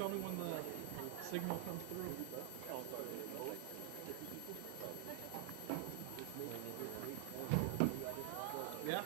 tell me when the signal comes through? Yeah.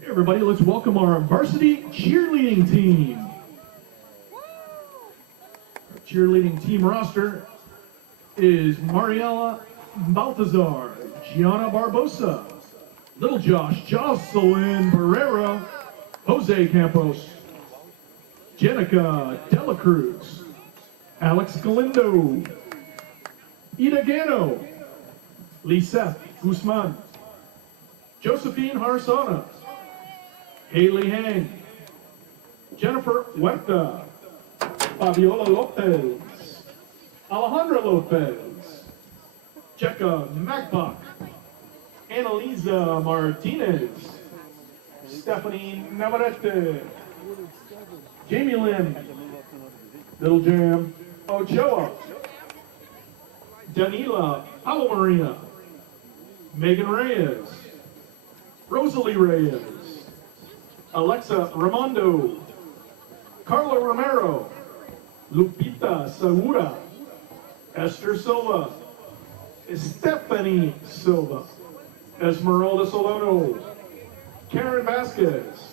Hey everybody, let's welcome our varsity cheerleading team. Our cheerleading team roster is Mariela Baltazar, Gianna Barbosa, Little Josh, Jocelyn Barrera, Jose Campos, Jenica Dela Cruz, Alex Galindo, Ida Gano, Lisette Guzman, Josephine Harsana, Haley Hang, Jennifer Huerta, Fabiola Lopez, Alejandra Lopez, Jecca Macbach, Annalisa Martinez, Stephanie Navarrete, Jamie Lynn, Little Jam Ochoa, Danila Alamarina, Megan Reyes, Rosalie Reyes, Alexa Ramondo, Carla Romero, Lupita Segura, Esther Silva, Stephanie Silva, Esmeralda Solano, Karen Vasquez,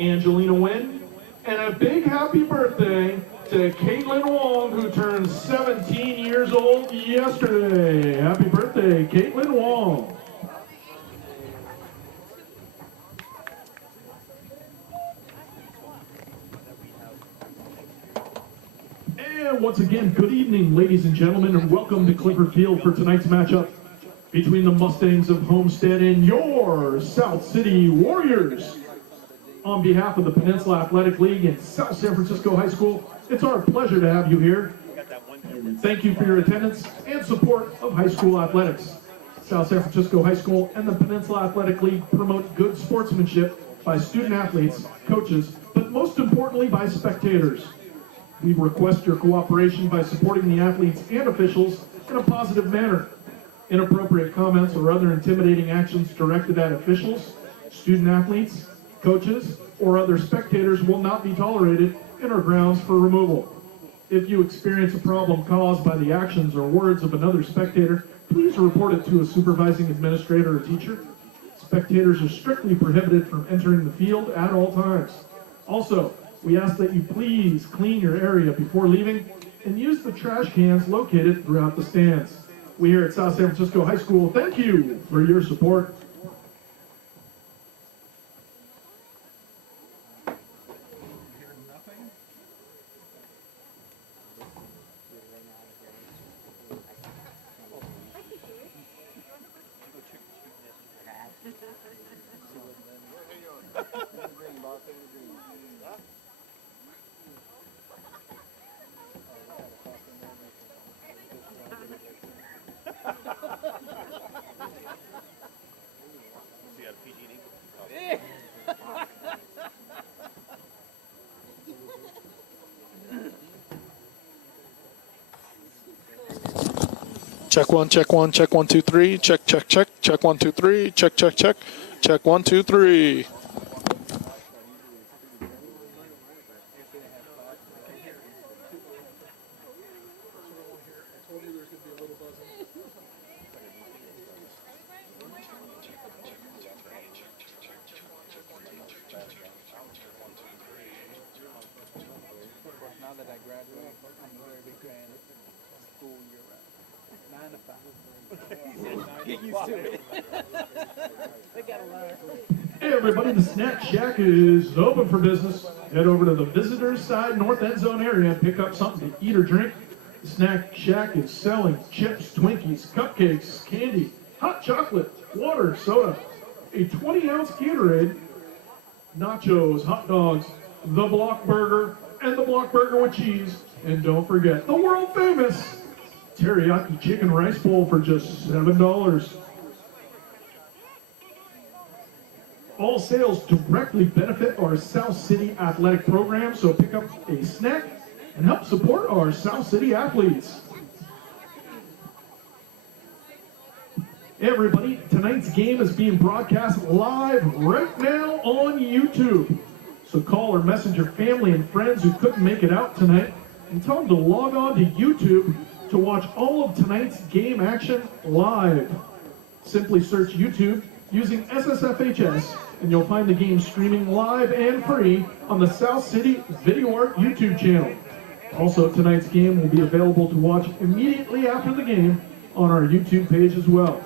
Angelina Nguyen, and a big happy birthday to Caitlin Wong, who turned 17 years old yesterday. Happy birthday, Caitlin Wong. And once again, good evening, ladies and gentlemen, and welcome to Clifford Field for tonight's matchup between the Mustangs of Homestead and your South City Warriors. On behalf of the Peninsula Athletic League and South San Francisco High School, it's our pleasure to have you here. And thank you for your attendance and support of high school athletics. South San Francisco High School and the Peninsula Athletic League promote good sportsmanship by student athletes, coaches, but most importantly by spectators. We request your cooperation by supporting the athletes and officials in a positive manner. Inappropriate comments or other intimidating actions directed at officials, student athletes, coaches, or other spectators will not be tolerated and are grounds for removal. If you experience a problem caused by the actions or words of another spectator, please report it to a supervising administrator or teacher. Spectators are strictly prohibited from entering the field at all times. Also, we ask that you please clean your area before leaving and use the trash cans located throughout the stands. We here at South San Francisco High School thank you for your support. Check one, check one, check 1, 2, 3, check, check, check, check 1, 2, 3, check, check, check, check 1, 2, 3. Now that I graduate, I'm a very big fan of school year round. 9 to 5. Get used to it. They gotta learn. Hey everybody, the Snack Shack is open for business. Head over to the visitors side north end zone area and pick up something to eat or drink. The Snack Shack is selling chips, Twinkies, cupcakes, candy, hot chocolate, water, soda, a 20-ounce Gatorade, nachos, hot dogs, the Block Burger, and the Block Burger with cheese. And don't forget the world famous teriyaki chicken rice bowl for just $7. All sales directly benefit our South City athletic program, so pick up a snack and help support our South City athletes. Hey everybody, tonight's game is being broadcast live right now on YouTube. So call or message your family and friends who couldn't make it out tonight and tell them to log on to YouTube to watch all of tonight's game action live. Simply search YouTube using SSFHS and you'll find the game streaming live and free on the South City Video Art YouTube channel. Also, tonight's game will be available to watch immediately after the game on our YouTube page as well.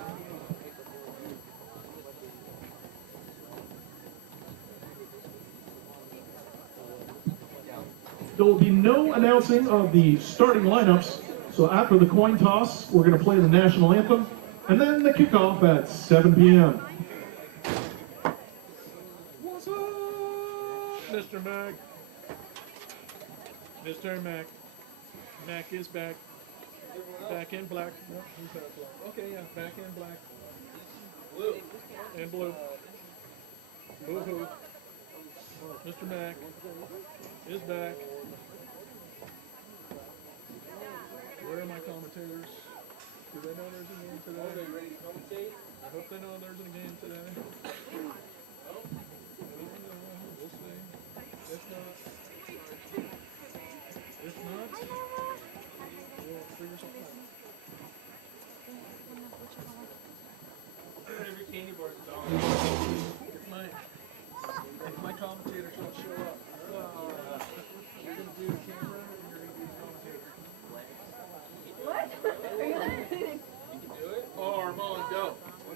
There will be no announcing of the starting lineups, so after the coin toss, we're going to play the national anthem, and then the kickoff at 7 p.m. What's up, Mr. Mac? Mr. Mac. Mac is back. Back in black. No, he's back black. Okay, yeah, back in black. Blue. And blue. Boo-hoo. Mr. Mac is back. Where are my commentators? Do they know there's a game today? Are they ready to commentate? I hope they know there's a game today. We'll see. If not, we'll figure something out. Every candy bar is on. If my commentators don't show up, you're going to do the camera and you're going to do the commentator. What? Are you gonna You can do it. Armando.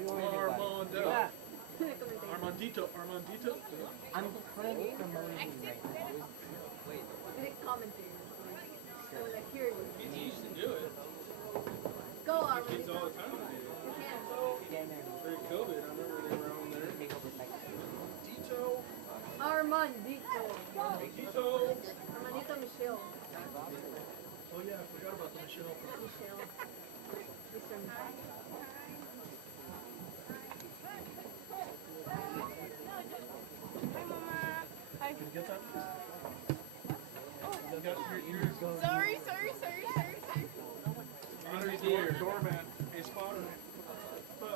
Armando. Armandito. Armandito. I'm promoting right now. commentator? So like hear you. He used to do it. Go on. Kids all the time do it. During COVID, I remember they were on there. Tito. Armandito. Tito. Armandito Michelle. Oh yeah, I forgot about the Michelle. Michelle. Mr. Michelle. Can you get that? Sorry. Honors here. Doormat. Hey, spotter. My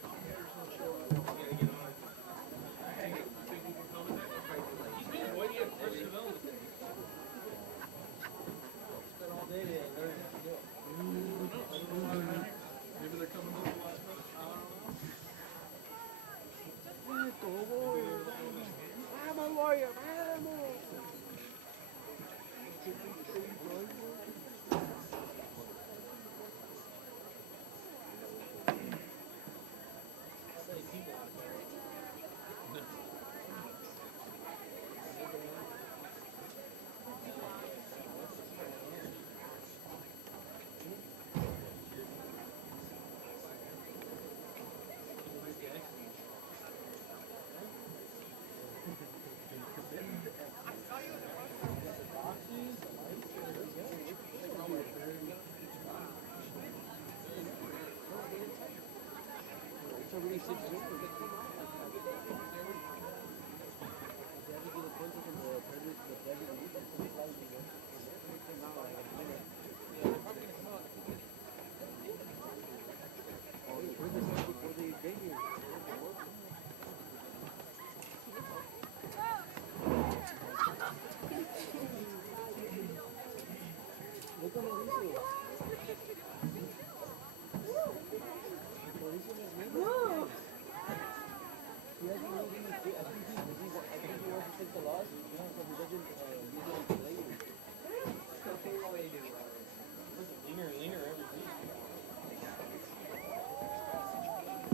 commentators don't show up. You gotta get on it. Think you can commentate? He's been waiting at first development. Spent all day there learning how to do it. Maybe they're coming to the last minute. I don't know. I'm a warrior.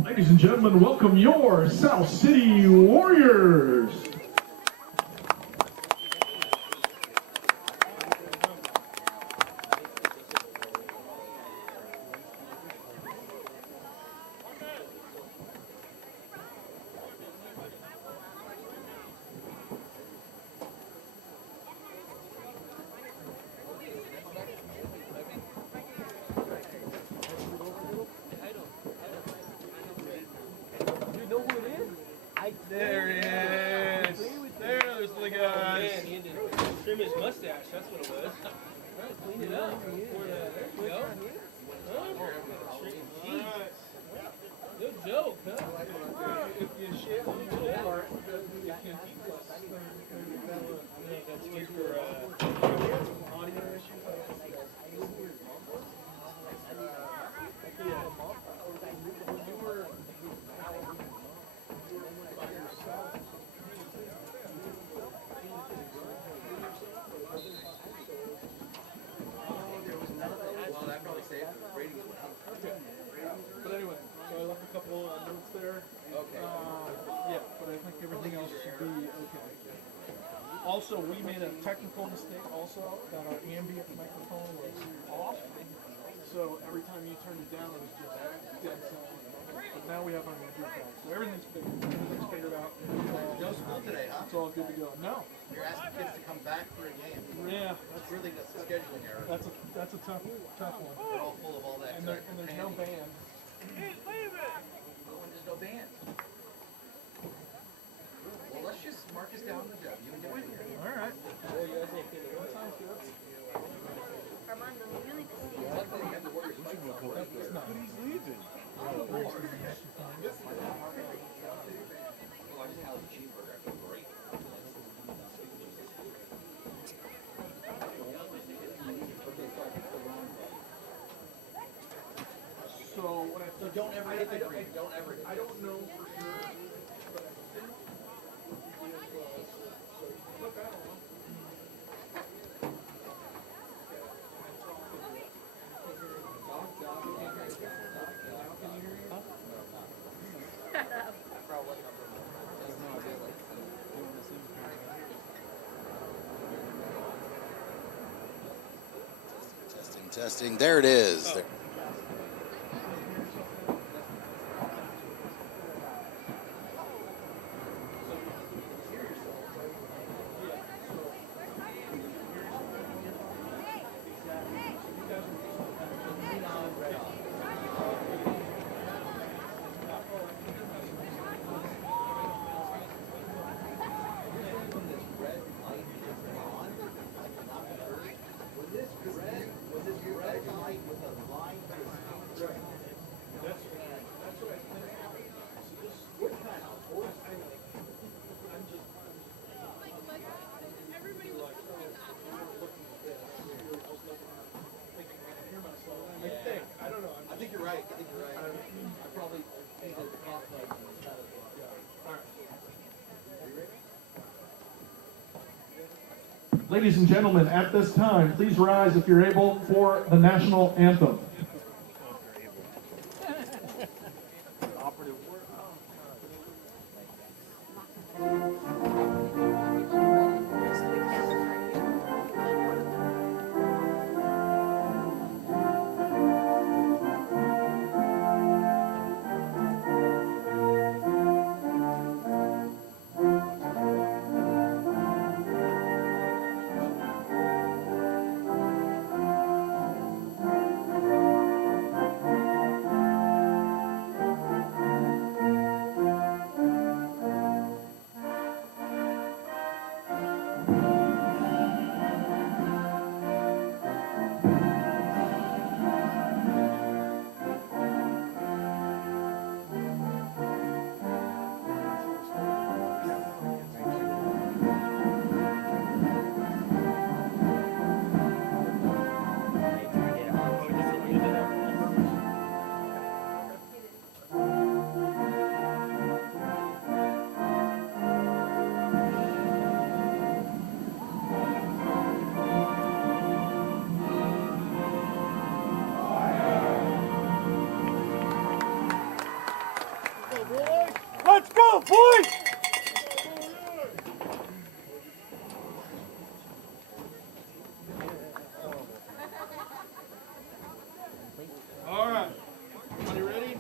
Ladies and gentlemen, welcome your South City Warriors. There he is. Trim his mustache, that's what it was. Clean it up. There you go. Jeez. Good joke, huh? If you shave the middle part, you can keep less. That's good for audio issues. Well, that probably saved the ratings went up. Okay. But anyway, so I left a couple notes there. Okay. Yeah, but I think everything else should be okay. Also, we made a technical mistake also, that our ambient microphone was off. So every time you turned it down, it was just dead silent. But now we have our major back. So everything's figured out. No school today, huh? It's all good to go. No. You're asking kids to come back for a game. Yeah, That's really just a scheduling error. that's a tough one. They're all full of all that. And there's no band. There's no band. Well, let's just mark us down the W and get in here. All right. That sounds good. Armando, we really just see you. Luckily, we have the Warriors fight club. It's not. So what I So don't ever hit the green. Don't ever hit I don't know for sure, but I think look, I don't know. Testing. There it is. There. I think you're right. I probably needed the pop light instead of Ladies and gentlemen, at this time, please rise if you're able for the national anthem. Let's go, boys! All right. Everybody ready?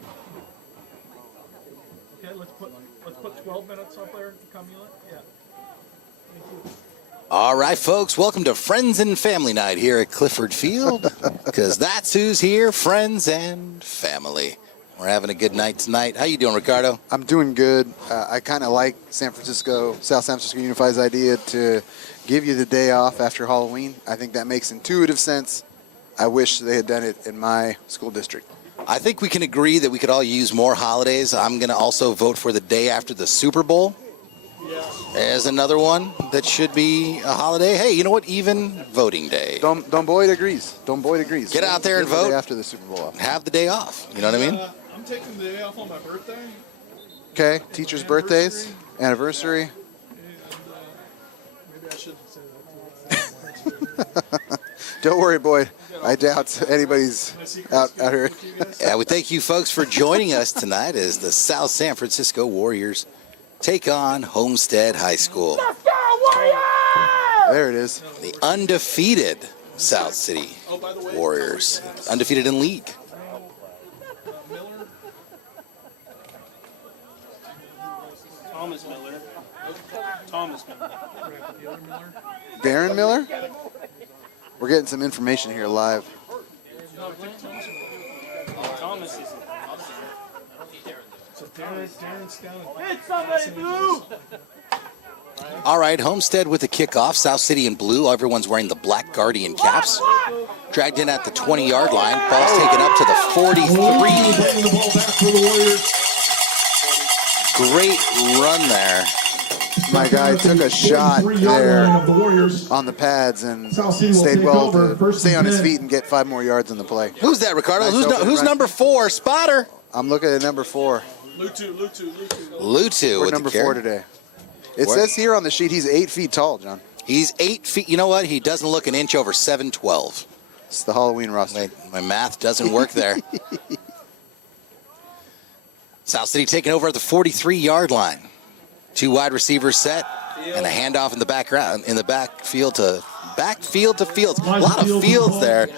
Okay, let's put 12 minutes up there. Cumulate. Yeah. Thank you. All right, folks, welcome to Friends and Family Night here at Clifford Field, because that's who's here, friends and family. We're having a good night tonight. How you doing, Ricardo? I'm doing good. I kind of like South San Francisco Unify's idea to give you the day off after Halloween. I think that makes intuitive sense. I wish they had done it in my school district. I think we can agree that we could all use more holidays. I'm going to also vote for the day after the Super Bowl. As another one that should be a holiday. Hey, you know what? Even voting day. Don Boyd agrees. Don Boyd agrees. Get out there and Give the vote. day after the Super Bowl off. Have the day off. You know what I mean? I'm taking the day off on my birthday. Okay, teachers' birthdays, anniversary. And maybe I shouldn't say that. Don't worry, Boyd. I doubt anybody's out here. Yeah, we thank you folks for joining us tonight as the South San Francisco Warriors take on Homestead High School. There it is. The undefeated South City Warriors. Undefeated in league. Thomas Miller. Thomas Miller. Darren Miller? We're getting some information here live. Thomas is. Hit somebody, Blue! All right, Homestead with the kickoff. South City in blue. Everyone's wearing the black Guardian caps. Dragged in at the 20-yard line. Ball's taken up to the 43. Great run there. My guy took a shot there on the pads and stayed well to stay on his feet and get 5 more yards on the play. Who's that, Ricardo? Nice Who's number 4? Spotter. I'm looking at number 4. Lutu We're with number the carry. 4 today. It says here on the sheet he's 8 feet tall, John. He's 8 feet. You know what? He doesn't look an inch over 7'12". It's the Halloween roster. My math doesn't work there. South City taking over at the 43-yard line. 2 wide receivers set and a handoff in the background in the backfield to Fields. A lot of Fields there.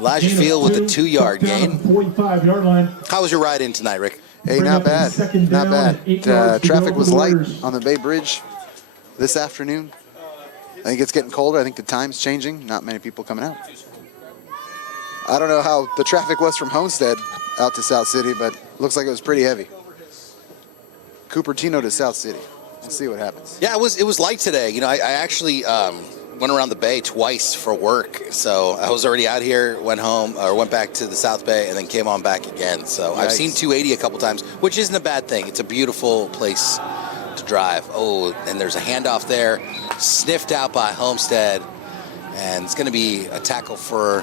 Elijah Field with a 2-yard gain. 45-yard line. How was your ride in tonight, Rick? Hey, not bad. Not bad. Traffic was light on the Bay Bridge this afternoon. I think it's getting colder. I think the time's changing. Not many people coming out. I don't know how the traffic was from Homestead out to South City, but looks like it was pretty heavy. Cupertino to South City. We'll see what happens. Yeah, it was light today. You know, I actually went around the Bay twice for work. So I was already out here, went home, or went back to the South Bay, and then came on back again. So I've seen 280 a couple times, which isn't a bad thing. It's a beautiful place to drive. Oh, and there's a handoff there, sniffed out by Homestead, and it's going to be a tackle for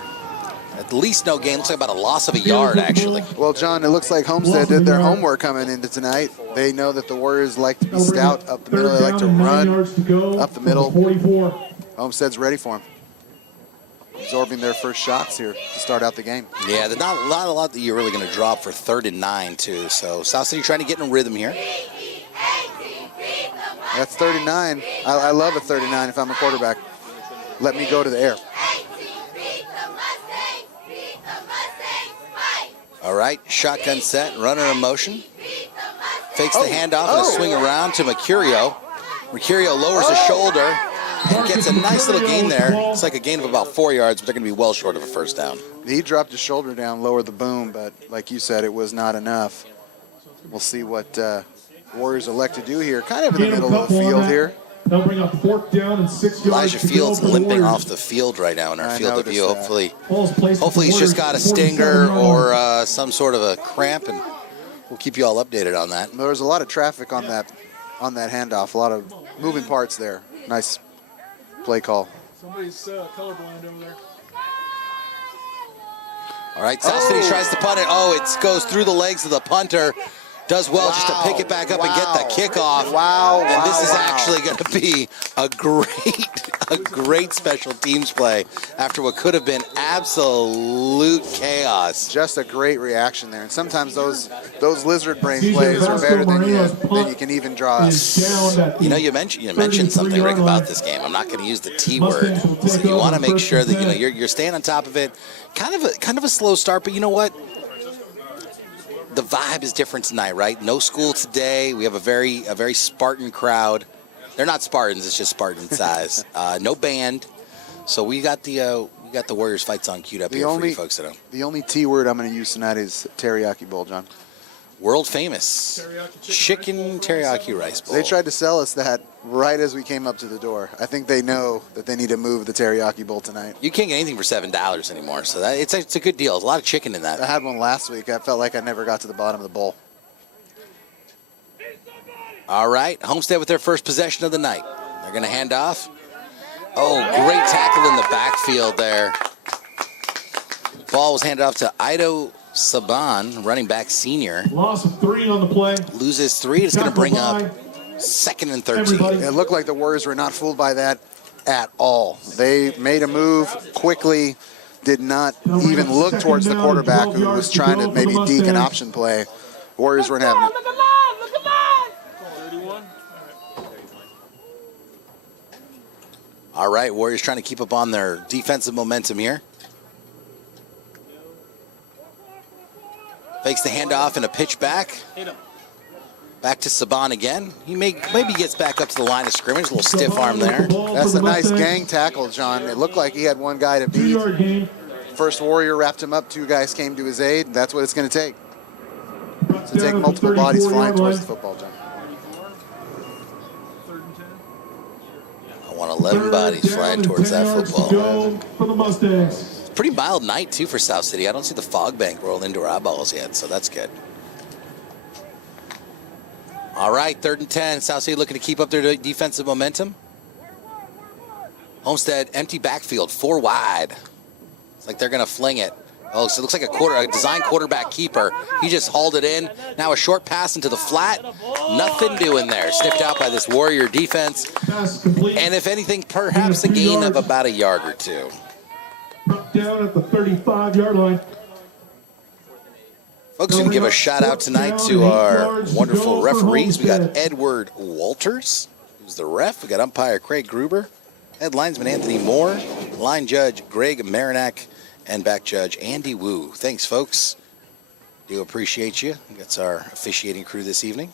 at least no gain. Looks like about a loss of a yard, actually. Well, John, it looks like Homestead did their homework coming into tonight. They know that the Warriors like to be stout up the middle. They like to run up the middle. Homestead's ready for them. Absorbing their first shots here to start out the game. Yeah, there's not a lot that you're really going to drop for 3rd and 9, too. So South City trying to get in a rhythm here. That's 39. I love a 39 if I'm a quarterback. Let me go to the air. All right, shotgun set, runner in motion. Fakes the handoff and a swing around to Mercurio. Mercurio lowers his shoulder and gets a nice little gain there. It's like a gain of about 4 yards, but they're going to be well short of a first down. He dropped his shoulder down, lowered the boom, but like you said, it was not enough. We'll see what Warriors elect to do here. Kind of in the middle of the field here. They'll bring up 4th down and 6 yards. Elijah Fields limping off the field right now in our field of view. Hopefully he's just got a stinger or some sort of a cramp, and we'll keep you all updated on that. There was a lot of traffic on that handoff. A lot of moving parts there. Nice play call. Somebody's colorblind over there. All right, South City tries to punt it. Oh, it goes through the legs of the punter. Does well just to pick it back up and get the kickoff. And this is actually going to be a great special teams play after what could have been absolute chaos. Just a great reaction there. And sometimes those lizard brain plays are better than you can even draw up. You know, you mentioned something, Rick, about this game. I'm not going to use the T word. So you want to make sure that you're staying on top of it. Kind of a slow start, but you know what? The vibe is different tonight, right? No school today. We have a very Spartan crowd. They're not Spartans; it's just Spartan size. No band, so we got the Warriors fight song queued up here for you folks at home. The only T word I'm going to use tonight is teriyaki bowl, John. World famous chicken teriyaki rice bowl. They tried to sell us that right as we came up to the door. I think they know that they need to move the teriyaki bowl tonight. You can't get anything for $7 anymore, so it's a good deal. There's a lot of chicken in that. I had one last week. I felt like I never got to the bottom of the bowl. All right, Homestead with their first possession of the night. They're going to hand off. Oh, great tackle in the backfield there. Ball was handed off to Ido Saban, running back senior. Loss of 3 on the play. Loses 3. It's going to bring up 2nd and 13. It looked like the Warriors were not fooled by that at all. They made a move quickly, did not even look towards the quarterback who was trying to maybe deke an option play. Warriors weren't having it. All right, Warriors trying to keep up on their defensive momentum here. Fakes the handoff and a pitch back. Back to Saban again. He maybe gets back up to the line of scrimmage. A little stiff arm there. That's a nice gang tackle, John. It looked like he had one guy to beat. First Warrior wrapped him up. 2 guys came to his aid. That's what it's going to take. To take multiple bodies flying towards the football, John. I want 11 bodies flying towards that football. For the Mustangs. Pretty mild night, too, for South City. I don't see the fog bank roll into our eyeballs yet, so that's good. All right, 3rd and 10. South City looking to keep up their defensive momentum. Homestead, empty backfield, 4 wide. It's like they're going to fling it. Oh, so it looks like a design quarterback keeper. He just hauled it in. Now a short pass into the flat. Nothing doing there. Snipped out by this Warrior defense. And if anything, perhaps a gain of about a yard or 2. Down at the 35-yard line. Folks, going to give a shout out tonight to our wonderful referees. We got Edward Walters, who's the ref. We got umpire Craig Gruber, head linesman Anthony Moore, line judge Greg Marinack, and back judge Andy Wu. Thanks, folks. Do appreciate you. That's our officiating crew this evening.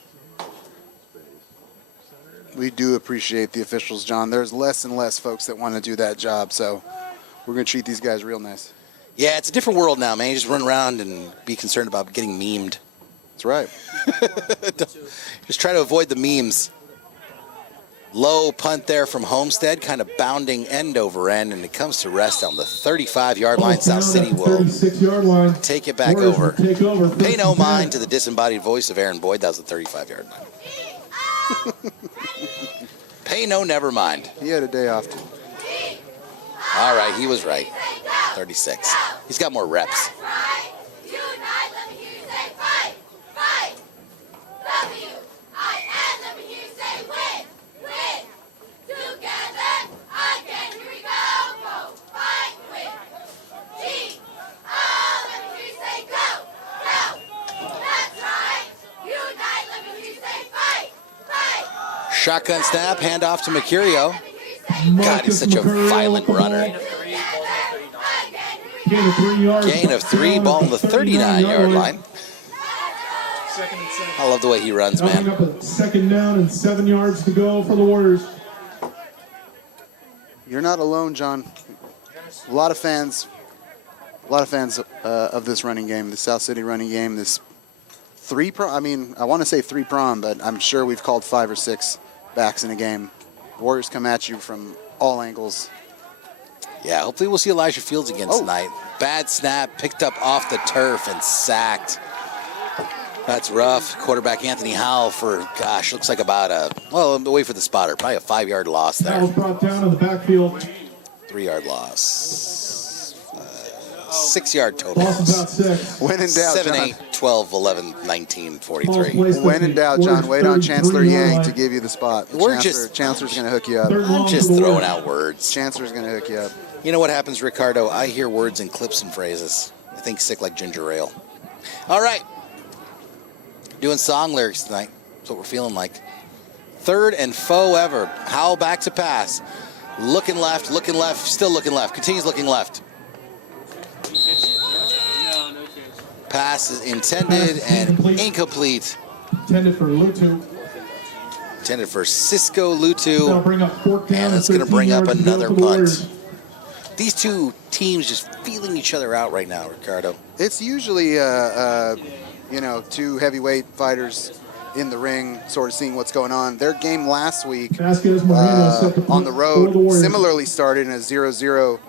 We do appreciate the officials, John. There's less and less folks that want to do that job, so we're going to treat these guys real nice. Yeah, it's a different world now, man. You just run around and be concerned about getting memed. That's right. Just try to avoid the memes. Low punt there from Homestead, kind of bounding end over end, and it comes to rest on the 35-yard line. South City will take it back over. Pay no mind to the disembodied voice of Aaron Boyd. That was the 35-yard line. Pay no never mind. He had a day off, too. All right, he was right. 36. He's got more reps. Shotgun snap, handoff to Mercurio. God, he's such a violent runner. Gain of 3, ball on the 39-yard line. I love the way he runs, man. Second down and 7 yards to go for the Warriors. You're not alone, John. A lot of fans of this running game, the South City running game, this I want to say 3-prong, but I'm sure we've called 5 or 6 backs in a game. Warriors come at you from all angles. Yeah, hopefully we'll see Elijah Fields again tonight. Bad snap, picked up off the turf and sacked. That's rough. Quarterback Anthony Howell for, gosh, looks like about wait for the spotter, probably a 5-yard loss there. That was brought down in the backfield. 3-yard loss. 6-yard total. Loss about 6. When in doubt, 7, John. 8, 12, 11, 19, 43. When in doubt, John, wait on Chancellor Yang to give you the spot. Chancellor's going to hook you up. I'm just throwing out words. Chancellor's going to hook you up. You know what happens, Ricardo? I hear words and clips and phrases. I think sick like ginger ale. All right. Doing song lyrics tonight. That's what we're feeling like. 3rd and forever. Howell back to pass. Looking left, still looking left. Continues looking left. Pass is intended and incomplete. Intended for Lutu. Intended for Cisco Lutu. Bring up 4th down and it's going to bring up another punt. these two teams just feeling each other out right now, Ricardo. It's usually, you know, two heavyweight fighters in the ring, sort of seeing what's going on. Their game last week Vasquez Moreno set the on the point road for the Warriors. similarly started in a 0-0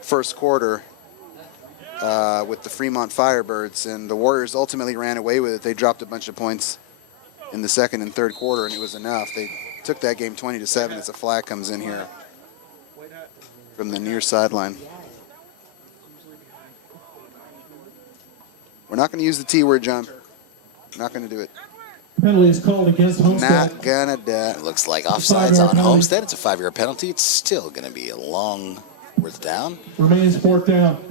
first quarter with the Fremont Firebirds, and the Warriors ultimately ran away with it. They dropped a bunch of points in the second and third quarter, and it was enough. They took that game 20-7 as a flag comes in here from the near sideline. We're not going to use the T word, John. Not going to do it. Penalty is called against Homestead. Not gonna do it. It looks like offsides on Homestead. It's a 5-yard penalty. It's still going to be a long fourth down. Remains fourth down.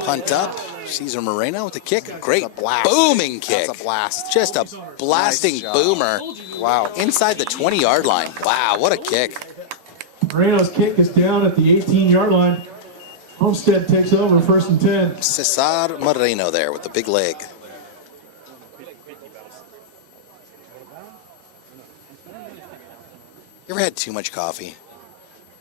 Punt up. Cesar Moreno with the kick. Great That's a blast. booming kick. That's a blast. Just a blasting Nice job. boomer. Wow. Inside the 20-yard line. Wow, what a kick. Moreno's kick is down at the 18-yard line. Homestead takes over, 1st and 10. Cesar Moreno there with the big leg. You ever had too much coffee?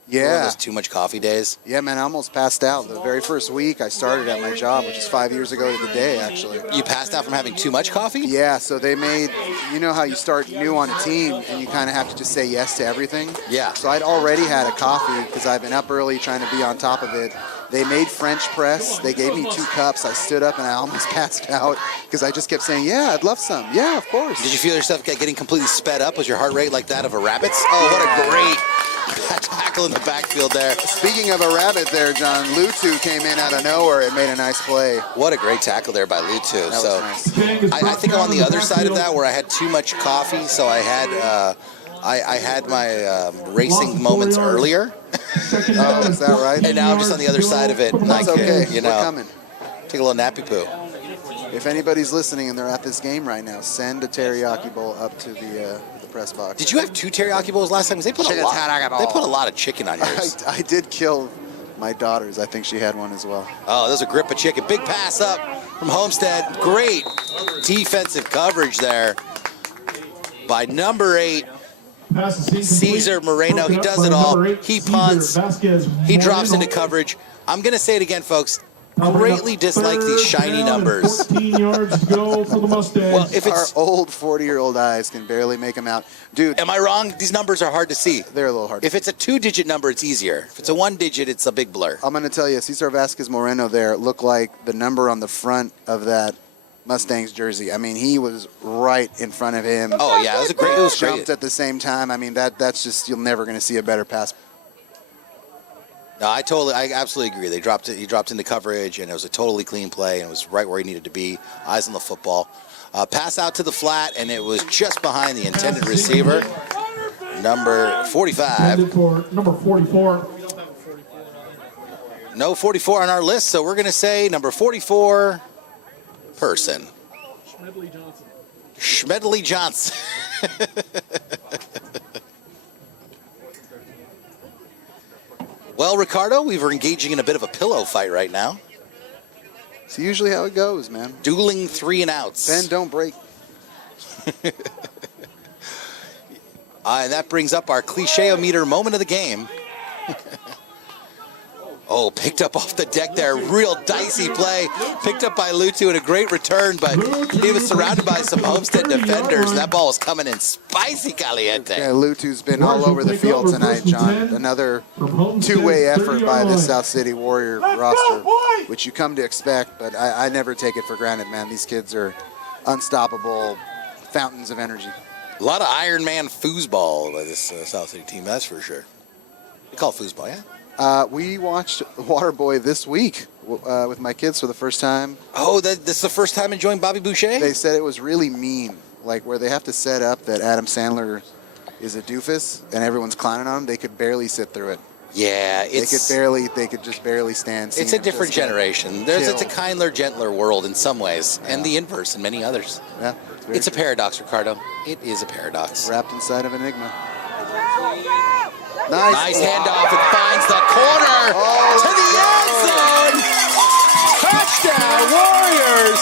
One of Yeah. those too much coffee days? Yeah, man, I almost passed out. The very first week I started at my job, which is 5 years ago to the day, actually. You passed out from having too much coffee? Yeah, so they made, you know how you start new on a team and you kind of have to just say yes to everything? Yeah. So I'd already had a coffee because I've been up early trying to be on top of it. They made French press. They gave me 2 cups. I stood up and I almost passed out because I just kept saying, yeah, I'd love some. Yeah, of course. Did you feel yourself getting completely sped up? Was your heart rate like that of a rabbit's? Oh, what a great tackle in the backfield there. Speaking of a rabbit there, John, Lutu came in out of nowhere and made a nice play. What a great tackle there by Lutu. That So was nice. I think I'm on the other side of that where I had too much coffee, so I had I had my racing moments earlier. Oh, is that right? And now I'm just on the other side of it. That's okay. You We're know, coming. take a little nappy poo. If anybody's listening and they're at this game right now, send a teriyaki bowl up to the press box. Did you have 2 teriyaki bowls last time? 'Cause they put Chicken teriyaki bowl. They put a lot of chicken on yours. I did kill my daughters. I think she had one as well. Oh, there's a grip of chicken. Big pass up from Homestead. Great defensive coverage there by number 8. Cesar Moreno. He does it all. He punts. He drops into coverage. I'm going to say it again, folks. Greatly dislike these shiny numbers. 14 yards to go for the Mustangs. Well, if Our it's, old 40-year-old eyes can barely make them out. Dude, am I wrong? These numbers are hard to see. they're a little hard. If it's a 2-digit number, it's easier. If it's a 1-digit, it's a big blur. I'm going to tell you, Cesar Vasquez Moreno there looked like the number on the front of that Mustangs jersey. I mean, he was right in front of him. Oh yeah, it was great. Jumped at the same time. I mean, that's just, you're never going to see a better pass. No, I absolutely agree. They dropped it. He dropped into coverage, and it was a totally clean play, and it was right where he needed to be. Eyes on the football. Pass out to the flat, and it was just behind the intended receiver, number 45. For number 44. No 44 on our list, so we're going to say number 44 person. Schmedley Johnson. Well, Ricardo, we're engaging in a bit of a pillow fight right now. It's usually how it goes, man. Dueling 3-and-outs. Bend, don't break. And that brings up our cliche-o-meter moment of the game. Oh, picked up off the deck there. Real dicey play. Picked up by Lutu and a great return, but he was surrounded by some Homestead defenders, and that ball was coming in spicy caliente. Yeah, Lutu's been all over the field tonight, John. Another two-way effort by the South City Warrior roster, which you come to expect, but I never take it for granted, man. These kids are unstoppable fountains of energy. A lot of Iron Man foosball by this South City team, that's for sure. They call it foosball, yeah? We watched Waterboy this week with my kids for the first time. Oh, this is the first time enjoying Bobby Boucher? They said it was really mean, like where they have to set up that Adam Sandler is a doofus and everyone's clowning on him. They could barely sit through it. Yeah, they could just barely stand. It's a different generation. It's a kinder, gentler world in some ways, and the inverse in many others. Yeah, it's a paradox, Ricardo. It is a paradox. Wrapped inside of Enigma. Nice handoff. It finds the corner to the end zone. Touchdown, Warriors!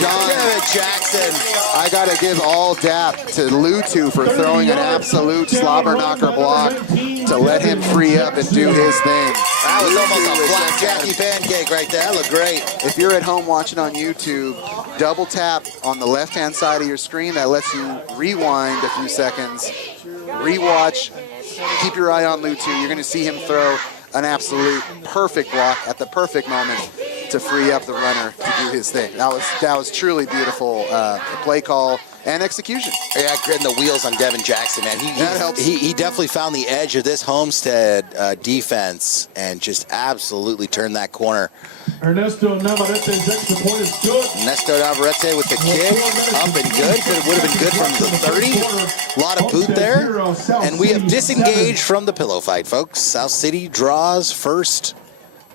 John, Damn it, Jackson. I got to give all dap to Lutu for throwing an absolute slobber knocker block to let him free up and do his thing. That was almost a Lutu is black just Jackie pancake right there. That looked great. If you're at home watching on YouTube, double tap on the left-hand side of your screen. That lets you rewind a few seconds, rewatch, keep your eye on Lutu. You're going to see him throw an absolute perfect block at the perfect moment to free up the runner to do his thing. That was truly beautiful play call and execution. Yeah, gritting the wheels on Devin Jackson, man. That helps. He definitely found the edge of this Homestead defense and just absolutely turned that corner. Ernesto Navarrete's extra point is good. Ernesto Navarrete with the kick, up and good. Would have been good from the 30. A lot of boot there. And we have disengaged from the pillow fight, folks. South City draws first.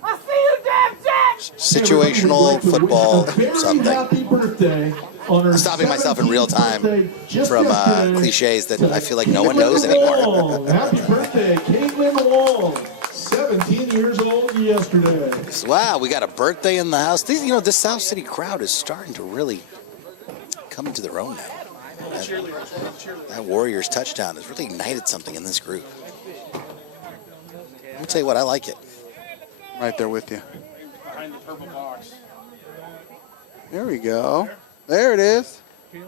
I see you, damn Jack! Situational football something. Happy birthday on her I'm stopping myself in real time 17th birthday just from yesterday. cliches that I feel like no one knows anymore. Happy birthday, Caitlin Wong. 17 years old yesterday. Wow, we got a birthday in the house. This South City crowd is starting to really come into their own now. That Warriors touchdown has really ignited something in this group. Let me tell you what, I like it. Right there with you. Behind the purple box. There we go. There it is. Hey,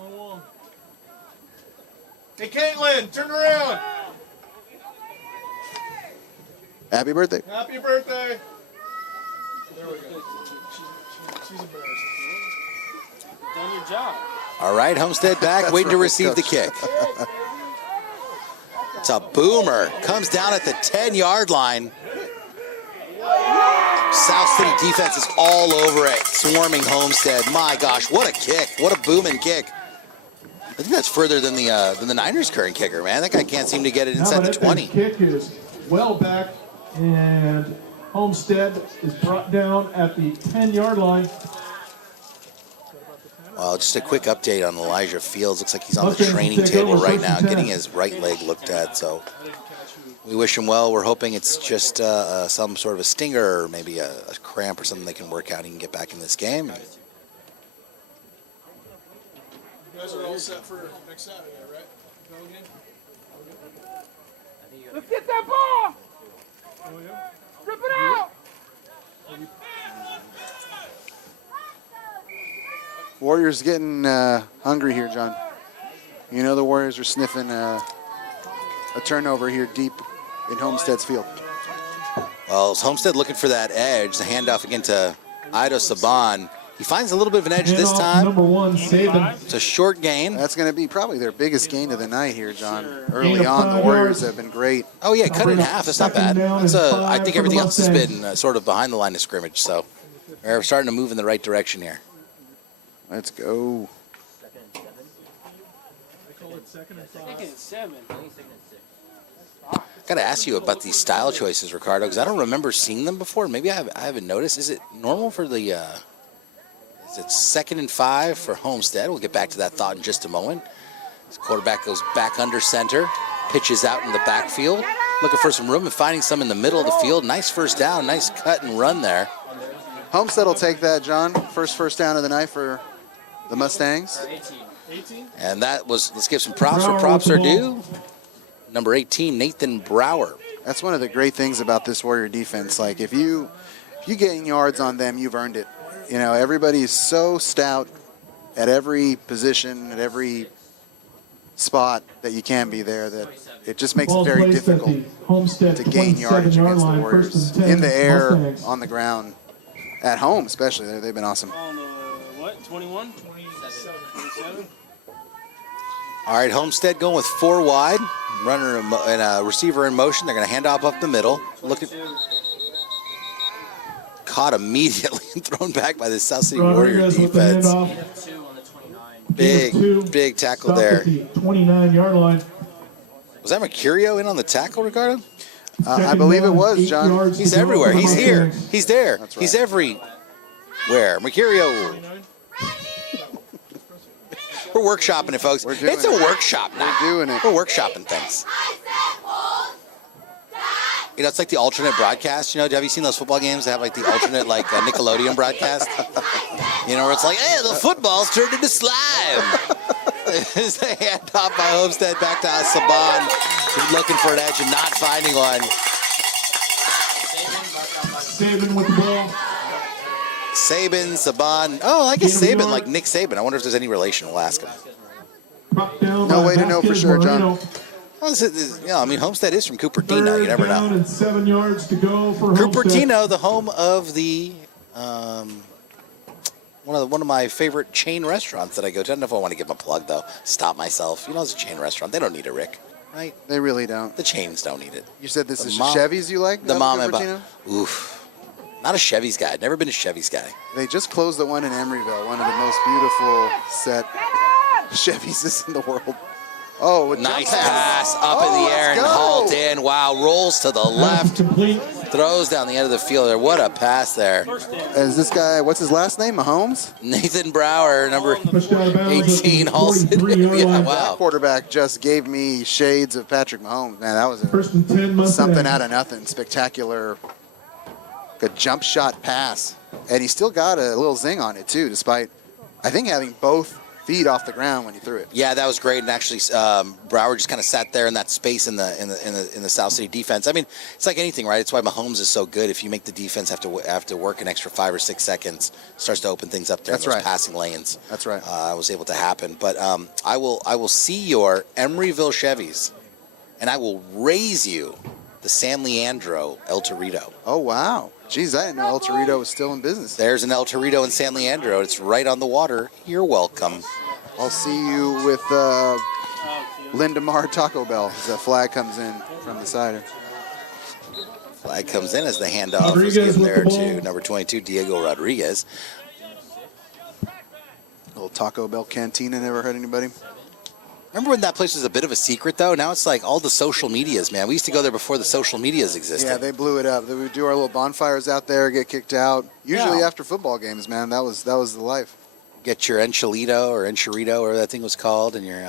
Caitlin, turn around. Happy birthday. Happy birthday. There we go. She's embarrassed. Done your job. All right, Homestead back, waiting to right, receive the Coach. kick. It's a boomer. Comes down at the 10-yard line. South City defense is all over it, swarming Homestead. My gosh, what a kick. What a booming kick. I think that's further than the Niners' current kicker, man. That guy can't seem to get it inside the 20. Kick is well back, and Homestead is brought down at the 10-yard line. Well, just a quick update on Elijah Fields. Looks like he's on the training table right now, getting his right leg looked at. So we wish him well. We're hoping it's just some sort of a stinger or maybe a cramp or something they can work out and he can get back in this game. You guys are all set for next Saturday, right? Go again? Let's get that ball! Rip it out! Warriors getting hungry here, John. You know the Warriors are sniffing a turnover here deep in Homestead's field. Well, it's Homestead looking for that edge. The handoff again to Ido Saban. He finds a little bit of an edge this time. Number one, Saban. It's a short gain. That's going to be probably their biggest gain of the night here, John. Early on, the Warriors have been great. Oh, yeah, cut it in half. That's not bad. I think everything else has been sort of behind the line of scrimmage, so we're starting to move in the right direction here. Let's go. Second and 7. Got to ask you about these style choices, Ricardo, because I don't remember seeing them before. Maybe I haven't noticed. Is it normal for the is it 2nd and 5 for Homestead? We'll get back to that thought in just a moment. This quarterback goes back under center, pitches out in the backfield, looking for some room and finding some in the middle of the field. Nice first down, nice cut and run there. Homestead will take that, John. First down of the night for the Mustangs. 18? And that was, let's give some props where props are due. Number 18, Nathan Brower. That's one of the great things about this Warrior defense. Like, if you get yards on them, you've earned it. You know, everybody's so stout at every position, at every spot that you can be there that it just makes it very difficult to gain yardage against the Warriors. In the air, on the ground, at home especially. They've been awesome. On the, what, 21? 27? All right, Homestead going with 4 wide. Runner and a receiver in motion. They're going to hand off up the middle. Caught immediately and thrown back by the South City Warrior defense. Big tackle there. 29-yard line. Was that Mercurio in on the tackle, Ricardo? I believe it was, John. He's everywhere. He's here. He's there. Right. He's everywhere. Mercurio. We're workshopping it, folks. It's a workshop now. We're doing it. We're workshopping things. You know, it's like the alternate broadcast. You know, have you seen those football games that have like the alternate like Nickelodeon broadcast? You know, where it's like, hey, the football's turned into slime. It's the handoff by Homestead back to Saban, looking for an edge and not finding one. Saban with the ball. Saban, Saban. Oh, I guess Saban, like Nick Saban. I wonder if there's any relation. We'll ask him. No way to know for sure, John. Well, yeah, I mean, Homestead is from Cupertino. You never know. And 7 yards to go for Cupertino, the home of the one of my favorite chain restaurants that I go to. I don't know if I want to give them a plug though. Stop myself. You know, it's a chain restaurant. They don't need it, Rick. Right? They really don't. The chains don't need it. You said this is Chevys you like? The mom and pop. Oof. Not a Chevy's guy. Never been a Chevy's guy. They just closed the one in Emeryville, one of the most beautiful set Chevys in the world. Oh, nice pass up in the air and hauled in. Wow, rolls to the left, throws down the end of the field there. What a pass there. Is this guy, what's his last name, Mahomes? Nathan Brower, number 18, hauls it in. Yeah, wow. That quarterback just gave me shades of Patrick Mahomes. Man, that was something out of nothing. Spectacular, a jump shot pass. And he still got a little zing on it, too, despite, I think, having both feet off the ground when he threw it. Yeah, that was great. And actually, Brower just kind of sat there in that space in the South City defense. I mean, it's like anything, right? It's why Mahomes is so good. If you make the defense have to work an extra 5 or 6 seconds, starts to open things up there. That's in those right. Passing lanes. That's right. Was able to happen. But I will see your Emeryville Chevys, and I will raise you the San Leandro El Torito. Oh wow. Geez, I didn't know El Torito was still in business. There's an El Torito in San Leandro. It's right on the water. You're welcome. I'll see you with Lindemar Taco Bell as the flag comes in from the side. Flag comes in as the handoff is given there to number 22, Diego Rodriguez. Little Taco Bell cantina, never heard anybody. Remember when that place was a bit of a secret, though? Now it's like all the social medias, man. We used to go there before the social medias existed. Yeah, they blew it up. We would do our little bonfires out there, get kicked out. Usually after football games, man. That was the life. Get your enchilito or enchilito, or that thing was called, and your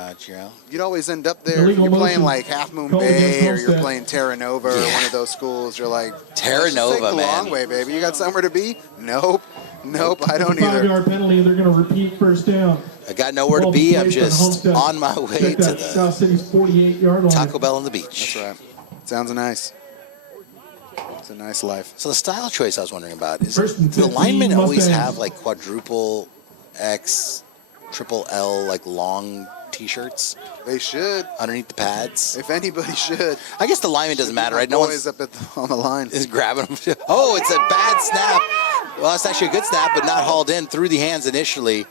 You'd always end up there. You're playing like Half Moon Bay, or you're playing Terra Nova, or one of those schools. You're like, Terra Nova, take the long way, baby. You got somewhere to be? Nope, I don't either. 5-yard penalty. They're going to repeat first down. I got nowhere to be. I'm just on my way to the South City's 48-yard line. Taco Bell on the beach. That's right. Sounds nice. It's a nice life. So the style choice I was wondering about is, do the linemen always have like quadruple X, triple L, like long T-shirts? They should. Underneath the pads? If anybody should. I guess the lineman doesn't matter, right? No one's up on the line. Is grabbing them. Oh, it's a bad snap. Well, it's actually a good snap, but not hauled in through the hands initially.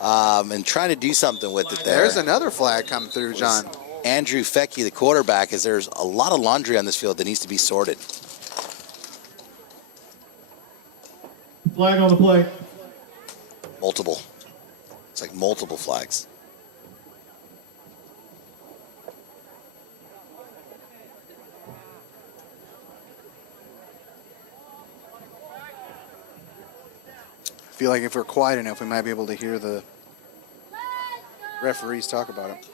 And trying to do something with it there. There's another flag come through, John. Andrew Fecky, the quarterback, is there's a lot of laundry on this field that needs to be sorted. Flag on the play. Multiple. It's like multiple flags. I feel like if we're quiet enough, we might be able to hear the referees talk about it.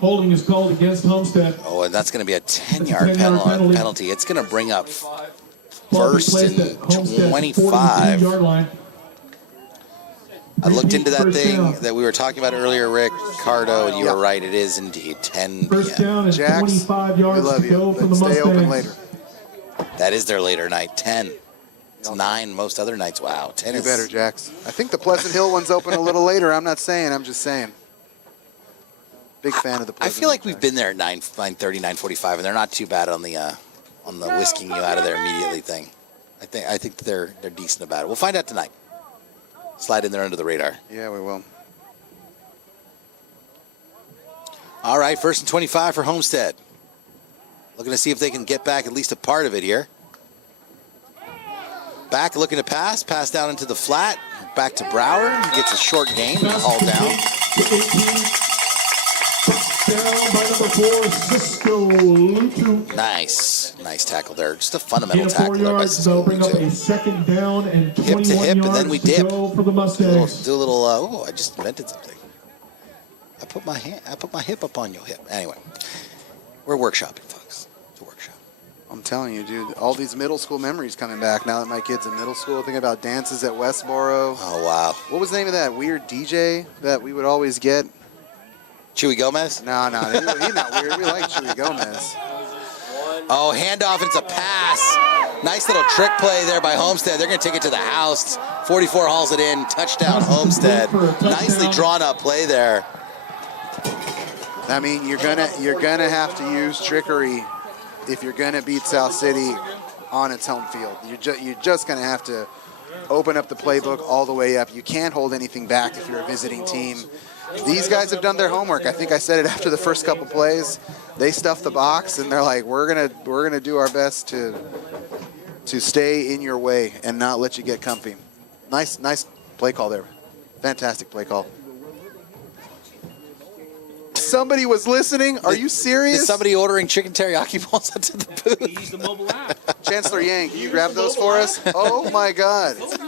Holding is called against Homestead. Oh, and that's going to be a 10-yard penalty. It's going to bring up first and 25. I looked into that thing that we were talking about earlier, Rick, Cardo, and you were right. It is indeed 10 First down is Jax, 25 yards we love to go you. for the Stay open Mustangs. later. That is their later night, 10. It's 9 most other nights. Wow, 10 is better, Jax. I think the Pleasant Hill one's open a little later. I'm not saying. I'm just saying. Big fan of the Pleasant I feel like Hill we've been there at 9:30, 9:45, and they're not too bad on the whisking you out of there immediately thing. I think they're decent about it. We'll find out tonight. Slide in there under the radar. Yeah, we will. All right, 1st and 25 for Homestead. Looking to see if they can get back at least a part of it here. Back looking to pass down into the flat. Back to Brower. He gets a short gain, hauled down. Down by number 4, Cisco Lutu. Nice tackle there. Just a fundamental tackle 4 there by yards. Cisco They'll bring up Lutu. a second down and 21 Hip to hip, yards and then we to dip. go for the Mustangs. Do a little. I just invented something. I put my hip up on your hip. Anyway, we're workshopping, folks. It's a workshop. I'm telling you, dude, all these middle school memories coming back now that my kid's in middle school. Thinking about dances at Westboro. Oh, wow. What was the name of that weird DJ that we would always get? Chewy Gomez? No, he's not weird. We like Chewy Gomez. Oh, handoff, it's a pass. Nice little trick play there by Homestead. They're going to take it to the house. 44 hauls it in. Touchdown, Homestead. Nicely drawn up play there. I mean, you're gonna have to use trickery if you're gonna beat South City on its home field. You're just gonna have to open up the playbook all the way up. You can't hold anything back if you're a visiting team. These guys have done their homework. I think I said it after the first couple plays. They stuffed the box and they're like, we're gonna do our best to stay in your way and not let you get comfy. Nice play call there. Fantastic play call. Somebody was listening? Are you serious? Is somebody ordering chicken teriyaki balls into the booth? Use the mobile app. Chancellor Yang, can you grab those for us? Oh my God. Mrs.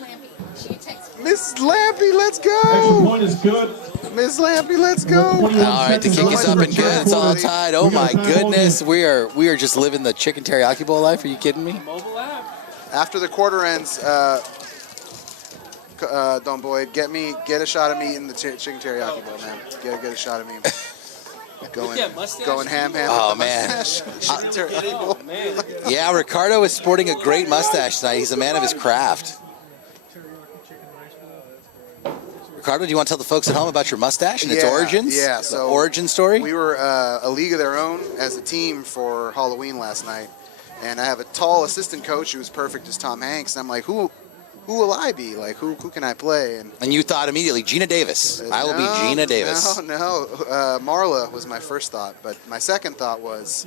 Lampy, she texted me. Miss Lampy, let's Extra go. point is good. Miss Lampy, let's go. All right, the kick is up and good. It's all tied. Oh We got my a time goodness, we are just living the chicken teriyaki bowl life. Are you kidding me? Mobile app. After the quarter ends, Don Boyd, get a shot of me in the chicken teriyaki bowl, man. Get a shot of me. Going ham. Oh, with the man. mustache. Chicken teriyaki bowl. Man. Yeah, Ricardo is sporting a great mustache tonight. He's a man of his craft. Ricardo, do you want to tell the folks at home about your mustache and its origins? Yeah, The so origin story? We were a league of their own as a team for Halloween last night, and I have a tall assistant coach who was perfect as Tom Hanks. And I'm like, who will I be? Like, who can I play? And you thought immediately, Gina Davis. I will be Gina Davis. No. Marla was my first thought, but my second thought was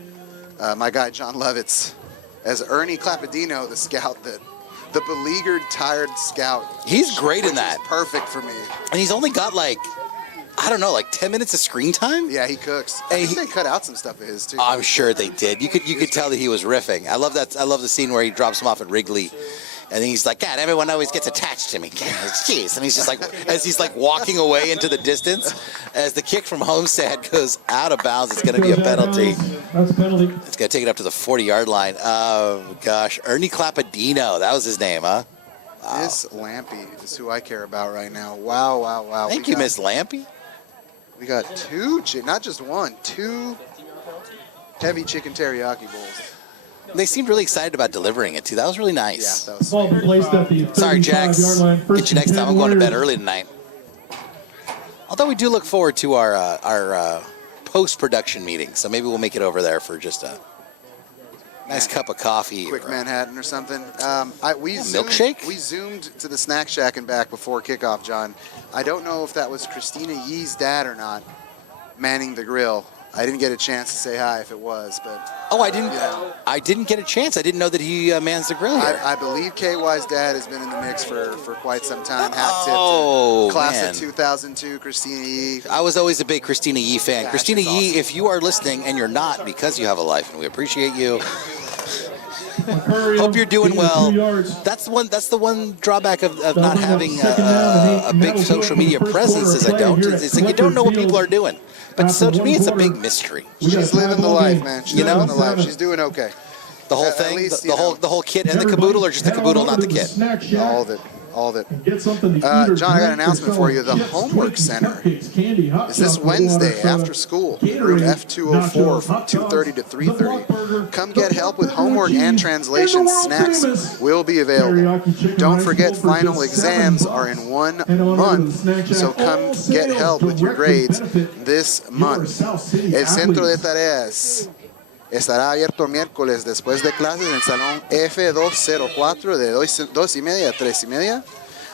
my guy John Lovitz as Ernie Clapadino, the scout, the beleaguered, tired scout. He's great in that. Perfect for me. And he's only got like 10 minutes of screen time? Yeah, he cooks. I think they cut out some stuff of his too. I'm sure they did. You could tell that he was riffing. I love that. I love the scene where he drops him off at Wrigley. And then he's like, God, everyone always gets attached to me. Jeez. And he's just like, as he's like walking away into the distance, as the kick from Homestead goes out of bounds, it's going to be a penalty. That's a penalty. It's going to take it up to the 40-yard line. Oh, gosh. Ernie Clapadino. That was his name, huh? Wow. Miss Lampy is who I care about right now. Wow. Thank you, Miss Lampy. We got not just one, two heavy chicken teriyaki bowls. They seemed really excited about delivering it, too. That was really nice. Yeah, that was Ball placed at the Sorry, Jax. 35-yard line. First Get you next and time. 10 I'm going to bed Warriors. early tonight. Although we do look forward to our post-production meeting, so maybe we'll make it over there for just a nice cup of coffee. Quick Manhattan or something. Milkshake? We zoomed to the snack shack and back before kickoff, John. I don't know if that was Christina Yee's dad or not manning the grill. I didn't get a chance to say hi if it was, but... Oh, I didn't get a chance. I didn't know that he mans the grill here. I believe KY's dad has been in the mix for quite some time. Hat tip Oh, to class man. of 2002, Christina Yee. I was always a big Christina Yee fan. Yeah, Christina she's Yee, awesome. if you are listening, and you're not because you have a life, and we appreciate you. Mercurial, Hope you're doing gain of well. 2 yards. That's the one drawback of not bring up having second down a and big 8, social and media that'll do it for the presence. first Is I quarter don't. play here It's at like you don't know what people are Clifford doing. But so After to me, one it's a quarter, big mystery. we got She's living the time life, game. man. She's You know? living the life. 7-7. She's doing okay. The whole At thing, least, the you know. whole kit and the Everybody caboodle, or just the head on caboodle, over not the to kit. snack shack All of it. and get something to eat or John, I got an drink. announcement for you. The Chips, Homework Twinkies, Center cupcakes, candy, hot is this chocolate, Wednesday water, after soda, school, catering, room F204 nachos, from hot dogs, 2:30 to the 3:30. Blockburger, Come the get help with Blockburger homework cheese, and translation. and the world Snacks famous will be available. teriyaki chicken Don't rice forget bowl for final just exams $7. are in 1 Head on over to the month, snack shack. so come All get sales help with your directly grades benefit this your month. South City El centro de athletes. tareas estará abierto miércoles después de clases en el salón F204 de 2:30 a 3:30.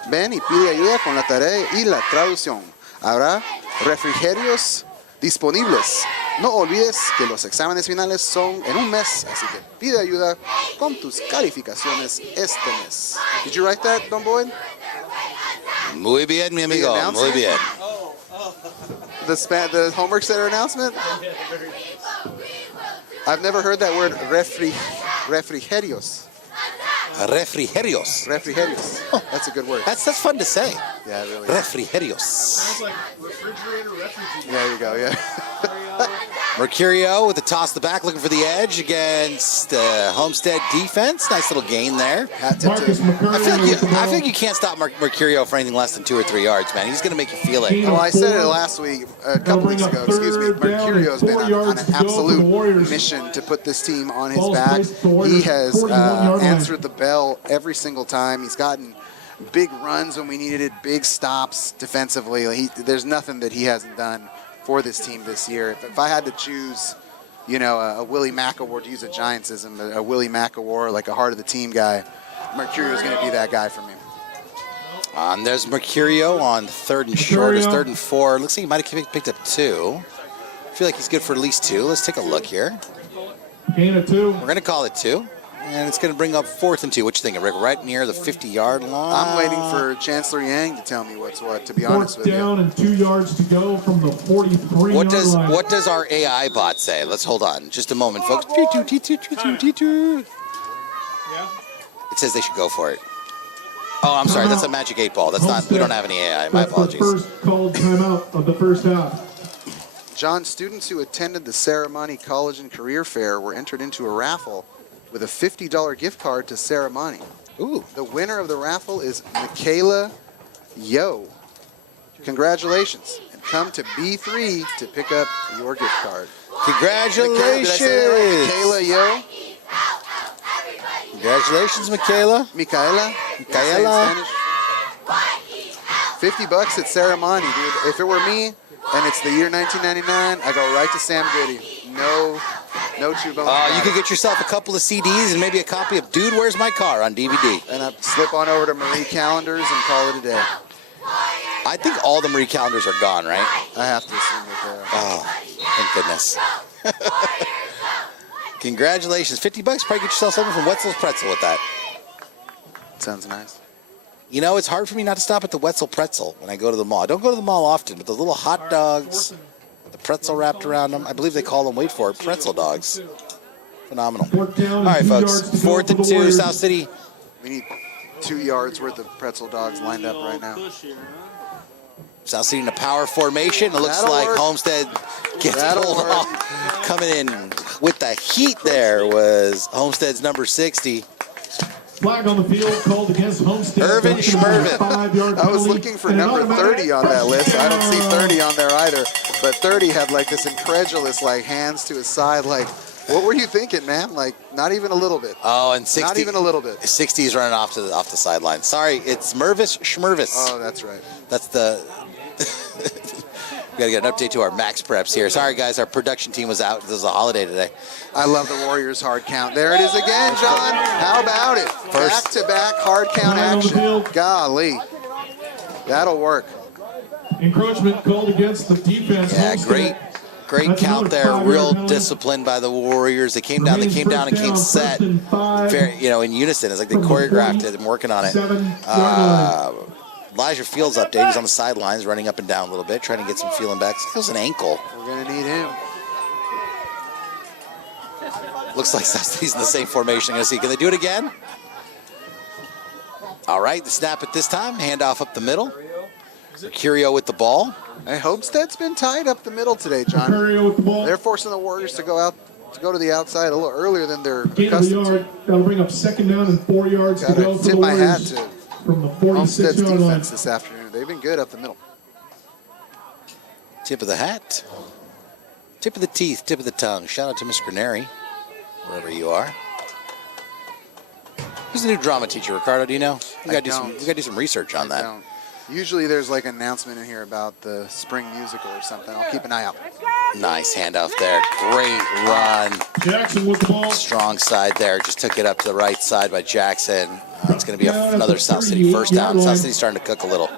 Ven y pide ayuda con la tarea y la traducción. Habrá refrigerios disponibles. No olvides que los exámenes finales son en un mes, así que pide ayuda con tus calificaciones este mes. Did you write that, Don Boyd? Muy bien, mi amigo. announcer? Muy bien. The homework center announcement? I've never heard that word refrigerios. Refrigerios. Refrigerios. That's a good word. That's fun to say. Yeah, really. Refrigerios. Sounds like refrigerator refugee. There you go, yeah. Mercurio with the toss to the back, looking for the edge against Homestead defense. Nice little gain there. Marcus McCurry. I feel like you can't stop Mercurio for anything less than 2 or 3 yards, man. He's going to make you feel it. Oh, I said it last week, a couple weeks ago, excuse me. Mercurio's been on an absolute mission to put this team on his back. He has answered the bell every single time. He's gotten big runs when we needed it, big stops defensively. There's nothing that he hasn't done for this team this year. If I had to choose, you know, a Willie Mack award, to use a Giantsism, a Willie Mack award, like a heart of the team guy, Mercurio is going to be that guy for me. And there's Mercurio on 3rd and short, it's 3rd and 4. Looks like he might have picked up 2. I feel like he's good for at least 2. Let's take a look here. Gain of 2. We're going to call it 2. And it's going to bring up 4th and 2. What you thinking, Rick? Right near the 50-yard line? I'm waiting for Chancellor Yang to tell me what's what, to be honest with you. 4th down and 2 yards to go from the 43-yard line. What does our AI bot say? Let's hold on just a moment, folks. Yeah. It says they should go for it. Oh, I'm sorry. That's a Magic 8 Ball. That's not. We don't have any AI. My apologies. That's the first called timeout of the first half. John, students who attended the Saramani College and Career Fair were entered into a raffle with a $50 gift card to Saramani. Ooh. The winner of the raffle is Michaela Yo. Congratulations. And come to B3 to pick up your gift card. Congratulations. Did I say that right? Michaela Yo? Congratulations, Michaela. Michaela? Michaela. $50 at Saramani, dude. If it were me and it's the year 1999, I go right to Sam Goody. No true bones. You could get yourself a couple of CDs and maybe a copy of Dude, Where's My Car on DVD. And I slip on over to Marie Callender's and call it a day. I think all the Marie Calendars are gone, right? I have to assume that they are. Oh, thank goodness. Congratulations. $50, probably get yourself something from Wetzel's Pretzel with that. Sounds nice. You know, it's hard for me not to stop at the Wetzel Pretzel when I go to the mall. I don't go to the mall often, but the little hot dogs, the pretzel wrapped around them, I believe they call them, wait for it, pretzel dogs. Phenomenal. All right, folks, 4th and 2, South City. We need 2 yards worth of pretzel dogs lined up right now. South City in a power formation. It looks like Homestead gets pulled off. Coming in with the heat there was Homestead's number 60. Flag on the field called against Homestead. Irvin Schmervin. I was looking for number 30 on that list. I don't see 30 on there either. But 30 had like this incredulous like hands to his side. Like, what were you thinking, man? Like, not even a little bit. Oh, and 60. Not even a little bit. 60 is running off the sideline. Sorry, it's Mervis Schmervis. Oh, that's right. That's the. We got to get an update to our max preps here. Sorry, guys, our production team was out. This was a holiday today. I love the Warriors hard count. There it is again, John. How about it? Back-to-back hard count action. Golly. That'll work. Encroachment called against the defense. Yeah, great count there. Real disciplined by the Warriors. They came down and came set. Very, in unison. It's like they choreographed it and working on it. Elijah Fields update. He's on the sidelines, running up and down a little bit, trying to get some feeling back. It was an ankle. We're going to need him. Looks like he's in the same formation. Can they do it again? All right, the snap at this time. Handoff up the middle. Mercurio with the ball. Hey, Homestead's been tied up the middle today, John. Mercurio with the ball. They're forcing the Warriors to go to the outside a little earlier than they're accustomed to. That'll bring up 2nd down and 4 yards to go for the tip my hat Warriors. to From the Homestead's 46-yard line. defense this afternoon. They've been good up the middle. Tip of the hat. Tip of the teeth. Tip of the tongue. Shout out to Miss Granary, wherever you are. Who's the new drama teacher, Ricardo? Do you know? We got to do some research on that. Don't. Usually there's like an announcement in here about the spring musical or something. I'll keep an eye out. Nice handoff there. Great run. Jackson with the ball. Strong side there. Just took it up to the right side by Jackson. It's going to be another South City first down. South City's starting to cook a little.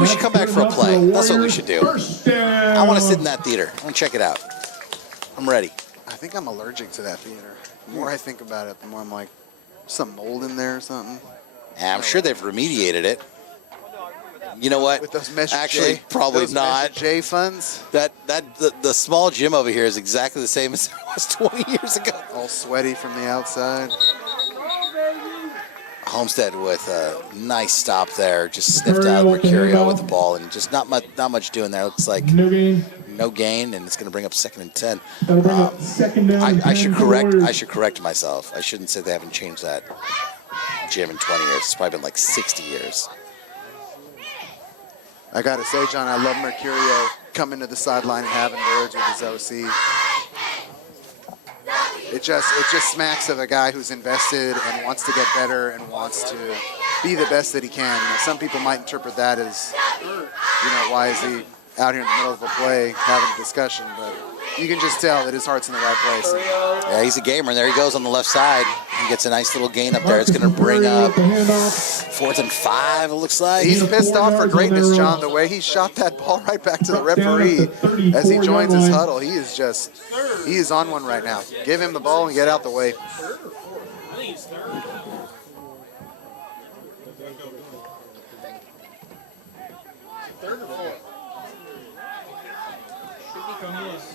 We should come back for a play. That's what we should do. I want to sit in that theater. I want to check it out. I'm ready. I think I'm allergic to that theater. The more I think about it, the more I'm like, there's some mold in there or something. Yeah, I'm sure they've remediated it. You know what? With those Measure Actually, J, probably those not. Measure J funds. The small gym over here is exactly the same as it was 20 years ago. All sweaty from the outside. Homestead with a nice stop there. Just sniffed out Mercurio with the ball and just not much doing there. Looks like no gain, and it's going to bring up 2nd and 10. That'll bring up 2nd down and 10 I should for the correct. Warriors. I should correct myself. I shouldn't say they haven't changed that gym in 20 years. It's probably been like 60 years. I gotta say, John, I love Mercurio coming to the sideline and having words with his OC. It just smacks of a guy who's invested and wants to get better and wants to be the best that he can. You know, some people might interpret that as, why is he out here in the middle of a play having a discussion? But you can just tell that his heart's in the right place. Yeah, he's a gamer. And there he goes on the left side. He gets a nice little gain up there. It's going to bring up 4th and 5, it looks like. He's pissed off for greatness, John. The way he shot that ball right back to the referee as he joins his huddle, he is on one right now. Give him the ball and get out the way.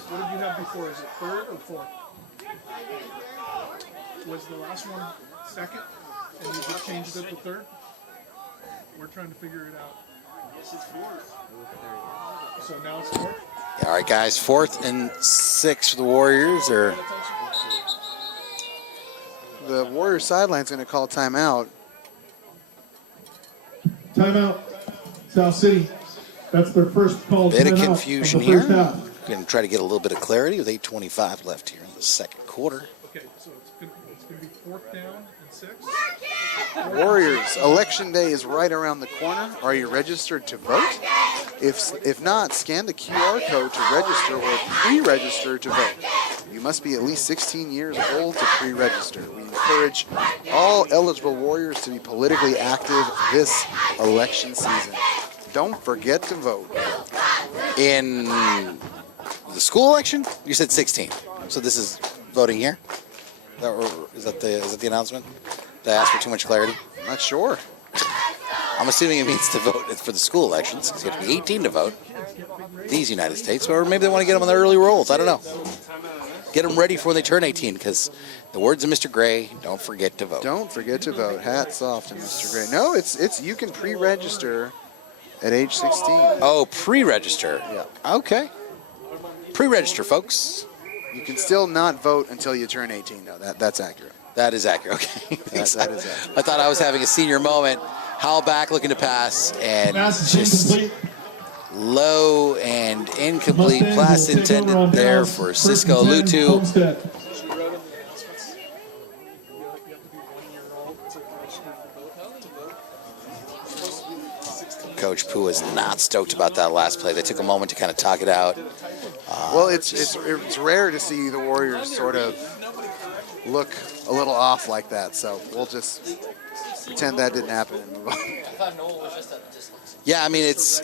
What did you have before? Is it 3rd or 4th? Was the last one 2nd, and you just changed it to 3rd? We're trying to figure it out. Yes, it's 4th. So now it's 4th? Yeah, all right, guys. 4th and 6 for the Warriors. The Warriors sideline's going to call timeout. Timeout, South City. That's their first call. Bit of confusion here. Going to try to get a little bit of clarity with 8:25 left here in the 2nd quarter. Okay, so it's going to be 4th down and 6. Warriors, Election Day is right around the corner. Are you registered to vote? If not, scan the QR code to register or pre-register to vote. You must be at least 16 years old to pre-register. We encourage all eligible Warriors to be politically active this election season. Don't forget to vote. In the school election, you said 16. So this is voting here? Is that the announcement? Did I ask for too much clarity? I'm not sure. I'm assuming it means to vote for the school elections, because you have to be 18 to vote. These United States, or maybe they want to get them on their early rolls. I don't know. Get them ready for when they turn 18, because the words of Mr. Gray, don't forget to vote. Don't forget to vote. Hats off to Mr. Gray. No, it's you can pre-register at age 16. Oh, pre-register. Yeah. Okay. Pre-register, folks. You can still not vote until you turn 18, though. That's accurate. That is accurate. Okay. That is accurate. I thought I was having a senior moment. Howell back looking to pass, and just low and incomplete. Pass intended there for Cisco Lutu. Coach Pooh is not stoked about that last play. They took a moment to kind of talk it out. Well, it's rare to see the Warriors sort of look a little off like that, so we'll just pretend that didn't happen and move on. Yeah, I mean it's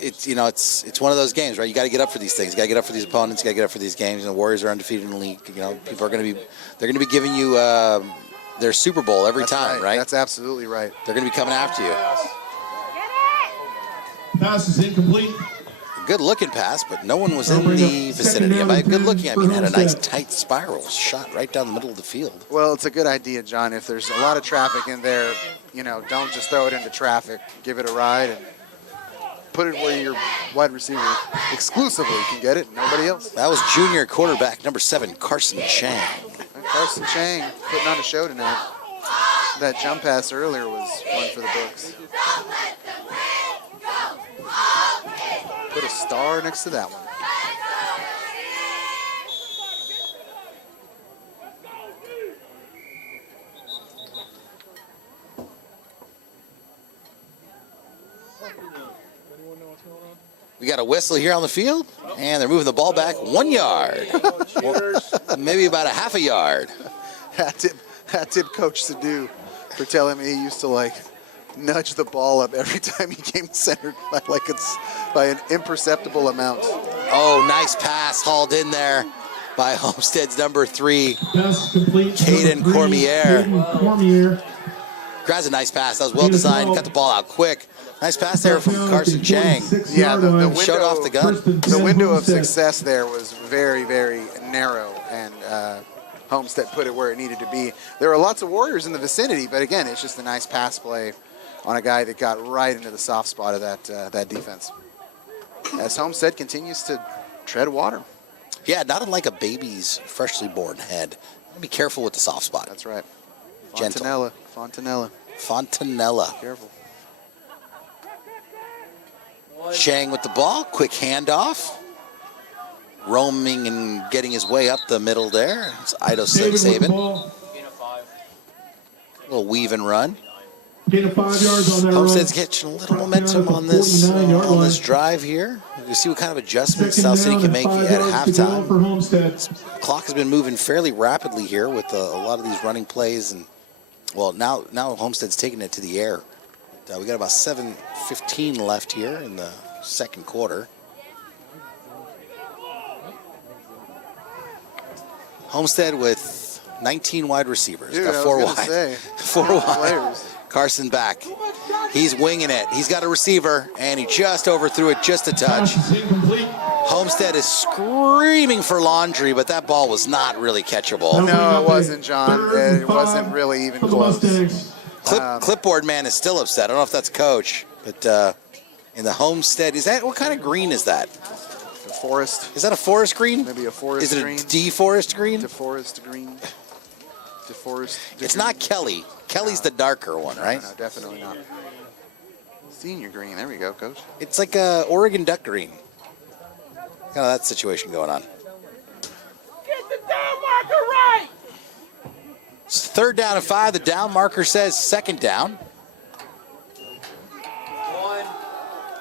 one of those games, right? You got to get up for these things. You got to get up for these opponents. You got to get up for these games. And the Warriors are undefeated in the league. You know, people are going to be giving you their Super Bowl every time, right? That's absolutely right. They're going to be coming after you. Pass is incomplete. Good looking pass, but no one was in the vicinity. And by good looking, I mean had a nice tight spiral shot right down the middle of the field. Well, it's a good idea, John. If there's a lot of traffic in there, don't just throw it into traffic. Give it a ride and put it where your wide receiver exclusively can get it, nobody else. That was junior quarterback number 7, Carson Chang. And Carson Chang putting on a show tonight. That jump pass earlier was one for the books. Put a star next to that one. We got a whistle here on the field, and they're moving the ball back 1 yard. Maybe about a half a yard. Hat tip Coach Sadu for telling me he used to nudge the ball up every time he came centered, like it's by an imperceptible amount. Oh, nice pass hauled in there by Homestead's number 3, Caden Cormier. Grabs a nice pass. That was well designed. Got the ball out quick. Nice pass there from Carson Chang. Yeah, the window, showed off the gun. The window of success there was very, very narrow, and Homestead put it where it needed to be. There are lots of Warriors in the vicinity, but again, it's just a nice pass play on a guy that got right into the soft spot of that defense. As Homestead continues to tread water. Yeah, not unlike a baby's freshly born head. Be careful with the soft spot. That's right. Gentle. Fontanella. Careful. Chang with the ball. Quick handoff. Roaming and getting his way up the middle there. It's Ido Saban. Little weave and run. Gain of 5 yards on that Homestead's run. getting a little momentum on this drive here. We'll see what kind of adjustments South City can make at halftime. For Homestead. Clock has been moving fairly rapidly here with a lot of these running plays, and well, now Homestead's taking it to the air. We got about 7:15 left here in the second quarter. Homestead with 19 wide receivers. Dude, got 4 wide. 4 wide. Players. Carson back. He's winging it. He's got a receiver, and he just overthrew it just a touch. Homestead is screaming for laundry, but that ball was not really catchable. No, it wasn't, John. It wasn't really even close. Clipboard man is still upset. I don't know if that's coach, but in the Homestead, what kind of green is that? A forest. Is that a forest green? Maybe a forest green. Is it a deforest green? DeForest green. DeForest. It's not Kelly. Kelly's the darker one, right? No, definitely not. Senior green. There we go, Coach. It's like a Oregon duck green. Kind of that situation going on. Get the down marker right. It's 3rd down and 5. The down marker says 2nd down.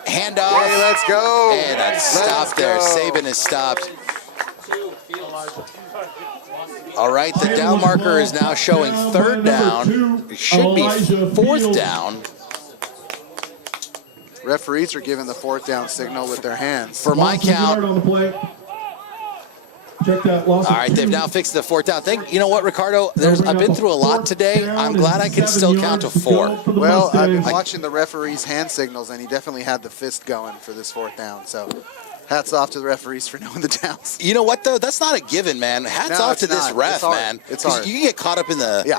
Handoff. Hey, let's go. And that's stopped there. Saban is stopped. All right, the down marker is now showing 3rd down. It should be 4th down. Referees are giving the 4th down signal with their hands. For my count. All right, they've now fixed the 4th down thing. You know what, Ricardo? I've been through a lot today. I'm glad I can still count to 4. Well, I've been watching the referee's hand signals, and he definitely had the fist going for this 4th down. So hats off to the referees for knowing the downs. You know what, though? That's not a given, man. Hats off to this ref, man. It's hard. You can get caught up in the... Yeah.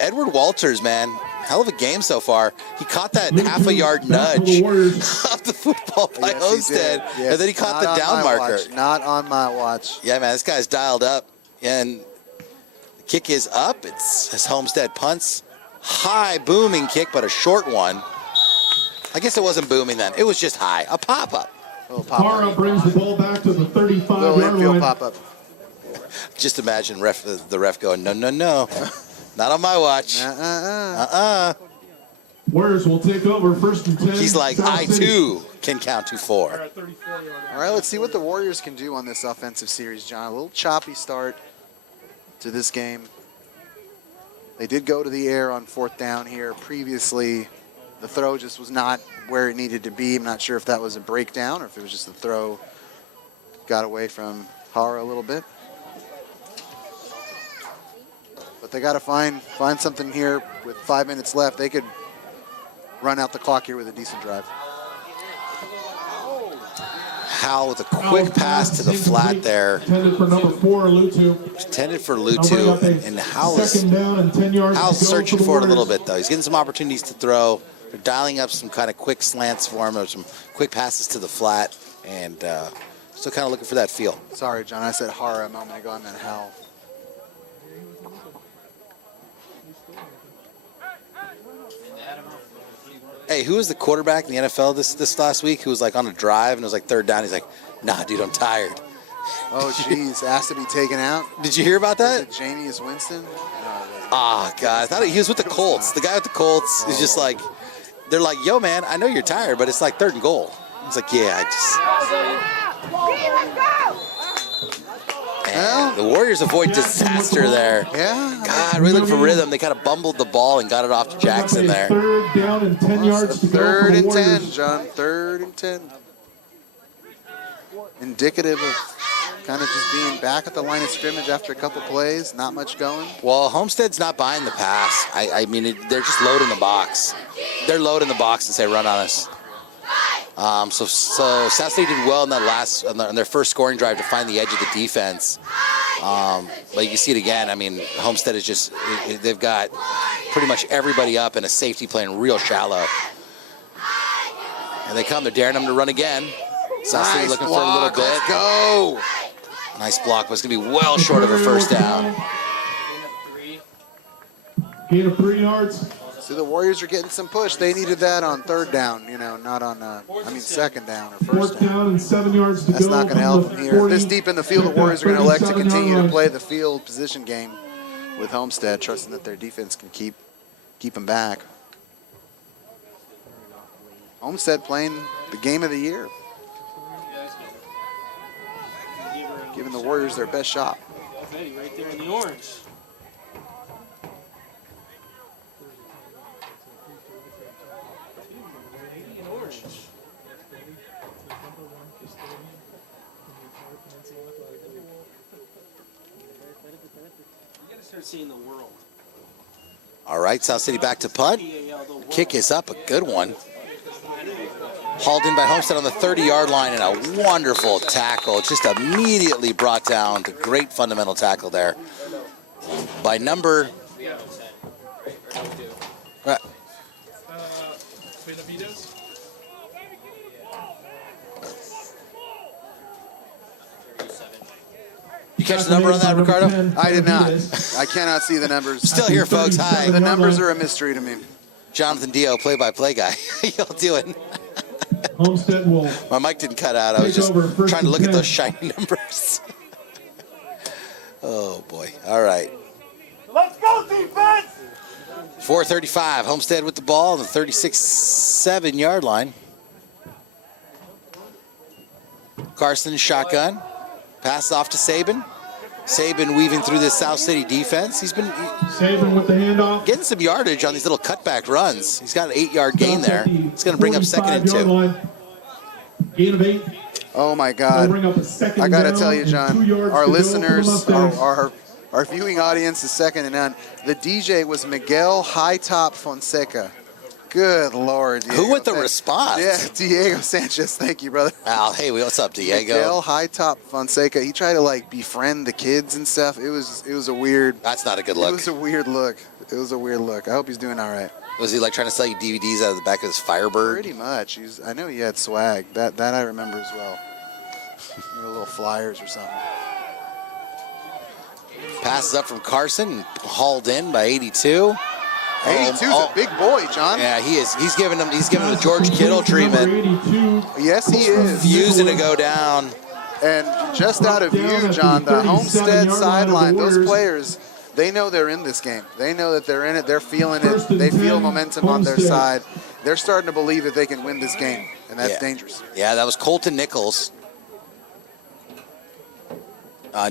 Edward Walters, man. Hell of a game so far. He caught that half-a-yard nudge off the football by Homestead, and then he caught the down marker. Not on my watch. Yeah, man, this guy's dialed up, and the kick is up. It's as Homestead punts. High booming kick, but a short one. I guess it wasn't booming then. It was just high. A pop-up. Hara brings the ball back to the 35-yard line. Pop-up. Just imagine the ref going, no, no, no. Not on my watch. Warriors will take over 1st and 10. He's like, I too can count to 4. All right, let's see what the Warriors can do on this offensive series, John. A little choppy start to this game. They did go to the air on 4th down here previously. The throw just was not where it needed to be. I'm not sure if that was a breakdown or if it was just the throw got away from Hara a little bit. But they got to find something here with 5 minutes left. They could run out the clock here with a decent drive. Howell with a quick pass to the flat there. Intended for number 4, Lutu. Intended for Lutu, and Howell's searching for it a little bit, though. He's getting some opportunities to throw. They're dialing up some kind of quick slants for him, or some quick passes to the flat, and still kind of looking for that feel. Sorry, John, I said Hara a moment ago. I meant Howell. Hey, who was the quarterback in the NFL this last week who was like on a drive and it was like 3rd down? He's like, nah, dude, I'm tired. Oh, jeez, asked to be taken out. Did you hear about that? Was it Jameis Winston? Ah, God, I thought he was with the Colts. The guy with the Colts is just like, they're like, yo, man, I know you're tired, but it's like 3rd and goal. He's like, yeah, And the Warriors avoid disaster there. Yeah. God, really looking for rhythm. They kind of bumbled the ball and got it off to Jackson there. 3rd down and 10 yards to go. 3rd and 10, John. 3rd and 10. Indicative of kind of just being back at the line of scrimmage after a couple plays. Not much going. Well, Homestead's not buying the pass. I mean, they're just loading the box. They're loading the box and say, run on us. So South State did well in that on their first scoring drive to find the edge of the defense. But you can see it again. I mean, Homestead is just, they've got pretty much everybody up and a safety playing real shallow. And they're daring them to run again. South City Nice looking block. for a little Let's bit. go. Nice block, but it's going to be well short of a first down. Gain of 3 yards. See, the Warriors are getting some push. They needed that on 3rd down, you know, not on, 2nd down or 1st 4th down. down and 7 yards to That's go. not going to help them here. This deep in the field, the Warriors are going to elect to continue to play the field position game with Homestead, trusting that their defense can keep them back. Homestead playing the game of the year, giving the Warriors their best shot. Right there in the orange. Start seeing the world. All right, South City back to punt. Kick is up, a good one. Hauled in by Homestead on the 30-yard line, and a wonderful tackle. Just immediately brought down. The great fundamental tackle there by number. Benavides. You catch the number on that, Ricardo? I did not. I cannot see the numbers. Still here, folks. Hi. The numbers are a mystery to me. Jonathan Dio, play-by-play guy. Y'all doing? Homestead will. My mic didn't cut out. I was just trying to look at those shiny numbers. Oh, boy. All right. Let's go, defense! 4:35. Homestead with the ball on the 36-7-yard line. Carson shotgun. Pass off to Saban. Saban weaving through this South City defense. He's been Saban with the handoff. getting some yardage on these little cutback runs. He's got an 8-yard gain there. It's going to bring up 2nd and 2. Line. Gain of 8. Oh my God! Bring up a second I got to down tell you, and John, 2 yards our to go for the listeners, Mustangs. our viewing audience is second to none. The DJ was Miguel High Top Fonseca. Good Lord, Diego. Who with the response? Yeah, Diego Sanchez. Thank you, brother. Al, hey, what's up, Diego? Miguel High Top Fonseca. He tried to like befriend the kids and stuff. It was a weird. That's not a good It look. was a weird look. It was a weird look. I hope he's doing all right. Was he like trying to sell you DVDs out of the back of his Firebird? Pretty much. I know he had swag. That I remember as well. Maybe little flyers or something. Passes up from Carson, hauled in by 82. 82's a big boy, John. Yeah, he is. He's giving him the George Kittle treatment. Yes, he is. Fusing to go down. And just out of view, John, the Homestead sideline, those players, they know they're in this game. They know that they're in it. They're feeling it. They feel momentum on their side. They're starting to believe that they can win this game, and that's dangerous. Yeah, that was Colton Nichols.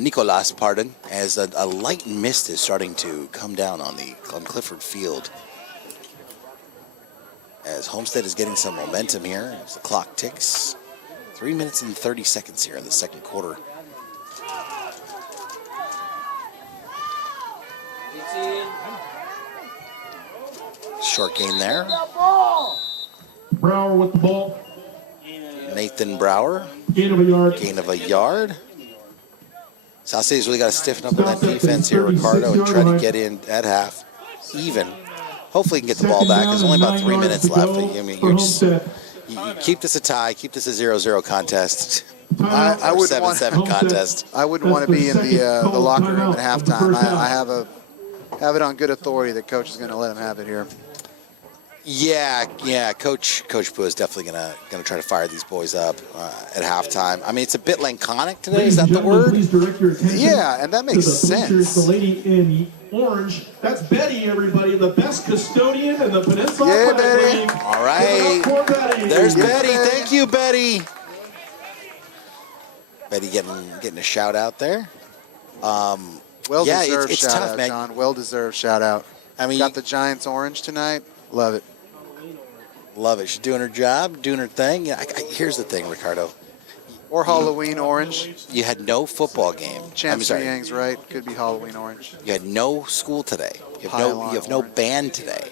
Nicolas, pardon, as a light mist is starting to come down on Clifford Field. As Homestead is getting some momentum here as the clock ticks. 3 minutes and 30 seconds here in the 2nd quarter. Short gain there. Brower with the ball. Nathan Brower. Gain of a yard. Gain of a yard. South City's really got to stiffen up on that defense here, Ricardo, and try to get in at half, even. Hopefully, he can get the ball back. There's only about 3 minutes left. I mean, you keep this a tie, keep this a 0-0 contest. I would 7-7 contest. I wouldn't want to be in the locker room at halftime. I have it on good authority that coach is going to let him have it here. Yeah. Coach Pooh is definitely gonna try to fire these boys up at halftime. I mean, it's a bit laconic today. Is that the word? Yeah, and that makes sense. The lady in orange, that's Betty, everybody, the best custodian in the Peninsula. Yeah, Betty. League. All right. There's Betty. Thank you, Betty. Betty getting a shout out there. Well-deserved it's shout tough, out, man. John. Well-deserved shout out. I mean, got the Giants orange tonight. Love it. Love it. She's doing her job, doing her thing. Yeah, here's the thing, Ricardo. Or Halloween orange. You had no football game. Chancellor Yang's right. Could be Halloween orange. You had no school today. You have no band today.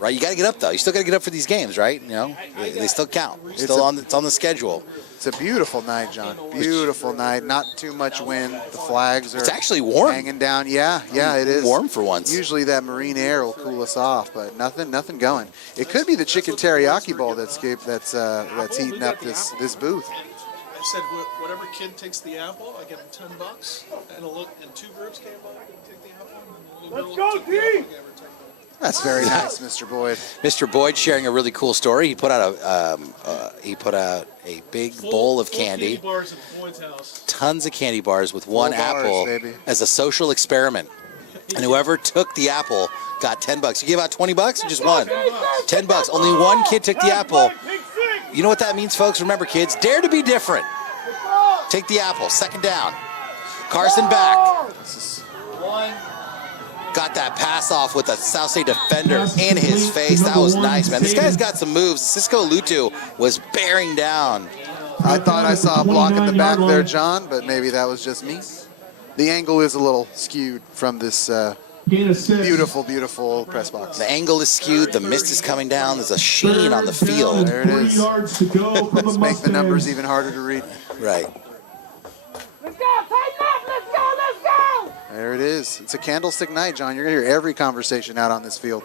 Right? You got to get up, though. You still got to get up for these games, right? You know, they still count. It's on the schedule. It's a beautiful night, John. Beautiful night. Not too much wind. The flags are It's actually warm. hanging down. Yeah, it is. Warm for once. Usually that marine air will cool us off, but nothing going. It could be the chicken teriyaki bowl that's heating up this booth. said whatever kid takes the apple, I give him $10, and 2 groups came by and take the apple. And the Let's go, team! That's very nice, Mr. Boyd. Mr. Boyd sharing a really cool story. He put out a big bowl of candy, bars at Boyd's house. tons of candy bars with one Full bars, apple baby. as a social experiment. And whoever took the apple got $10. You give out $20 or just one? $10. Only one kid took the apple. You know what that means, folks? Remember, kids, dare to be different. Take the apple. Second down. Carson back. Got that pass off with a South State defender in his face. That was nice, man. This guy's got some moves. Cisco Lutu was bearing down. I thought I saw a block in the back there, John, but maybe that was just me. The angle is a little skewed from this beautiful, beautiful press box. The angle is skewed. The mist is coming down. There's a sheen on the field. There it is. Let's make the numbers even harder to read. Right. Let's go! Tighten up! Let's go! Let's go! There it is. It's a candlestick night, John. You're going to hear every conversation out on this field.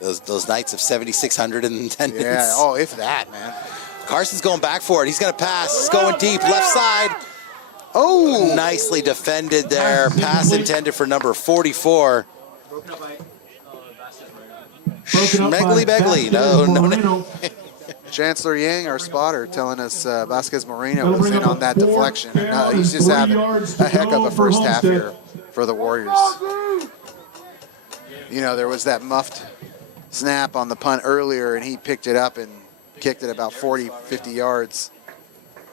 Those nights of 7,600 in attendance. Yeah, oh, if that, man. Carson's going back for it. He's going to pass. He's going deep. Left side. Oh! Nicely defended there. Pass intended for number 44. Schmeggly Begley. No. Chancellor Yang, our spotter, telling us Vasquez Moreno was in on that deflection. And, he's just having a heck of a first half here for the Warriors. You know, there was that muffed snap on the punt earlier, and he picked it up and kicked it about 40, 50 yards.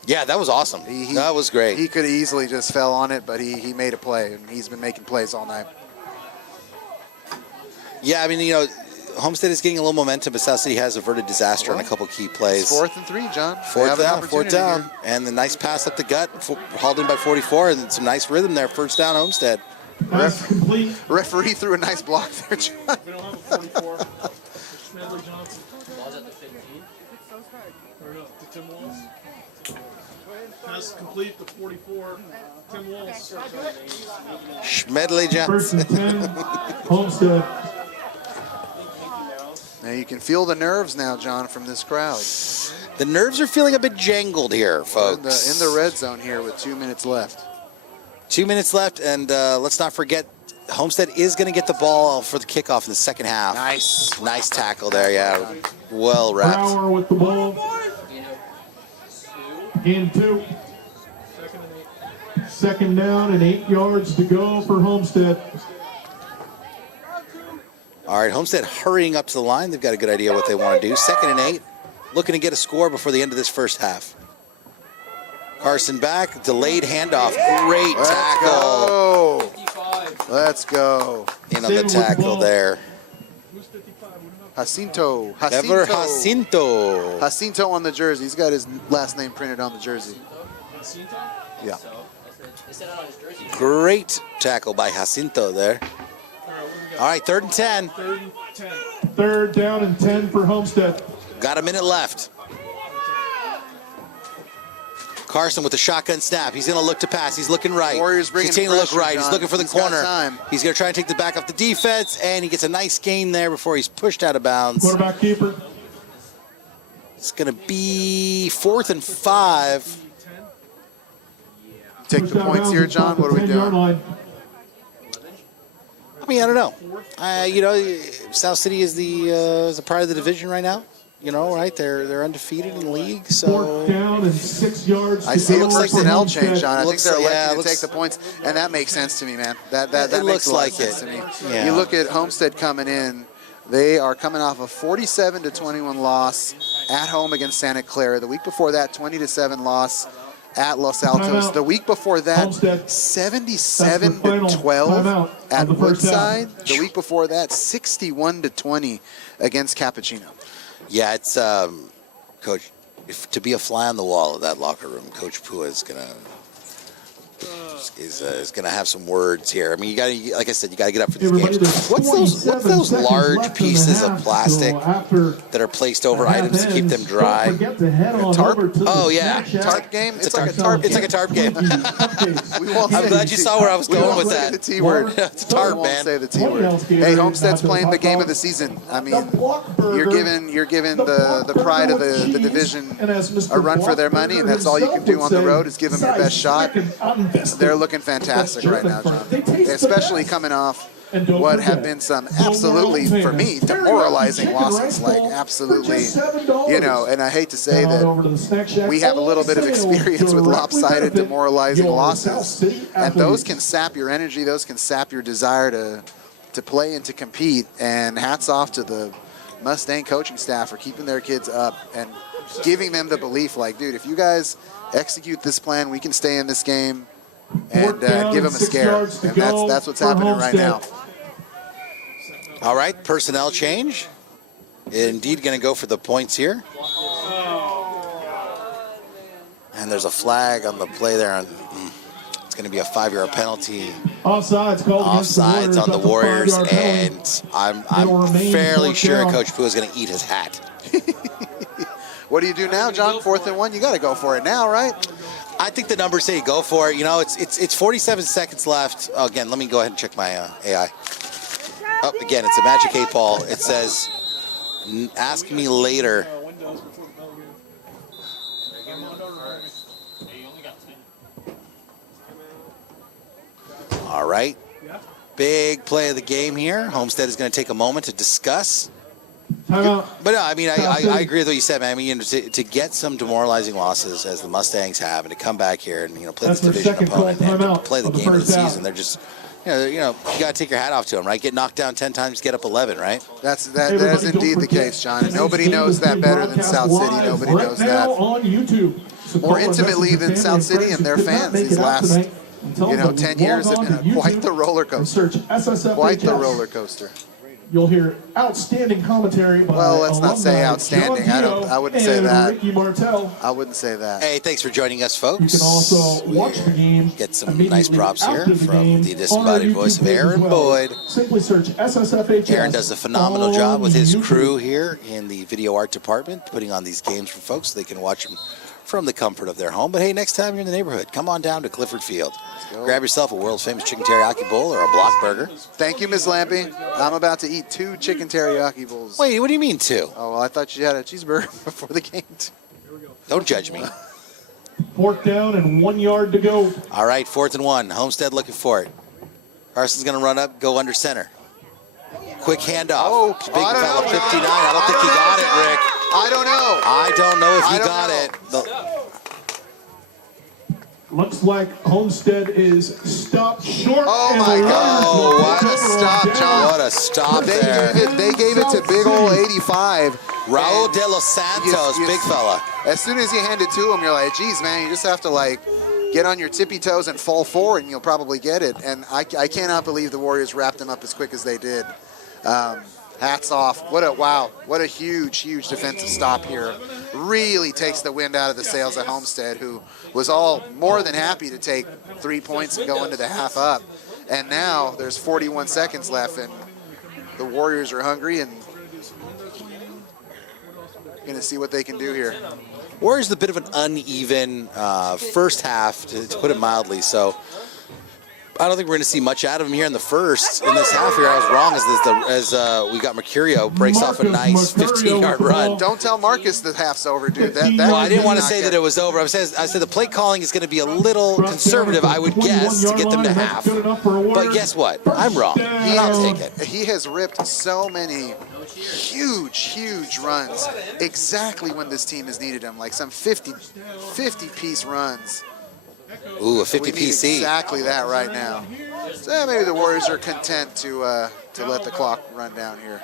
Yeah, that was awesome. That was great. He could have easily just fell on it, but he made a play, and he's been making plays all night. Yeah, I mean, you know, Homestead is getting a little momentum, but South City has averted disaster on a couple key plays. It's 4th and 3, John. Fourth down. And the nice pass up the gut, hauled in by 44, and some nice rhythm there. First down, Homestead. Referee threw a nice block there, John. We don't have a 44. Smedley Johnson. Ball's at the 15. Or no, to Tim Walls. Pass complete to 44. Tim Walls. Schmedley First Johnson. and 10, Homestead. Now you can feel the nerves now, John, from this crowd. The nerves are feeling a bit jangled here, folks. In the red zone here with 2 minutes left. 2 minutes left, and let's not forget, Homestead is going to get the ball for the kickoff in the second half. Nice tackle there, yeah. Well wrapped. Brower with the ball. Gain 2. Second down and 8 yards to go for Homestead. All right, Homestead hurrying up to the line. They've got a good idea what they want to do. 2nd and 8, looking to get a score before the end of this first half. Carson back, delayed handoff. Great tackle. Let's go. In on the tackle there. Jacinto. Ever Jacinto. Jacinto on the jersey. He's got his last name printed on the jersey. Yeah. Great tackle by Jacinto there. All right, 3rd and 10. 3rd down and 10 for Homestead. Got a minute left. Carson with the shotgun snap. He's going to look to pass. He's looking right. Warriors bringing He's taking a look pressure, right. He's John. looking for the He's got corner. time. He's going to try and take the back off the defense, and he gets a nice gain there before he's pushed out of bounds. Quarterback keeper. It's going to be 4th and 5. Take the points here, John. What are we doing? I mean, I don't know. You know, South City is a part of the division right now. You know, right? They're undefeated in the league. So 4th down and 6 yards. I see. It looks like for an L Homestead. change, John. I think they're electing to looks- take the points, and that makes sense to me, man. That It makes looks a lot like of sense it. to me. Yeah. You look at Homestead coming in. They are coming off a 47-21 loss at home against Santa Clara. The week before that, 20-7 loss at Los Altos. Timeout. The week before that, Homestead. 77-12 Timeout at on the first down. Woodside. The week before that, 61-20 against Cappuccino. yeah, it's Coach. To be a fly on the wall of that locker room, Coach Pua is gonna is going to have some words here. I mean, you got to, like I said, you got to get up for these Everybody, games. there's What's those 27 large seconds left in the pieces of half, plastic so after that are placed over the half items to keep them ends, dry? Don't forget to head on tarp? over to the Oh, yeah. snack shack. Tarp game? It's like a tarp. It's like a tarp game. We won't I'm say glad the you T- saw where I was we going won't with say that. the T word. It's a We tarp, won't man. say the T word. Hey, Homestead's playing the game of the season. I mean, you're giving the pride of the division a run for their money, and that's all you can do on the road is give them your best shot. They're looking fantastic right now, John. Especially coming off what have been some absolutely, for me, demoralizing losses. Like, absolutely, you know, and I hate to say that we have a little bit of experience with lopsided, demoralizing losses. And those can sap your energy. Those can sap your desire to play and to compete. And hats off to the Mustang coaching staff for keeping their kids up and giving them the belief, like, dude, if you guys execute this plan, we can stay in this game and give them a scare. And that's what's happening right now. All right, personnel change. Indeed going to go for the points here. And there's a flag on the play there. It's going to be a 5-yard penalty. Offsides called Offsides on the Warriors, and I'm fairly sure down. Coach Pooh is going to eat his hat. What do you do now, John? 4th and 1? You got to go for it now, right? I think the numbers say go for it. You know, it's 47 seconds left. Oh, again, let me go ahead and check my AI. Oh, again, it's a magic 8-ball. It says, ask me later. All right. Big play of the game here. Homestead is going to take a moment to discuss. But no, I mean, I agree with what you said, man. I mean, you know, to get some demoralizing losses as the Mustangs have, and to come back here and, you know, play this division opponent and to play the game of the season, they're just, you know, you got to take your hat off to them, right? Get knocked down 10 times, get up 11, right? That is indeed the case, John. And nobody knows that better than South City. Nobody knows that more intimately than South City and their fans. These last, 10 years have been quite the roller coaster. Quite the roller coaster. You'll hear outstanding commentary by let's not say outstanding. I wouldn't say that. Ricky Martel. I wouldn't say that. Hey, thanks for joining us, folks. You can also watch the game. Get some nice props here from the on disembodied our voice YouTube of page as Aaron well. Boyd. Simply search SSFHS. Aaron does a phenomenal job with his YouTube. crew here in the video art department, putting on these games for folks so they can watch them from the comfort of their home. But hey, next time you're in the neighborhood, come on down to Clifford Field. Grab yourself a world's famous chicken teriyaki bowl or a block burger. Thank you, Ms. Lampy. I'm about to eat 2 chicken teriyaki bowls. Wait, what do you mean 2? Oh, well, I thought you had a cheeseburger before the game. Don't judge me. 4th down and 1 yard to go. All right, 4th and 1. Homestead looking for it. Carson's going to run up, go under center. Quick handoff. Oh, Big fella, 59. I don't think he got it, Rick. I don't know if he got it. Looks like Homestead is stopped short. Oh my God! Oh, what a stop, John! What a stop there. They gave it to big old 85. Raul de los Santos, big fella. As soon as you hand it to him, you're like, geez, man, you just have to, like, get on your tippy toes and fall forward, and you'll probably get it. And I cannot believe the Warriors wrapped him up as quick as they did. Hats off. What a huge defensive stop here. Really takes the wind out of the sails of Homestead, who was all more than happy to take 3 points and go into the half up. And now there's 41 seconds left, and the Warriors are hungry and going to see what they can do here. Warriors a bit of an uneven first half, to put it mildly. So I don't think we're going to see much out of him here in the first. In this half here, I was wrong as we got Mercurio breaks off a nice 15-yard run. Don't tell Marcus the half's over, dude. Well, I didn't want to say that it was over. I said the play calling is going to be a little conservative, I would guess, to get them to half. But guess what? I'm wrong. I'll take it. He has ripped so many huge runs exactly when this team has needed him, like some 50-piece runs. Ooh, a 50 PC. Exactly that right now. So maybe the Warriors are content to let the clock run down here.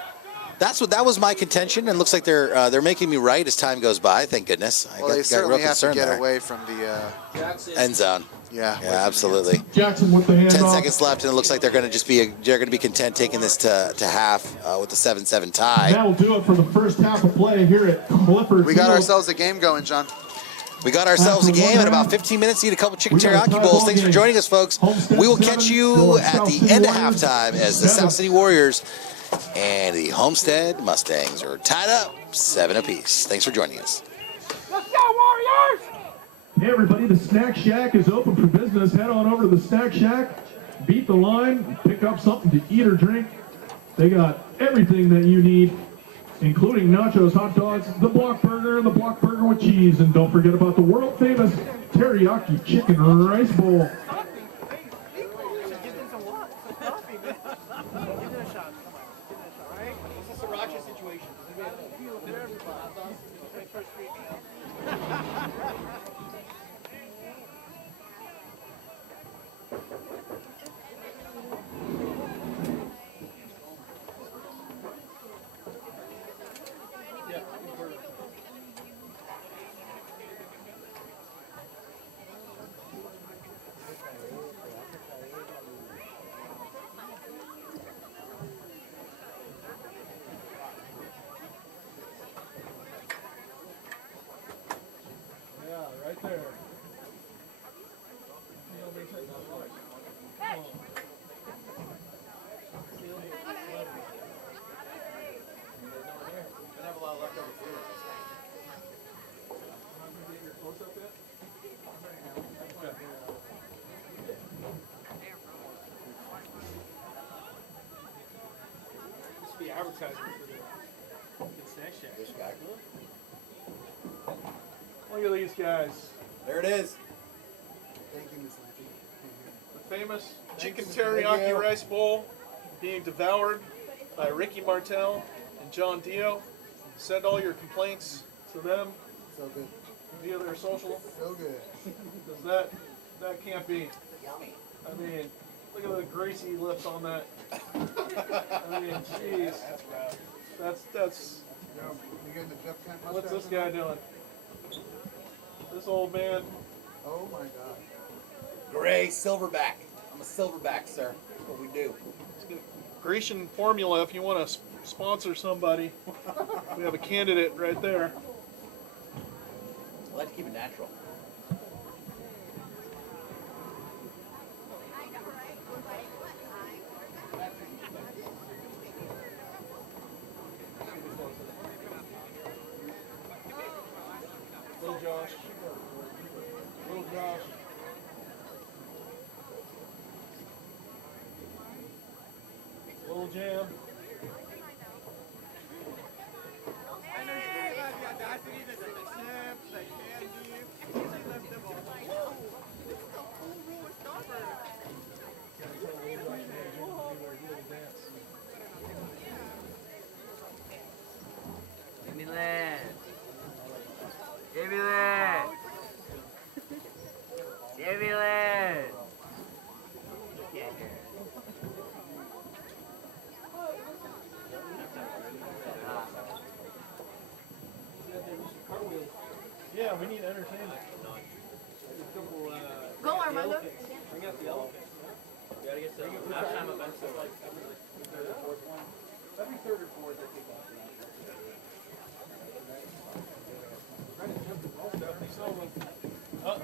That was my contention, and looks like they're making me right as time goes by. Thank goodness. Well, they certainly have to get away from the end zone. Yeah, absolutely. Jackson with the handoff. 10 seconds left, and it looks like they're going to be content taking this to half with the 7-7 tie. That'll do it for the first half of play here at Clifford. We got ourselves a game going, John. We got ourselves a game in about 15 minutes. Eat a couple chicken teriyaki bowls. Thanks for joining us, folks. We will catch you at the end of halftime as the South City Warriors and the Homestead Mustangs are tied up 7 apiece. Thanks for joining us. Let's go, Warriors! Hey everybody, the Snack Shack is open for business. Head on over to the Snack Shack, beat the line, pick up something to eat or drink. They got everything that you need, including nachos, hot dogs, the block burger, and the block burger with cheese. And don't forget about the world famous teriyaki chicken rice bowl. It's a sriracha situation. Yeah, right there. Be advertising for the Snack Shack. This guy. Look at these guys. There it is. Thank you, Miss Lampy. The famous chicken Thank teriyaki you. rice bowl being devoured by Ricky Martel and John Dio. Send all your complaints to them So good. via their social. So good. Because that can't be. Yummy. I mean, look at the greasy lips on that. I mean, jeez. That's. What's this guy doing? This old man. Oh my God. Gray silverback. I'm a silverback, sir. That's what we do. Grecian formula, if you want to sponsor somebody, we have a candidate right there. I like to keep it natural. Little Josh. Little Josh. Little Jam. Give me that. Give me that. Give me that. Yeah, we need entertainment. Go, Armando. Bring out the elephant. You gotta get some halftime events like every third or fourth one. Every third or fourth, I think. Stephanie Sullivan. Oh.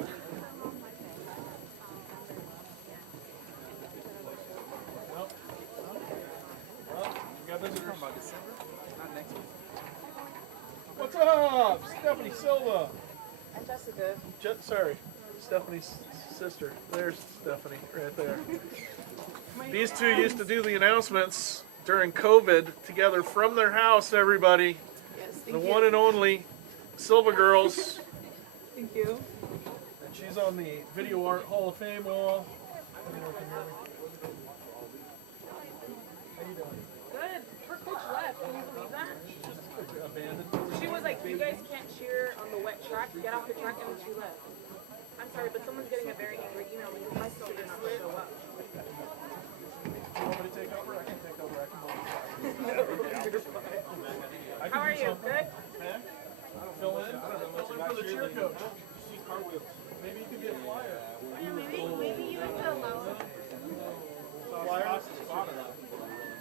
Well, we got visitors. Not next week. What's up, Stephanie Silva? And Jessica. Sorry, Stephanie's sister. There's Stephanie right there. These two used to do the announcements during COVID together from their house, everybody. Yes, The one and only Silva Girls. Thank you. And she's on the Video Art Hall of Fame wall. How you doing? Good. Her coach left. Can you believe that? Abandoned. She was like, "You guys can't cheer on the wet track. Get off the track," and then she left. I'm sorry, but someone's getting a very angry email because my still did not show up. You want me to take over? I can take over. I can How are you? Good? Man, fill in. Fill in for the cheer coach. Maybe you could be a flyer. Yeah, maybe you could allow them. Flyer?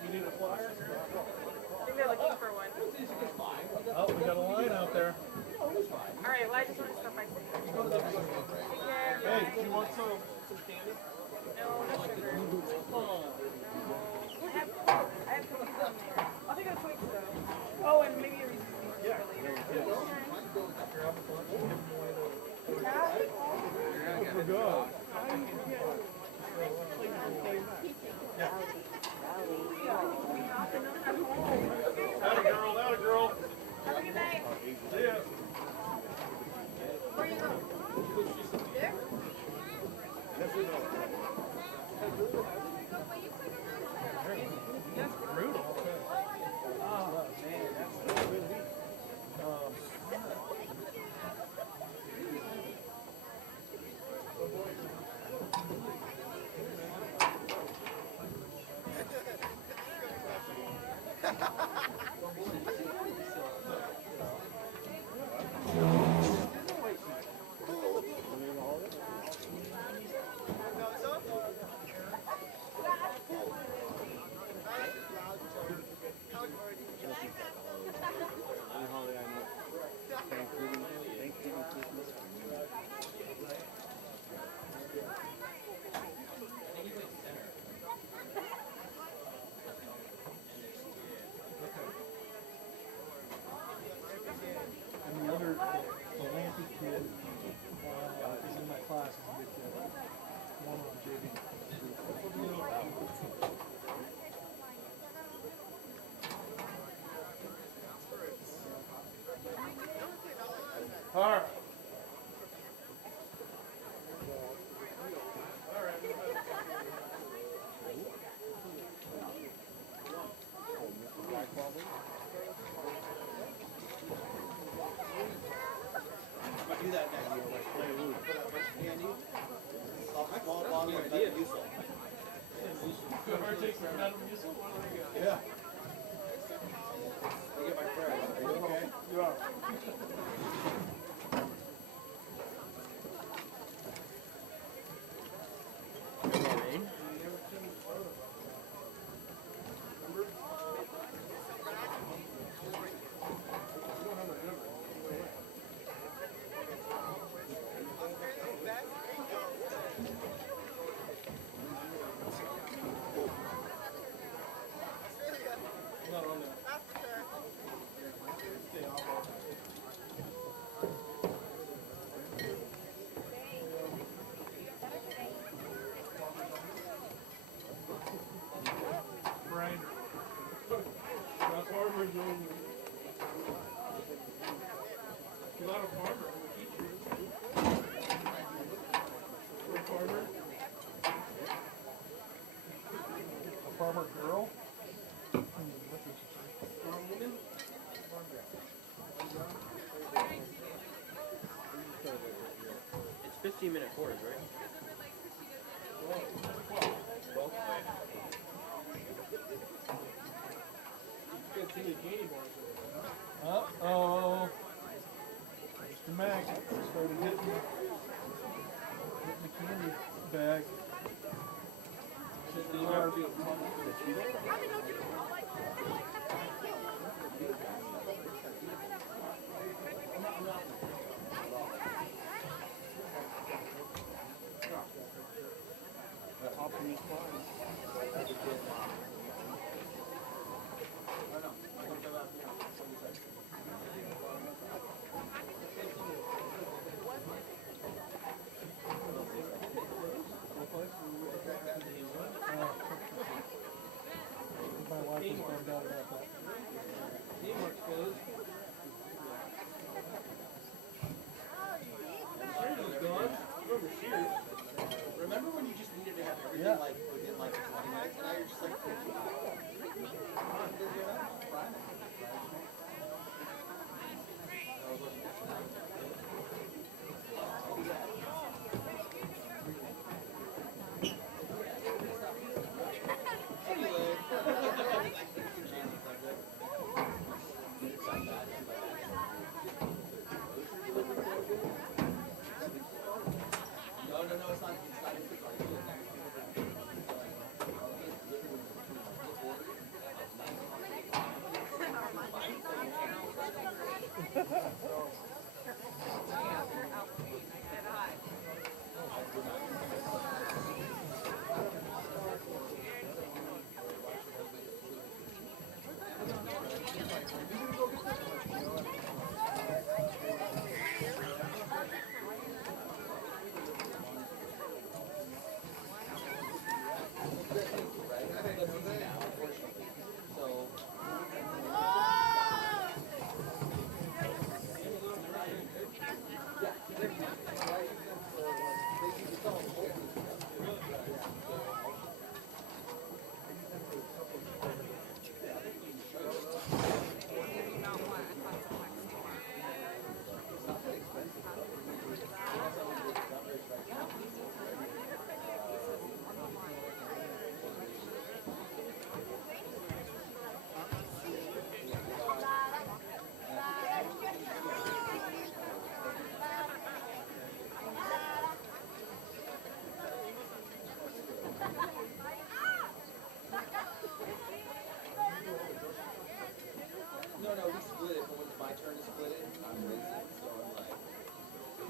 You need a flyer? I think they're looking for one. Oh, we got a line out there. All right, well, I just want to stop by saying. You want some candy? No, no sugar. I have cookies on there. I'll take a Twix though. Oh, and maybe a Reese's Pieces for later. For God. Atta girl, atta girl. Have a good night. See ya. Where are you going? There? That's brutal. Oh, man, that's so good. And the other, the Lampy kid, is in my class, is a good kid. One on JV. All right. Do that next year, like play loop. Put a bunch of candy. Small bottle of Metamucil. Whoever takes the Metamucil, what do they got? Yeah. I get my friends. Are you okay? You are. Not on there. Stay off of it. Brian. Not farmers only. A lot of farmers. For a farmer. A farmer girl. Farm woman. It's 15-minute quarters, right? Uh-oh. Mr. Mac started hitting the candy bag. Hitting the yard. My wife was bummed out about that.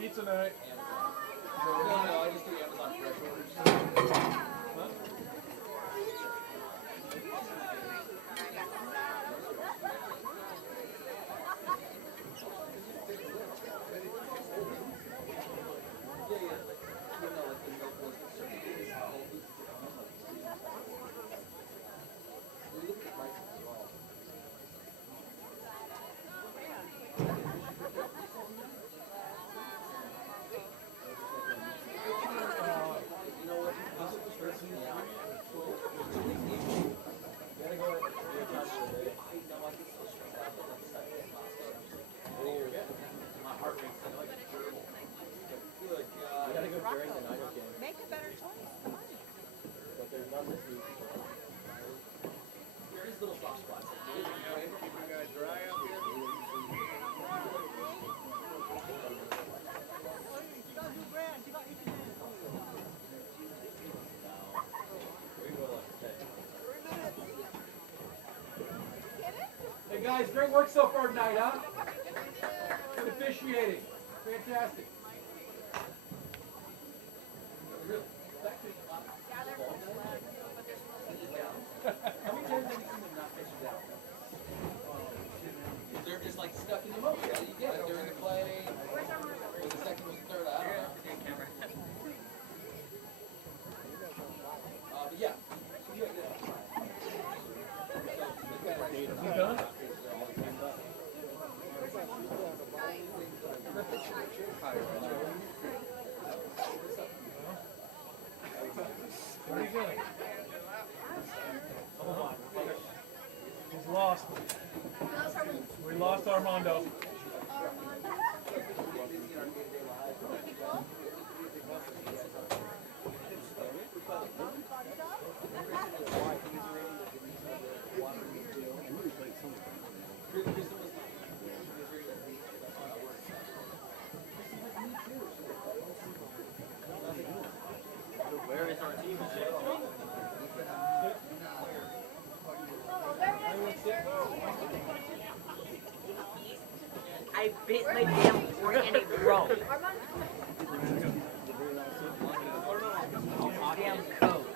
Pizza night. No, I just do Amazon fresh orders. Huh? Make a better choice. Come on. There is little soft spots. Hey guys, great work so far tonight, huh? Good officiating. Fantastic. How many times have you seen them knock pitches out? They're just like stuck in the motion. You get it during the play. Or the second was the third. I don't know. But yeah. You done? Where are you going? Hold on. He's lost. We lost Armando. Where is our team? I bit my damn foot and it broke. Damn coat.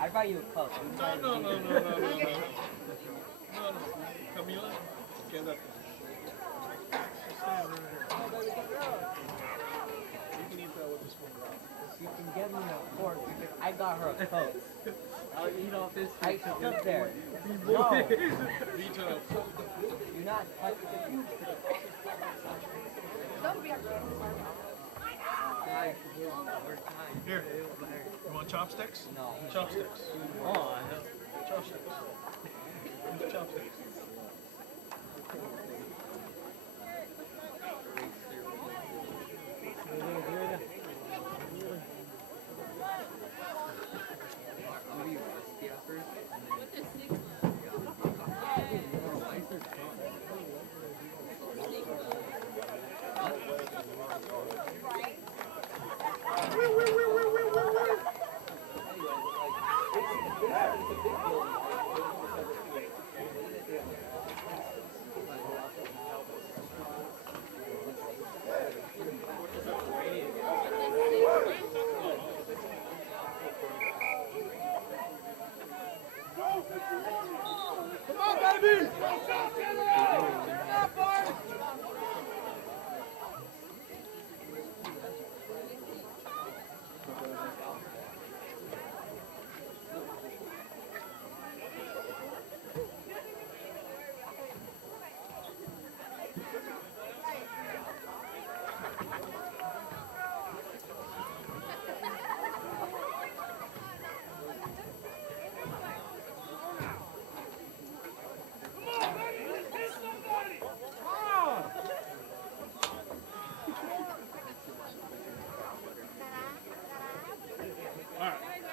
I brought you a Coke. No. No. Camila, quédate. You can eat that with the spoon. You can get me a fork because I got her a Coke. I'll eat off this. I stood there. No. No, Veto. do not touch it. Here. You want chopsticks? No. Chopsticks. Oh, I know. Chopsticks. Use chopsticks. Come on, baby! Come on, boys!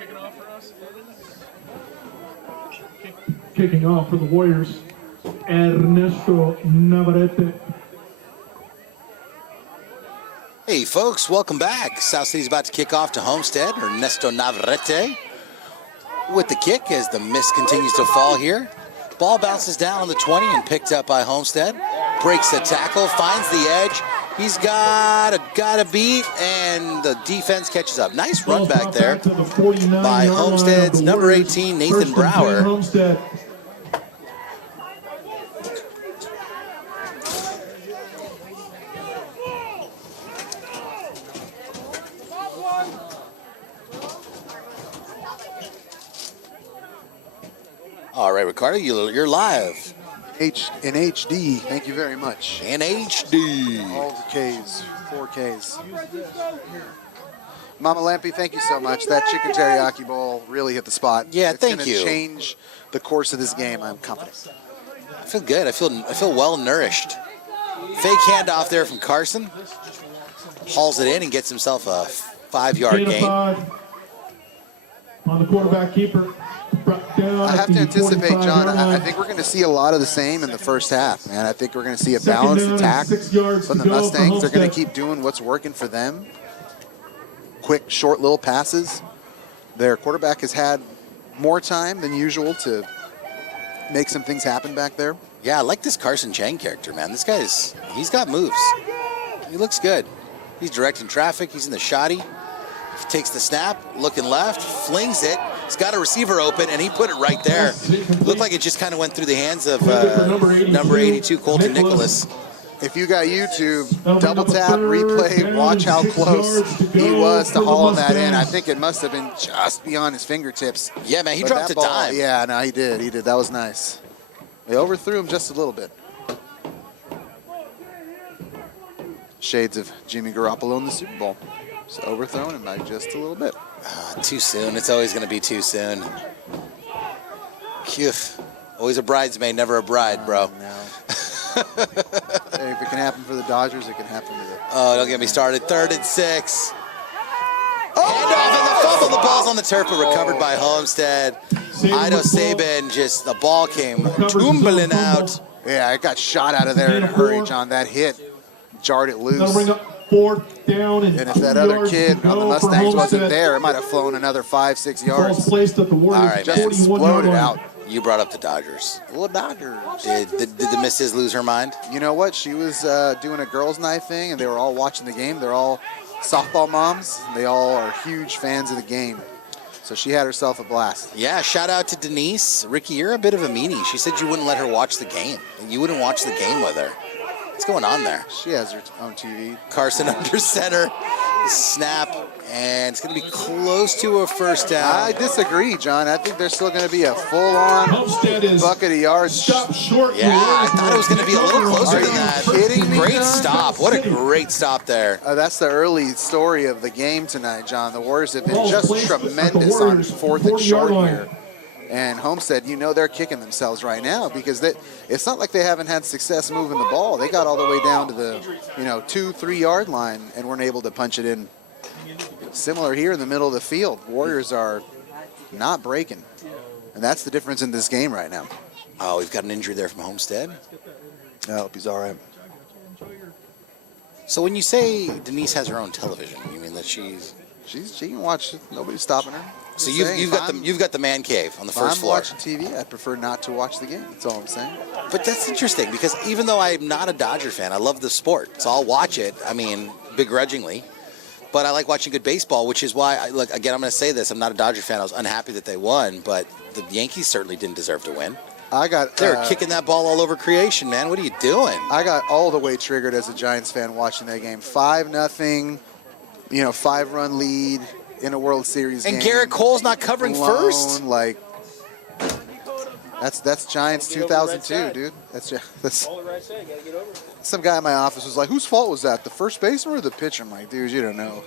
kicking off for us? Kicking off for the Warriors, Ernesto Navarrete. Hey folks, welcome back. South City's about to kick off to Homestead. Ernesto Navarrete with the kick as the mist continues to fall here. Ball bounces down on the 20 and picked up by Homestead. Breaks the tackle, finds the edge. He's got a beat, and the defense catches up. Nice run back there by Homestead's number 18, Nathan Brower. All right, Ricardo, you're live. In HD, thank you very much. In HD. All the Ks, 4 Ks. Mama Lampy, thank you so much. That chicken teriyaki bowl really hit the spot. Yeah, thank you. It's going to change the course of this game, I'm confident. I feel good. I feel well nourished. Fake handoff there from Carson. Hauls it in and gets himself a 5-yard gain. On the quarterback keeper. I have to anticipate, John, I think we're going to see a lot of the same in the first half, man. I think we're going to see a balanced attack from the Mustangs. They're going to keep doing what's working for them. Quick, short little passes. Their quarterback has had more time than usual to make some things happen back there. Yeah, I like this Carson Chang character, man. This guy's, he's got moves. He looks good. He's directing traffic. He's in the shoddy. He takes the snap, looking left, flings it. He's got a receiver open, and he put it right there. Looked like it just kind of went through the hands of number 82, Colton Nicholas. If you got YouTube, double tap, replay, watch how close he was to hauling that in. I think it must have been just beyond his fingertips. Yeah, man, he dropped a dime. Yeah, no, he did. He did. That was nice. They overthrew him just a little bit. Shades of Jimmy Garoppolo in the Super Bowl. So overthrown him by just a little bit. Too soon. It's always going to be too soon. Cute. Always a bridesmaid, never a bride, bro. No. Hey, if it can happen for the Dodgers, it can happen to the... Oh, don't get me started. 3rd and 6. Handoff and the fumble. The ball's on the turf, but recovered by Homestead. Ido Saban, just the ball came tumbling out. Yeah, it got shot out of there in a hurry, John. That hit jarred it loose. That'll bring up 4th down and if that other kid on the Mustangs wasn't there, it might have flown another 5-6 yards. Ball's placed at the Warriors. All right, just man. exploded out. You brought up the Dodgers. Well, Dodgers. Did the missus lose her mind? You know what? She was doing a girls' night thing, and they were all watching the game. They're all softball moms. They all are huge fans of the game. So she had herself a blast. Yeah, shout out to Denise. Ricky, you're a bit of a meanie. She said you wouldn't let her watch the game. You wouldn't watch the game with her. What's going on there? She has her own TV. Carson under center. Snap. And it's going to be close to a first down. I disagree, John. I think there's still going to be a full-on bucket of yards. Stop short. Yeah, I thought it was going to be a little closer than that. Are you kidding me, Great John? stop. What a great stop there. That's the early story of the game tonight, John. The Warriors have been just tremendous on 4th and short here. And Homestead, you know they're kicking themselves right now because it's not like they haven't had success moving the ball. They got all the way down to the 2-3 yard line and weren't able to punch it in. Similar here in the middle of the field. Warriors are not breaking. And that's the difference in this game right now. Oh, we've got an injury there from Homestead. I hope he's all right. So when you say Denise has her own television, you mean that she can watch it. Nobody's stopping her. So you've got the man cave on the first floor. If I'm watching TV, I prefer not to watch the game. That's all I'm saying. But that's interesting because even though I'm not a Dodger fan, I love the sport. So I'll watch it. I mean, begrudgingly. But I like watching good baseball, which is why, I'm going to say this. I'm not a Dodger fan. I was unhappy that they won, but the Yankees certainly didn't deserve to win. They were kicking that ball all over creation, man. What are you doing? I got all the way triggered as a Giants fan watching that game. 5-0, 5-run lead in a World Series game. And Garrett Cole's not covering first? Like, that's Giants 2002, dude. That's some guy in my office was like, whose fault was that? The first baseman or the pitcher? I'm like, dude, you don't know.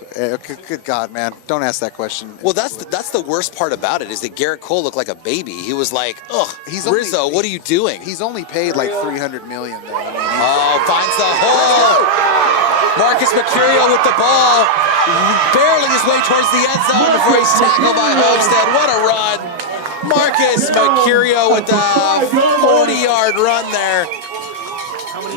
Good God, man. Don't ask that question. Well, that's the worst part about it is that Garrett Cole looked like a baby. He was like, ugh, Rizzo, what are you doing? He's only paid like $300 million, though. I mean, finds the hole. Marcus Mercurio with the ball, barreling his way towards the end zone before he's tackled by Homestead. What a run. Marcus Mercurio with a 40-yard run there.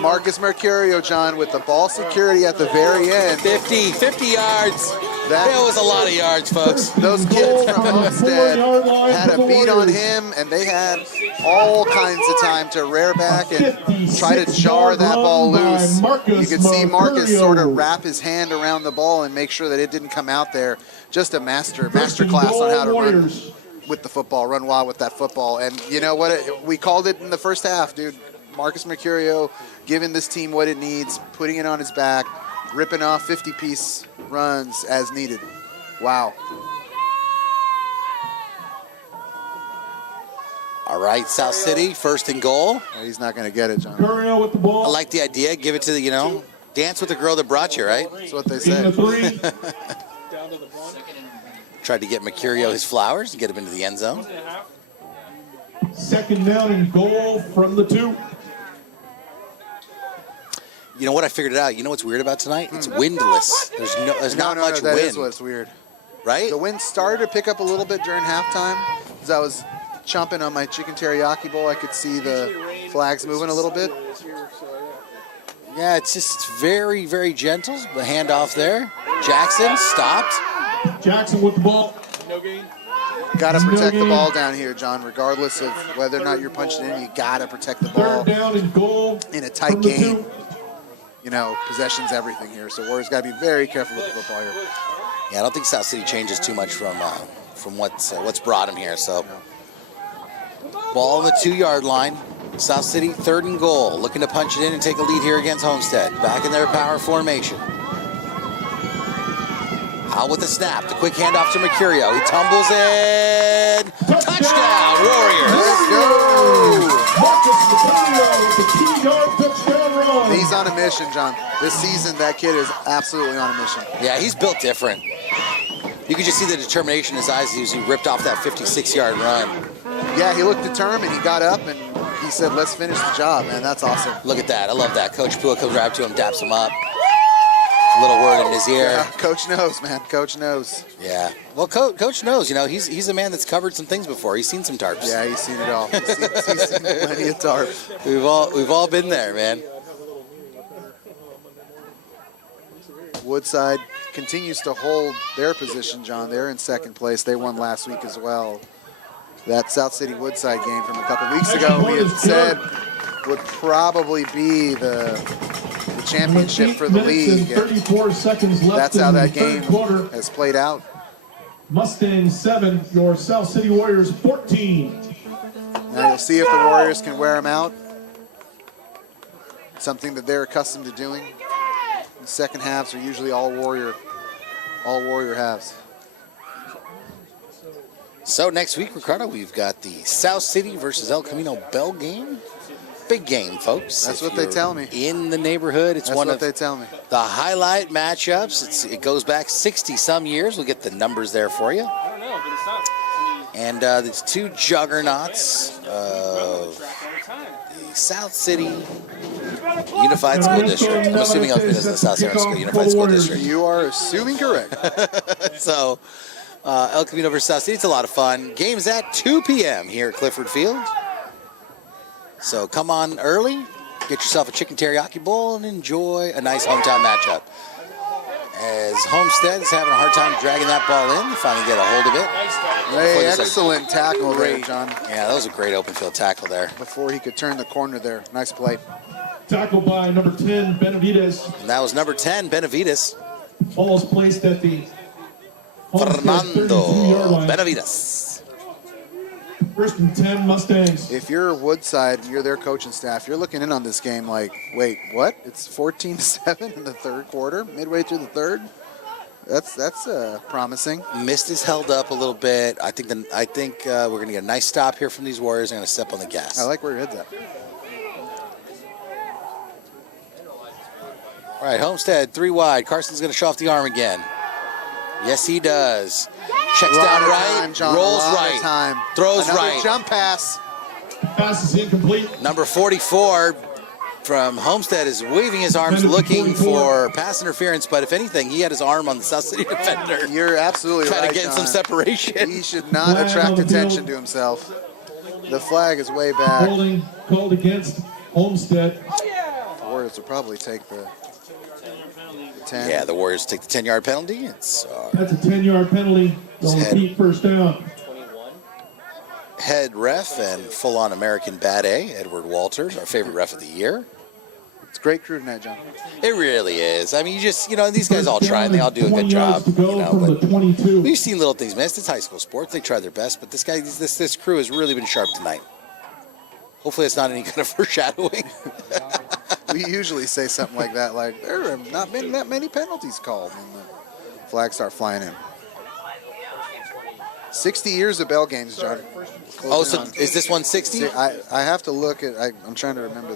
Marcus Mercurio, John, with the ball security at the very end. 50 yards. That was a lot of yards, folks. Those kids from Homestead had a beat on him, and they had all kinds of time to rear back and try to jar that ball loose. You could see Marcus sort of wrap his hand around the ball and make sure that it didn't come out there. Just a master class on how to run with the football, run wild with that football. And you know what? We called it in the first half, dude. Marcus Mercurio giving this team what it needs, putting it on his back, ripping off 50-piece runs as needed. Wow. All right, South City, first and goal. He's not going to get it, John. Mercurio with the ball. I like the idea. Give it to the, dance with the girl that brought you, right? That's what they say. Tried to get Mercurio his flowers and get him into the end zone. Second down and goal from the 2. You know what? I figured it out. You know what's weird about tonight? It's windless. There's not much wind. That is what's weird. Right? The wind started to pick up a little bit during halftime. As I was chomping on my chicken teriyaki bowl, I could see the flags moving a little bit. Yeah, it's very, very gentle. The handoff there. Jackson stopped. Jackson with the ball. No gain. Got to protect the ball down here, John. Regardless of whether or not you're punching in, you got to protect the ball. Third down and goal in a tight game. Possession's everything here, so Warriors got to be very careful with the football here. Yeah, I don't think South City changes too much from what's brought him here. So, ball on the 2-yard line. South City, third and goal, looking to punch it in and take a lead here against Homestead. Back in their power formation. Out with the snap, the quick handoff to Mercurio. He tumbles in. Touchdown, Warriors! Let's go! Marcus Mercurio with the 2-yard touchdown run. He's on a mission, John. This season, that kid is absolutely on a mission. Yeah, he's built different. You could just see the determination in his eyes as he ripped off that 56-yard run. Yeah, he looked determined. He got up and he said, let's finish the job, man. That's awesome. Look at that. I love that. Coach Pua comes right up to him, daps him up. A little word in his ear. Yeah, Coach knows, man. Coach knows. Yeah. Well, Coach knows. He's a man that's covered some things before. He's seen some tarps. Yeah, he's seen it all. He's seen plenty of tarps. We've all been there, man. Woodside continues to hold their position, John. They're in second place. They won last week as well. That South City Woodside game from a couple weeks ago, we had said would probably be the championship for the league. 34 seconds left. That's how that game has played out. Mustangs 7, your South City Warriors 14. Now you'll see if the Warriors can wear them out. Something that they're accustomed to doing. The second halves are usually all Warrior halves. So next week, Ricardo, we've got the South City versus El Camino Bell game. Big game, folks. That's what they tell me. In the neighborhood, it's one of they tell me. The highlight matchups. It goes back 60-some years. We'll get the numbers there for you. I don't know, but it's not. And there's two juggernauts of the South City Unified School District. I'm assuming El Camino is the South City Unified School District. You are assuming correct. So, El Camino versus South City, it's a lot of fun. Game's at 2 p.m. here at Clifford Field. So come on early, get yourself a chicken teriyaki bowl, and enjoy a nice hometown matchup. As Homestead is having a hard time dragging that ball in, they finally get a hold of it. Hey, excellent tackle there, John. Yeah, that was a great open field tackle there. Before he could turn the corner there. Nice play. Tackle by number 10, Benavides. And that was number 10, Benavides. Ball is placed at the Fernando Benavides. First and 10 Mustangs. If you're Woodside, you're their coaching staff, you're looking in on this game like, wait, what? It's 14-7 in the third quarter, midway through the third? That's promising. Mist is held up a little bit. I think we're going to get a nice stop here from these Warriors. They're going to step on the gas. I like where your head's at. All right, Homestead, 3 wide. Carson's going to show off the arm again. Yes, he does. Checks down right, rolls right, throws Another right. Jump pass. Pass is incomplete. Number 44 from Homestead is waving his arms looking for pass interference, but if anything, he had his arm on the South City defender. You're absolutely trying right, to get John. some separation. He should not attract attention to himself. The flag is way back. Holding called against Homestead. The Warriors will probably take the 10. Yeah, the Warriors take the 10-yard penalty. It's That's a 10-yard penalty. They'll repeat first down. head ref and full-on American Bad A, Edward Walters, our favorite ref of the year. It's a great crew tonight, John. It really is. I mean, you just, these guys all try and they all do a good job. But we've seen little things missed. It's high school sports. They try their best, but this crew has really been sharp tonight. Hopefully it's not any kind of foreshadowing. We usually say something like that, like, there have not been that many penalties called when the flags start flying in. 60 years of bell games, John. Oh, so is this one 60? I have to look at, I'm trying to remember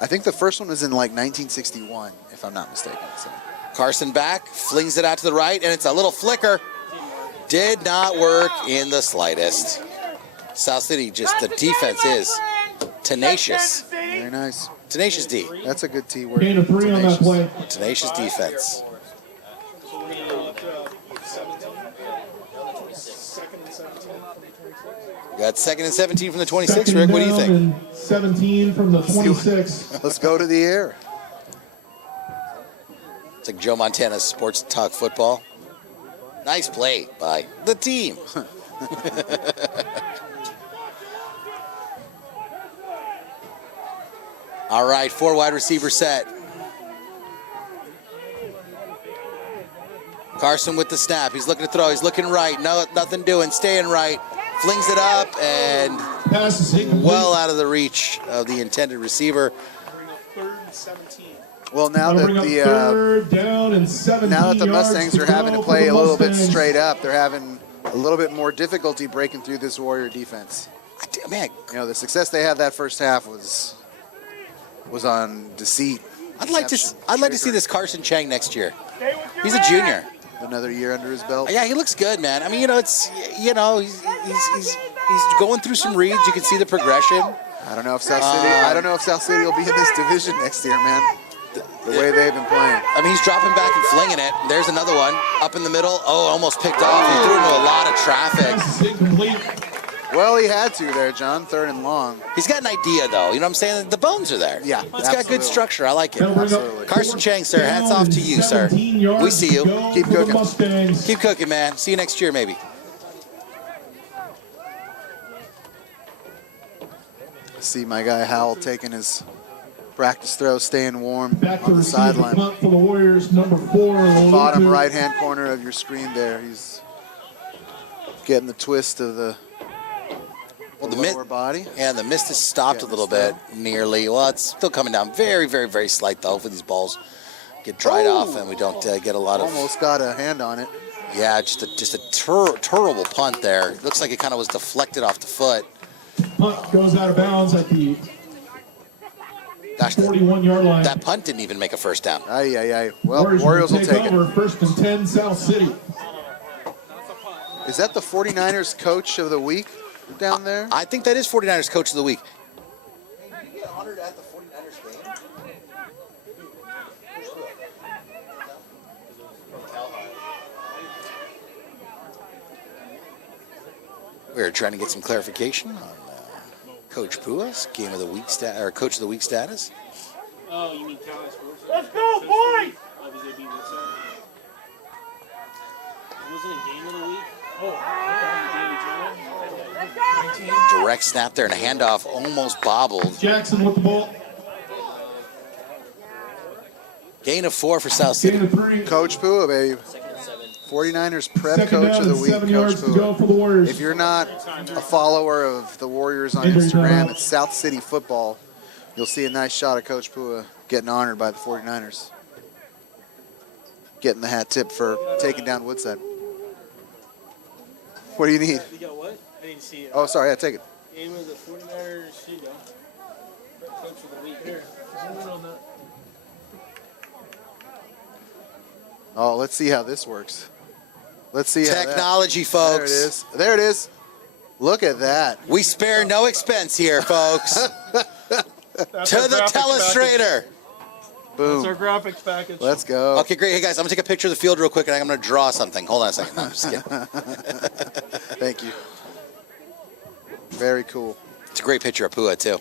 I think the first one was in like 1961, if I'm not mistaken. So. Carson back, flings it out to the right, and it's a little flicker. Did not work in the slightest. South City, just the defense is tenacious. Very nice. Tenacious D. That's a good T word. Gain of 3 on that play. Tenacious defense. We got 2nd and 17 from the 26. Rick, what do you think? 17 from the 26. Let's go to the air. It's like Joe Montana's sports talk football. Nice play by the team. All right, 4 wide receiver set. Carson with the snap. He's looking to throw. He's looking right. No, nothing doing. Staying right. Flings it up and well out of the reach of the intended receiver. Well, now that the Mustangs are having to play a little bit straight up, they're having a little bit more difficulty breaking through this Warrior defense. Man, the success they had that first half was on deceit. I'd like to see this Carson Chang next year. He's a junior. Another year under his belt. Yeah, he looks good, man. I mean, he's going through some reads. You can see the progression. I don't know if South City will be in this division next year, man. The way they've been playing. I mean, he's dropping back and flinging it. There's another one up in the middle. Oh, almost picked off. He threw into a lot of traffic. Incomplete. Well, he had to there, John. 3rd and long. He's got an idea, though. You know what I'm saying? The bones are there. Yeah, It's got good structure. I like it. Absolutely. Carson Chang, sir. Hats off to you, sir. We see you. Keep cooking. Keep cooking, man. See you next year, maybe. See my guy Howell taking his practice throw, staying warm Back to on the receive sideline. the punt for the Warriors, number 4. Bottom right-hand corner of your screen there. He's getting the twist of the lower body. Yeah, the mist has stopped a little bit, nearly. Well, it's still coming down. Very, very, very slight, though. Hopefully these balls get dried off and we don't get a lot of... Almost got a hand on it. Yeah, just a terrible punt there. It looks like it kind of was deflected off the foot. Punt goes out of bounds at the 41-yard line. That punt didn't even make a first down. Aye. Well, Warriors will take over. it. 1st and 10, South City. Is that the 49ers coach of the week down there? I think that is 49ers coach of the week. We're trying to get some clarification on Coach Pua's game of the week or coach of the week status. Oh, you mean Cal Sports? Let's go, boys! Obviously, beat this wasn't it game of the week? Oh, Direct snap there and a handoff almost bobbled. Jackson with the ball. Gain of 4 for South City. Gain of 3. Coach Pua, baby. 49ers prep 2nd coach down of the and week, 7 Coach yards to go Pua. for the Warriors. If you're not a follower of the Warriors on Injury Instagram, timeout. it's South City Football. You'll see a nice shot of Coach Pua getting honored by the 49ers. Getting the hat tip for taking down Woodside. What do you need? You got what? I didn't see it. Oh, sorry, yeah, take it. Game of the 49ers. Here you go. Coach of the week. Here. Zoom in on that. Oh, let's see how this works. Let's see how Technology, folks. There it is. There it is. Look at that. We spare no expense here, folks. That's To our the graphics telestrator. package. That's Boom. our graphics package. Let's go. Okay, great. Hey, guys, I'm going to take a picture of the field real quick, and I'm going to draw something. Hold on a second. No, I'm just kidding. Thank you. Very cool. It's a great picture of Pua, too.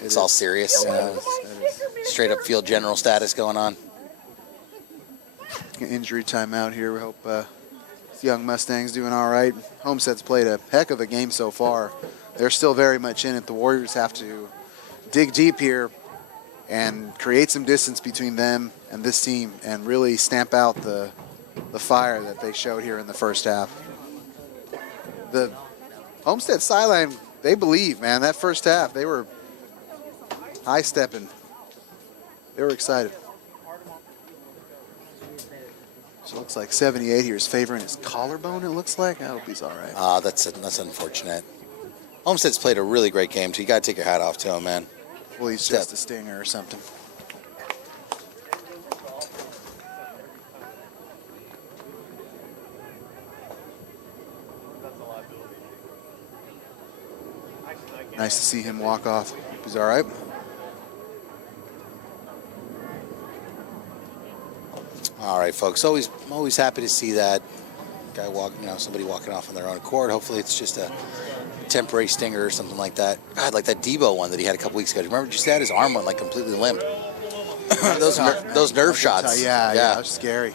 It's all serious. Yeah, Straight up field general status going on. injury timeout here. We hope this young Mustang's doing all right. Homestead's played a heck of a game so far. They're still very much in it. The Warriors have to dig deep here and create some distance between them and this team and really stamp out the fire that they showed here in the first half. The Homestead sideline, they believe, man. That first half, they were high-stepping. They were excited. So it looks like 78 here is favoring his collarbone, it looks like. I hope he's all right. That's unfortunate. Homestead's played a really great game, too. You got to take your hat off to him, man. Well, he's just a stinger or something. Nice to see him walk off. He's all right. All right, folks. I'm always happy to see that guy somebody walking off on their own accord. Hopefully, it's just a temporary stinger or something like that. God, like that Debo one that he had a couple weeks ago. Do you remember? Did you see that? His arm went like completely limp. those nerve shots. Yeah, that was scary.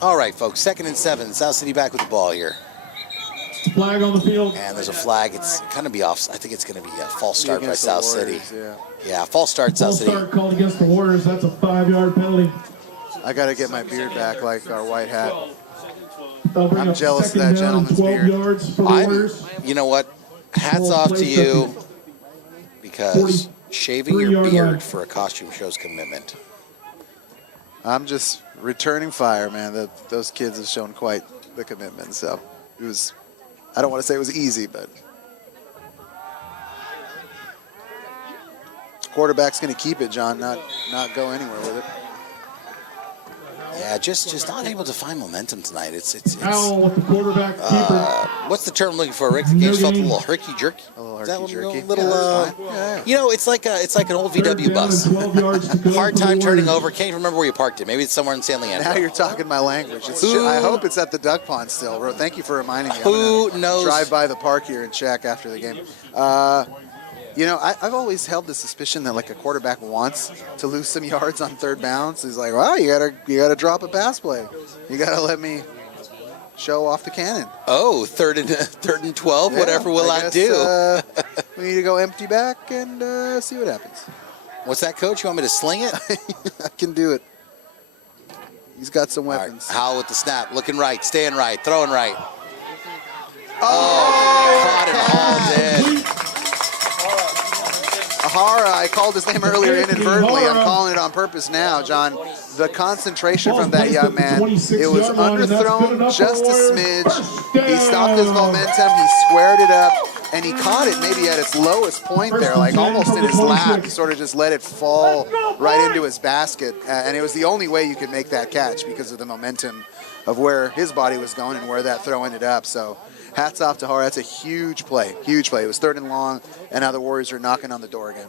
All right, folks. 2nd and 7. South City back with the ball here. Flag on the field. And there's a flag. It's going to be off. I think it's going to be a false start by South City. Yeah, false start, South City. False start called against the Warriors. That's a 5-yard penalty. I got to get my beard back like our white hat. I'm jealous of that gentleman's beard. Yards for the Warriors. You know what? Hats off to you, because shaving your beard for a costume shows commitment. I'm just returning fire, man. Those kids have shown quite the commitment. So it was, I don't want to say it was easy, but quarterback's going to keep it, John, not go anywhere with it. Yeah, just not able to find momentum tonight. It's Foul with the quarterback keeper. What's the term I'm looking for, Rick? The game's felt a little herky-jerky. A little Is that herky-jerky. You know, it's like an old VW bus. Hard time turning over. Can't even remember where you parked it. Maybe it's somewhere in San Leandro. Now you're talking my language. I hope it's at the duck pond still, bro. Thank you for reminding me. Who knows? Drive by the park here and check after the game. You know, I've always held the suspicion that like a quarterback wants to lose some yards on third downs. He's like, well, you gotta drop a pass play. You gotta let me show off the cannon. Oh, third and 12. Yeah, whatever will I do? We need to go empty back and see what happens. What's that, Coach? You want me to sling it? I can do it. He's got some weapons. Right. Howell with the snap, looking right, staying right, throwing right. Caught and hauled in. Ahara, I called his name earlier inadvertently. I'm calling it on purpose now, John. The concentration from that young man, it was underthrown just a smidge. He stopped his momentum, he squared it up, and he caught it maybe at its lowest point there, like almost in his lap. He sort of just let it fall right into his basket, and it was the only way you could make that catch because of the momentum of where his body was going and where that throw ended up. So hats off to Hara. That's a huge play, huge play. It was 3rd and long, and now the Warriors are knocking on the door again.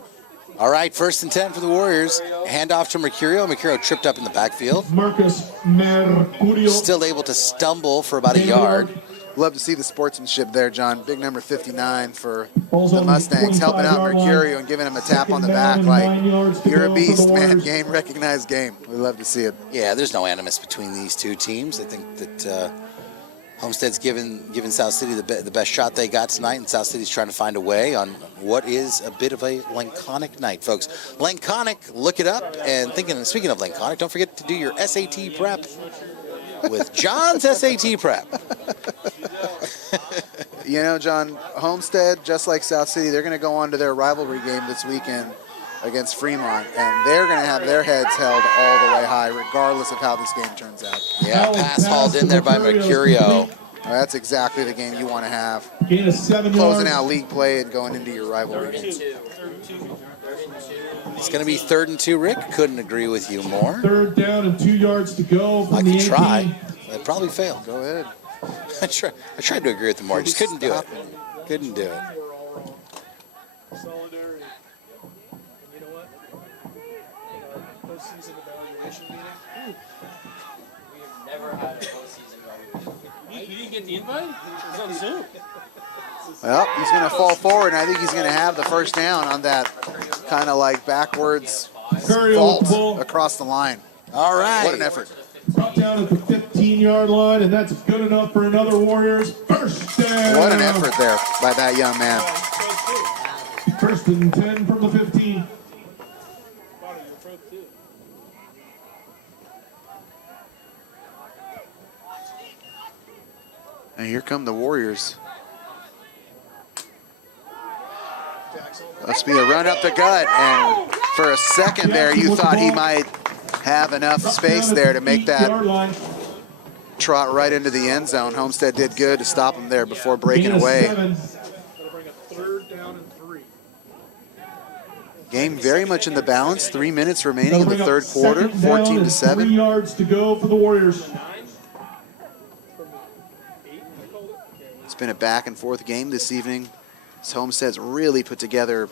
All right, 1st and 10 for the Warriors. Handoff to Mercurio. Mercurio tripped up in the backfield. Marcus Mercurio. Still able to stumble for about a yard. Love to see the sportsmanship there, John. Big number 59 for the Mustangs, helping out Mercurio and giving him a tap on the back like, you're a beast, man. Game recognized game. We love to see it. Yeah, there's no animus between these two teams. I think that Homestead's given South City the best shot they got tonight, and South City's trying to find a way on what is a bit of a Lanconic night, folks. Lanconic, look it up. And speaking of Lanconic, don't forget to do your SAT prep with John's SAT prep. You know, John, Homestead, just like South City, they're going to go on to their rivalry game this weekend against Fremont, and they're going to have their heads held all the way high, regardless of how this game turns out. Yeah, pass hauled in there by Mercurio. Well, that's exactly the game you want to have. Gain of 7 yards. Closing out league play and going into your rivalry games. It's going to be 3rd and 2, Rick. Couldn't agree with you more. 3rd down and 2 yards to go. I could try. I'd probably fail. Go ahead. I tried to agree with him more. I just couldn't do it. Couldn't do it. It's on Zoom. Well, he's going to fall forward, and I think he's going to have the first down on that kind of like backwards vault across the line. All right. What an effort. Brought down at the 15-yard line, and that's good enough for another Warriors first down. What an effort there by that young man. First and 10 from the 15. And here come the Warriors. Must be a run up the gut, and for a second there, you thought he might have enough space there to make that trot right into the end zone. Homestead did good to stop him there before breaking away. That'll bring a 3rd down and 3. Game very much in the balance. 3 minutes remaining in the third quarter, 14-7. 3 yards to go for the Warriors. It's been a back and forth game this evening. This Homestead's really put together,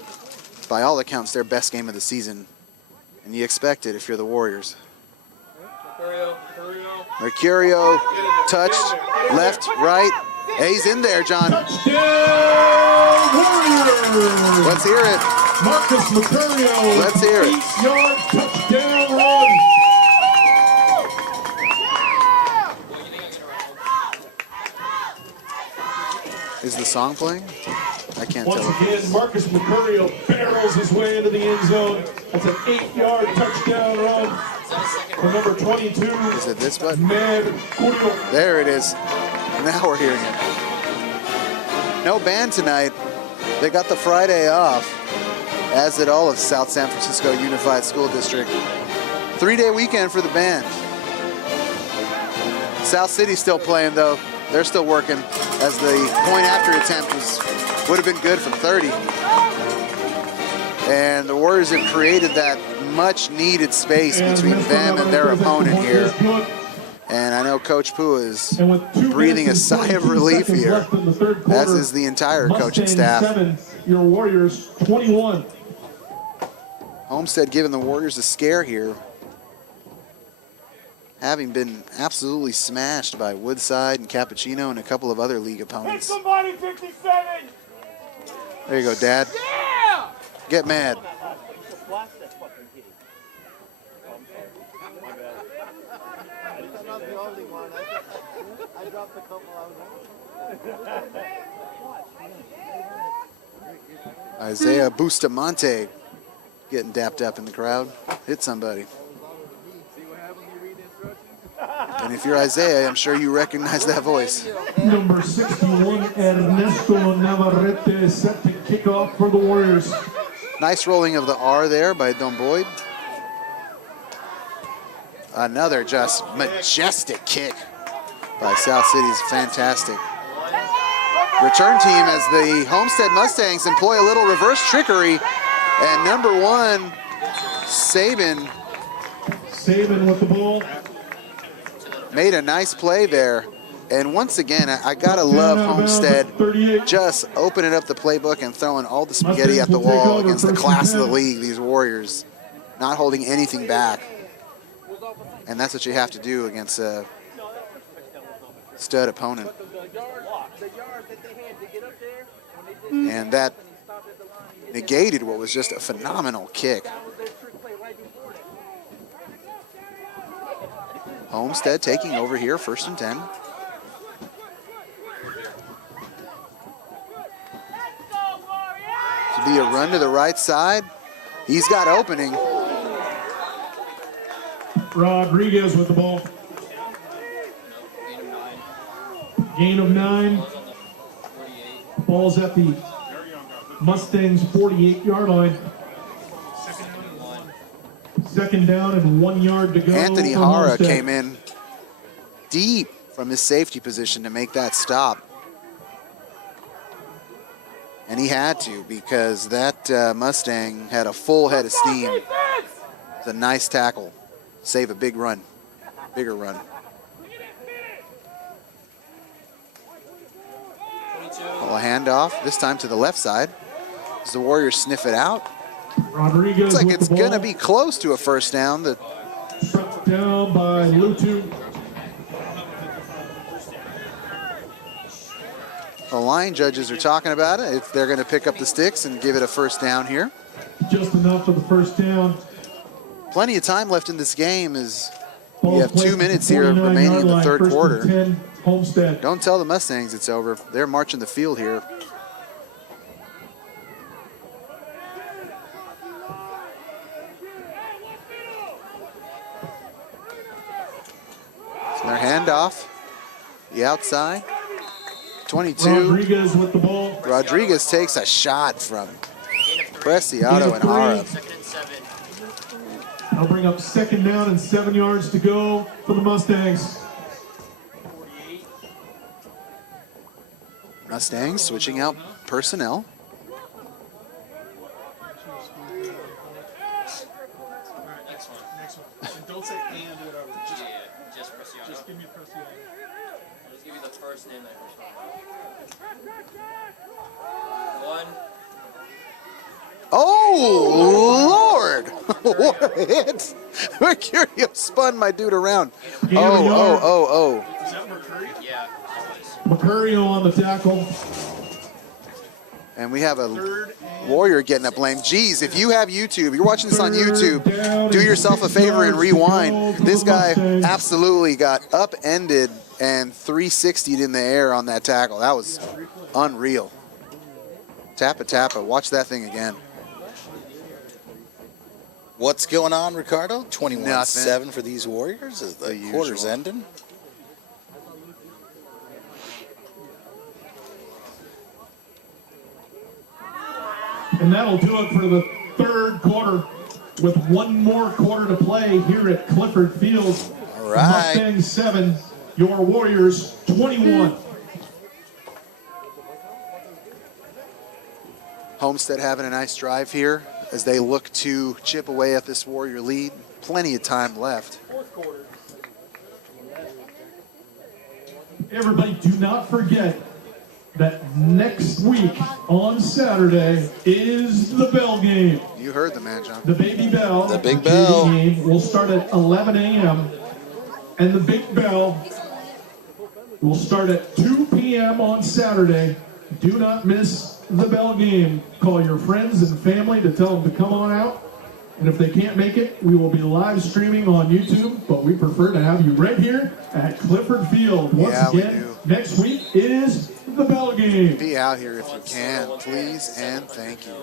by all accounts, their best game of the season. And you expect it if you're the Warriors. Mercurio touched, left, right. Hey, he's in there, John. Touchdown, Warriors! Let's hear it. Marcus Mercurio. Let's hear it. 8-yard touchdown run. Is the song playing? I can't Once tell. again, Marcus Mercurio barrels his way into the end zone. That's an 8-yard touchdown run for number 22. Is it this button? Mercurio. There it is. Now we're hearing it. No band tonight. They got the Friday off, as did all of South San Francisco Unified School District. 3-day weekend for the band. South City's still playing though. They're still working, as the point after attempt would have been good from 30. And the Warriors have created that much needed space between them and their opponent here. And I know Coach Pua is breathing a sigh of relief here, as is the entire coaching staff. 7, your Warriors 21. Homestead giving the Warriors a scare here, having been absolutely smashed by Woodside and Cappuccino and a couple of other league opponents. Somebody 57! There you go, Dad. Yeah! Get mad. I'm not the only one. I dropped a couple out. Isaiah Bustamante getting dapped up in the crowd. Hit somebody. And if you're Isaiah, I'm sure you recognize that voice. Number 61, Ernesto Navarrete, set to kick off for the Warriors. Nice rolling of the R there by Don Boyd. Another just majestic kick by South City's fantastic return team, as the Homestead Mustangs employ a little reverse trickery. And number 1, Sabin with the ball. Made a nice play there. And once again, I gotta love Homestead just opening up the playbook and throwing all the spaghetti at the wall against the class of the league, these Warriors. Not holding anything back. And that's what you have to do against a stud opponent. And that negated what was just a phenomenal kick. Homestead taking over here, 1st and 10. To be a run to the right side. He's got opening. Rodriguez with the ball. Gain of 9. Ball's at the Mustangs 48-yard line. 2nd down and 1 yard to go. Anthony Hara came in deep from his safety position to make that stop. And he had to, because that Mustang had a full head of steam. It's a nice tackle. Save a big run, bigger run. A handoff, this time to the left side. As the Warriors sniff it out. Rodriguez looks like with it's the going to ball. be close to a first down. Struck down by Lutu. The line judges are talking about it. If they're going to pick up the sticks and give it a first down here. Just enough for the first down. Plenty of time left in this game as we Ball have 2 placed minutes at the here 49-yard remaining in the line, third first and quarter. 10, Homestead. Don't tell the Mustangs it's over. They're marching the field here. So their handoff, the outside, 22. Rodriguez with the ball. Rodriguez takes a shot from Preciado and Ara. I'll bring up second down and 7 yards to go for the Mustangs. Mustangs switching out personnel. Don't say and whatever. Just Preciado. Just give me Preciado. I'll just give you the first name that One. Oh, Lord! What a hit! Mercurio spun my dude around. Oh. Is that Mercury? Yeah. Mercurio on the tackle. And we have a Warrior getting a blame. Geez, if you have YouTube, you're watching this on YouTube, do yourself a favor and rewind. This guy absolutely got upended and 360'd in the air on that tackle. That was unreal. Tappa. Watch that thing again. What's going on, Ricardo? 21-7 Nothing. for these Warriors as the The quarter's usual. ending. And that'll do it for the third quarter with one more quarter to play here at Clifford Field. All right. Mustangs 7, your Warriors 21. Homestead having a nice drive here as they look to chip away at this Warrior lead. Plenty of time left. Everybody, do not forget that next week on Saturday is the bell game. You heard the man, John. The baby bell. The big JV bell. game will start at 11 a.m. And the big bell will start at 2 p.m. on Saturday. Do not miss the bell game. Call your friends and family to tell them to come on out. And if they can't make it, we will be live streaming on YouTube, but we prefer to have you right here at Clifford Field. Once Yeah, we again, do. next week is the bell game. Be out here if you can, please and thank you.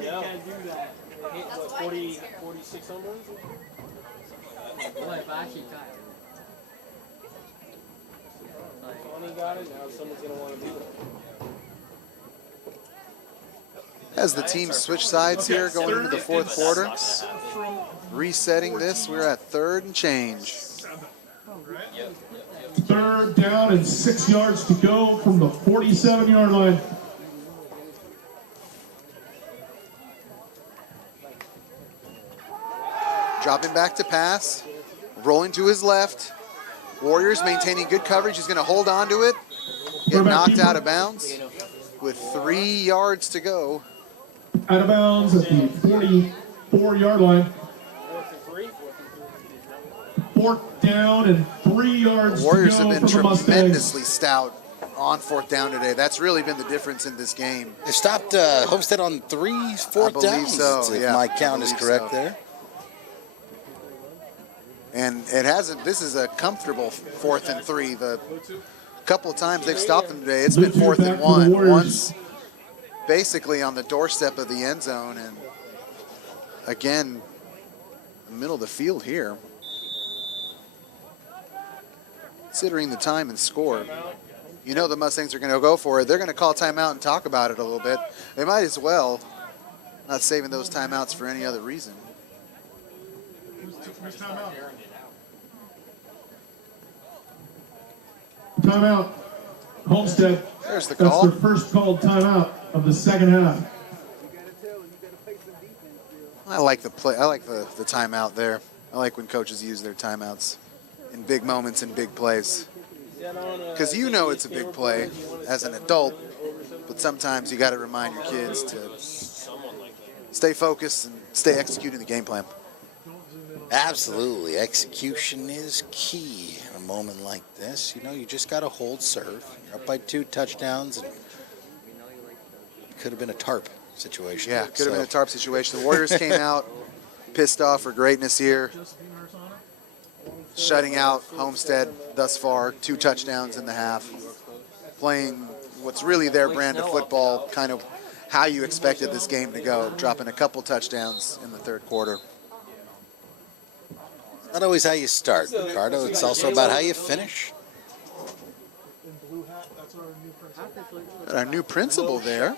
Can't do that. 46 home runs? Boy, if I actually tired. Tony got it, now someone's going to want to do it. As the teams switch sides here going into the fourth quarter, resetting this, we're at third and change. Third down and 6 yards to go from the 47-yard line. Dropping back to pass, rolling to his left. Warriors maintaining good coverage. He's going to hold on to it, get knocked out of bounds with 3 yards to go. Out of bounds at the 44-yard line. Fourth down and 3 yards The Warriors to go have been for the Mustangs. tremendously stout on fourth down today. That's really been the difference in this game. They stopped Homestead on 3 fourth believe downs, so, if yeah, my I count is believe correct so. there. And it hasn't, this is a comfortable 4th and 3. The couple of times they've stopped them today, it's been Blue 4th two and back for 1. the Warriors. Once basically on the doorstep of the end zone, and again, the middle of the field here. Considering the time and score, you know the Mustangs are going to go for it. They're going to call timeout and talk about it a little bit. They might as well, not saving those timeouts for any other reason. Who's timeout? Timeout. Homestead. There's the That's call. their first called timeout of the second half. I like the play. I like the timeout there. I like when coaches use their timeouts in big moments and big plays. Because you know it's a big play as an adult, but sometimes you got to remind your kids to stay focused and stay executing the game plan. Absolutely. Execution is key. a moment like this, you know, you just got to hold serve. You're up by 2 touchdowns. And it could have been a tarp situation. Yeah, could have been a tarp situation. The Warriors came out pissed off for greatness here, shutting out Homestead thus far, 2 touchdowns in the half, playing what's really their brand of football, kind of how you expected this game to go, dropping a couple touchdowns in the third quarter. Not always how you start, Ricardo. It's also about how you finish. Got our new principal there.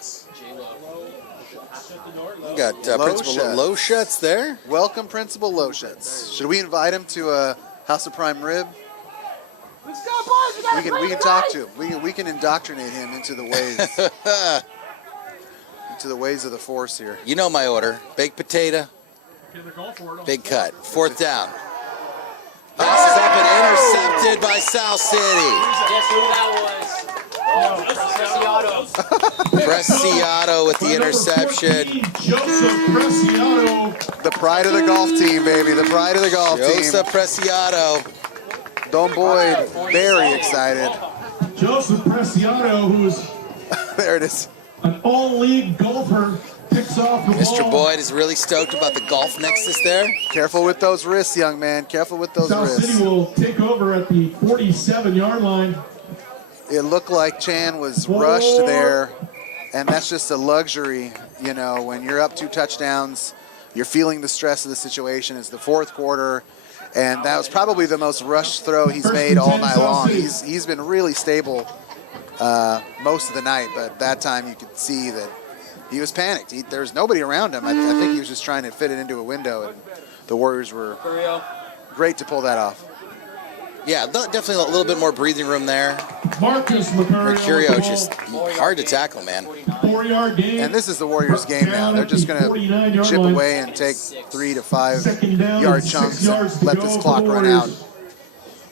We got Principal Loschutz there. Welcome, Principal Loschutz. Should we invite him to a House of Prime Rib? Let's go, boys! We can talk to him. We can indoctrinate him into the ways of the Force here. You know my order: baked potato, big cut, 4th down. Pass is up and intercepted by South City. Guess who that was? Preciado with the interception. Joseph Preciado. The pride of the golf team, baby. The pride of the golf team. Joseph Preciado. Don Boyd, very excited. Joseph Preciado, who's there it is. An all-league golfer, picks off the Mr. ball. Boyd is really stoked about the golf nexus there. Careful with those wrists, young man. Careful with those South wrists. City will take over at the 47-yard line. It looked like Chan was rushed there, and that's just a luxury, you know, when you're up 2 touchdowns, you're feeling the stress of the situation. It's the 4th quarter, and that was probably the most rushed throw he's made all night long. He's been really stable most of the night, but that time you could see that he was panicked. There was nobody around him. I think he was just trying to fit it into a window, and the Warriors were great to pull that off. Yeah, definitely a little bit more breathing room there. Marcus Mercurio just hard to tackle, man. 4-yard gain. And this is the Warriors' game now. They're just going to chip away and take 3 to 5 yard chunks and let this clock run out.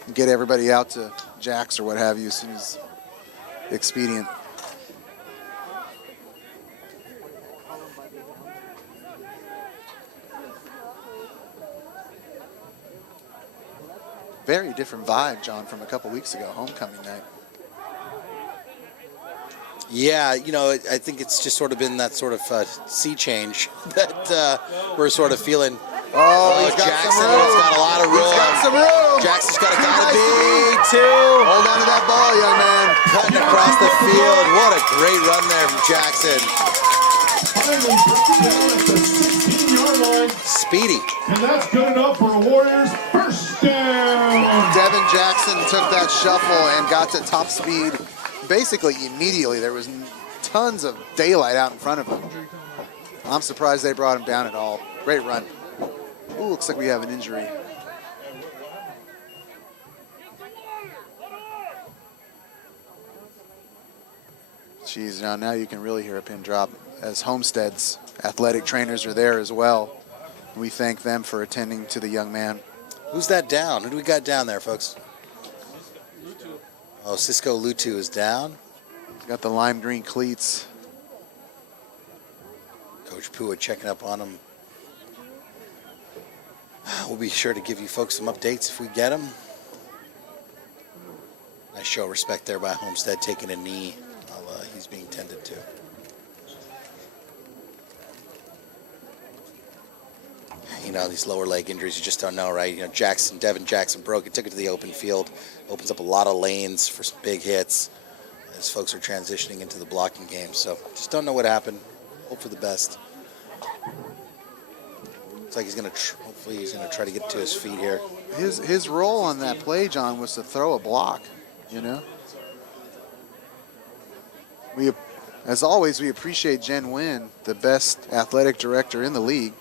And get everybody out to jacks or what have you as soon as expedient. Very different vibe, John, from a couple weeks ago, homecoming night. Yeah, you know, I think it's just sort of been that sort of sea change that we're sort of feeling. Oh, Jackson has got a lot of room. He's got some room. Jackson's got a big 2. Hold on to that ball, young man. Cutting across the field. What a great run there from Jackson. Finally touchdown at the 16-yard line. Speedy. And that's good enough for a Warriors first down. Devin Jackson took that shuffle and got to top speed basically immediately. There was tons of daylight out in front of him. I'm surprised they brought him down at all. Great run. Ooh, looks like we have an injury. Geez, now you can really hear a pin drop as Homestead's athletic trainers are there as well. We thank them for attending to the young man. Who's that down? Who do we got down there, folks? Oh, Cisco Lutu is down. He's got the lime green cleats. Coach Pua checking up on him. We'll be sure to give you folks some updates if we get them. Nice show of respect there by Homestead, taking a knee while he's being tended to. You know, these lower leg injuries, you just don't know, right? You know, Devin Jackson broke it, took it to the open field, opens up a lot of lanes for some big hits as folks are transitioning into the blocking game. So just don't know what happened. Hope for the best. Looks like he's going to, hopefully he's going to try to get to his feet here. His role on that play, John, was to throw a block, you know? As always, we appreciate Jen Nguyen, the best athletic director in the league.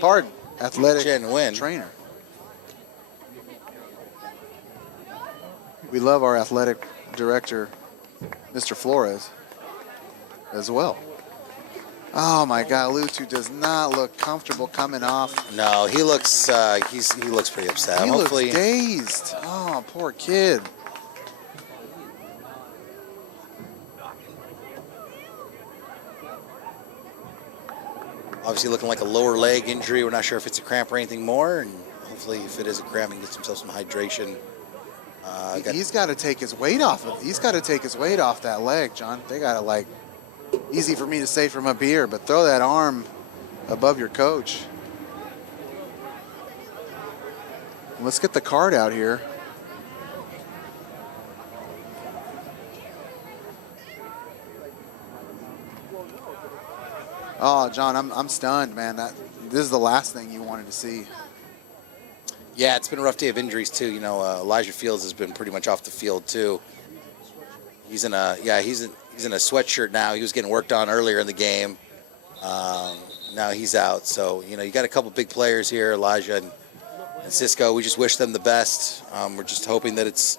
Pardon, athletic Jen Nguyen. Trainer. We love our athletic director, Mr. Flores, as well. Oh my God, Lutu does not look comfortable coming off. No, he looks he looks pretty upset. He Hopefully, looks dazed. Oh, poor kid. obviously looking like a lower leg injury. We're not sure if it's a cramp or anything more, and hopefully, if it is a cramp, he gets himself some hydration. He's got to take his weight off of. He's got to take his weight off that leg, John. They got to, like, easy for me to say from up here, but throw that arm above your coach. Let's get the card out here. Oh, John, I'm stunned, man. This is the last thing you wanted to see. Yeah, it's been a rough day of injuries too. You know, Elijah Fields has been pretty much off the field too. He's in a he's in a sweatshirt now. He was getting worked on earlier in the game. Now he's out. So you know, you got a couple big players here, Elijah and Cisco. We just wish them the best. We're just hoping that it's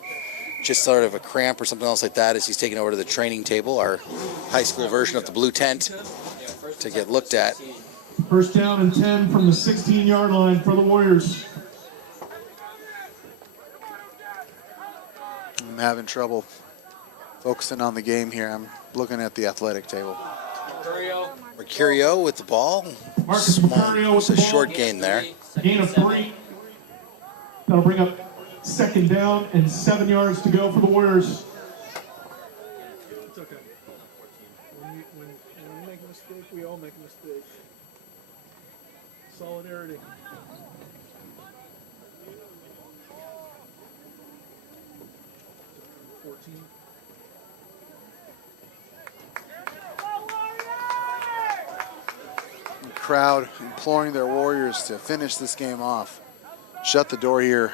just sort of a cramp or something else like that as he's taking over to the training table, our high school version of the blue tent, to get looked at. First down and 10 from the 16-yard line for the Warriors. I'm having trouble focusing on the game here. I'm looking at the athletic table. Mercurio with the ball. Marcus Mercurio with the It's a ball. short gain there. Gain of 3. That'll bring up second down and 7 yards to go for the Warriors. It's okay. When you make a mistake, we all make mistakes. Solidarity. Crowd imploring their Warriors to finish this game off. Shut the door here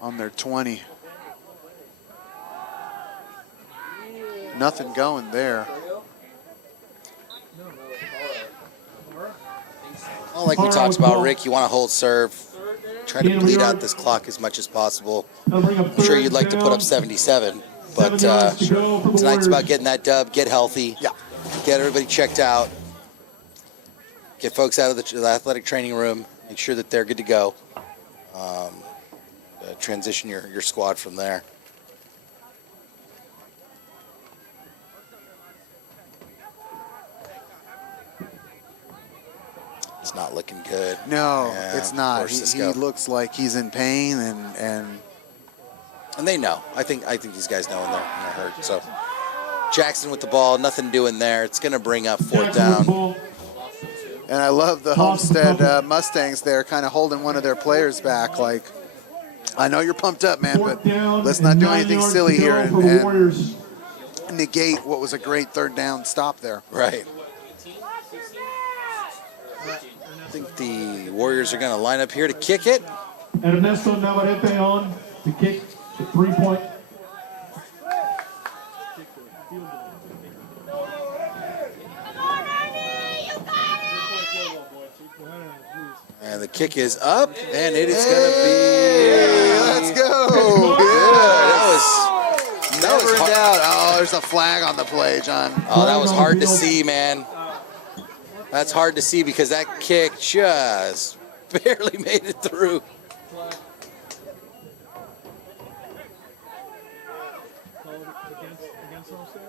on their 20. Nothing going there. Well, like we talked about, Rick, you want to hold serve. Try to bleed out this clock as much as possible. I'm sure you'd like to put up 77, but tonight's about getting that dub, get healthy, get everybody checked out, get folks out of the athletic training room, make sure that they're good to go. Transition your squad from there. It's not looking good. No, Yeah, it's not. He Cisco. looks like he's in pain, and they know. I think these guys know when they're hurt. So Jackson with the ball, nothing doing there. It's going to bring up fourth down. And I love the Homestead Mustangs there, kind of holding one of their players back. Like, I know you're pumped up, man, but let's not do anything silly here and negate what was a great third down stop there. Right. I think the Warriors are going to line up here to kick it. Ernesto Navarrete on to kick the 3-point. And the kick is up, and it is going to be... Let's go. Good. That was Never in doubt. Oh, there's a flag on the play, John. Oh, that was hard to see, man. That's hard to see because that kick just barely made it through. Against Homestead?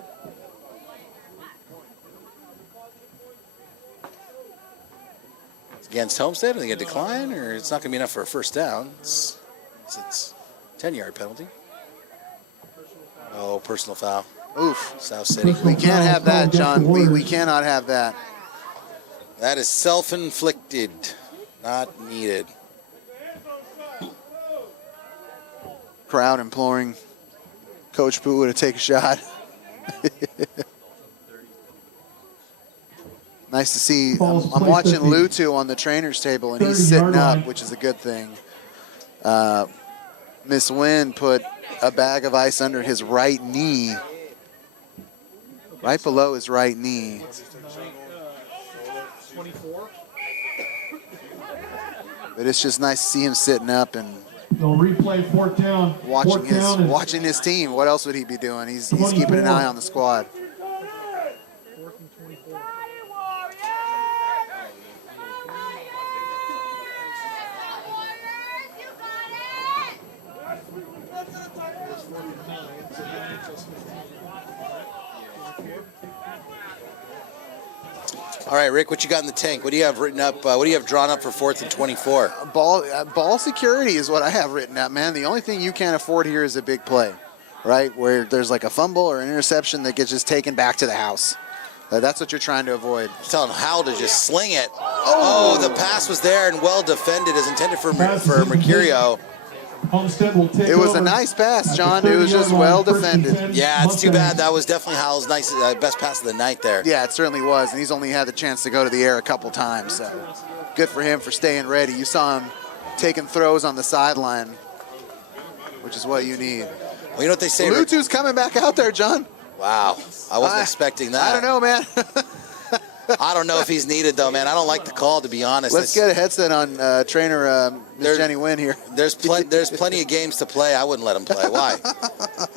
It's against Homestead, are they going to decline, or it's not going to be enough for a first down? It's 10-yard penalty. Oh, personal foul. Oof. South City. We can't have that, John. We cannot have that. That is self-inflicted, not needed. Crowd imploring Coach Poo to take a shot. Nice to see. I'm watching Lutu on the trainer's table, and he's sitting up, which is a good thing. Miss Wynn put a bag of ice under his right knee, right below his right knee. 24. But it's just nice to see him sitting up and They'll replay fourth down. watching his team. What else would he be doing? He's keeping an eye on the squad. 4th and 24. All right, Rick, what you got in the tank? What do you have written up? What do you have drawn up for 4th and 24? Ball security is what I have written up, man. The only thing you can't afford here is a big play, right? Where there's like a fumble or an interception that gets just taken back to the house. That's what you're trying to avoid. Telling Howell to just sling it. Oh, the pass was there and well defended as intended for Mercurio. Homestead will take It was over a nice pass, at John. the It was 30-yard just line, well 1st and defended. 10, Yeah, it's too Mustangs. bad. That was definitely Howell's best pass of the night there. Yeah, it certainly was, and he's only had the chance to go to the air a couple times, so good for him for staying ready. You saw him taking throws on the sideline, which is what you need. Well, you know what they say? Lutu's coming back out there, John. Wow, I wasn't expecting that. I don't know, man. I don't know if he's needed, though, man. I don't like the call, to be honest. Let's get a headset on trainer Miss Jenny Wynn here. There's plenty of games to play. I wouldn't let him play. Why?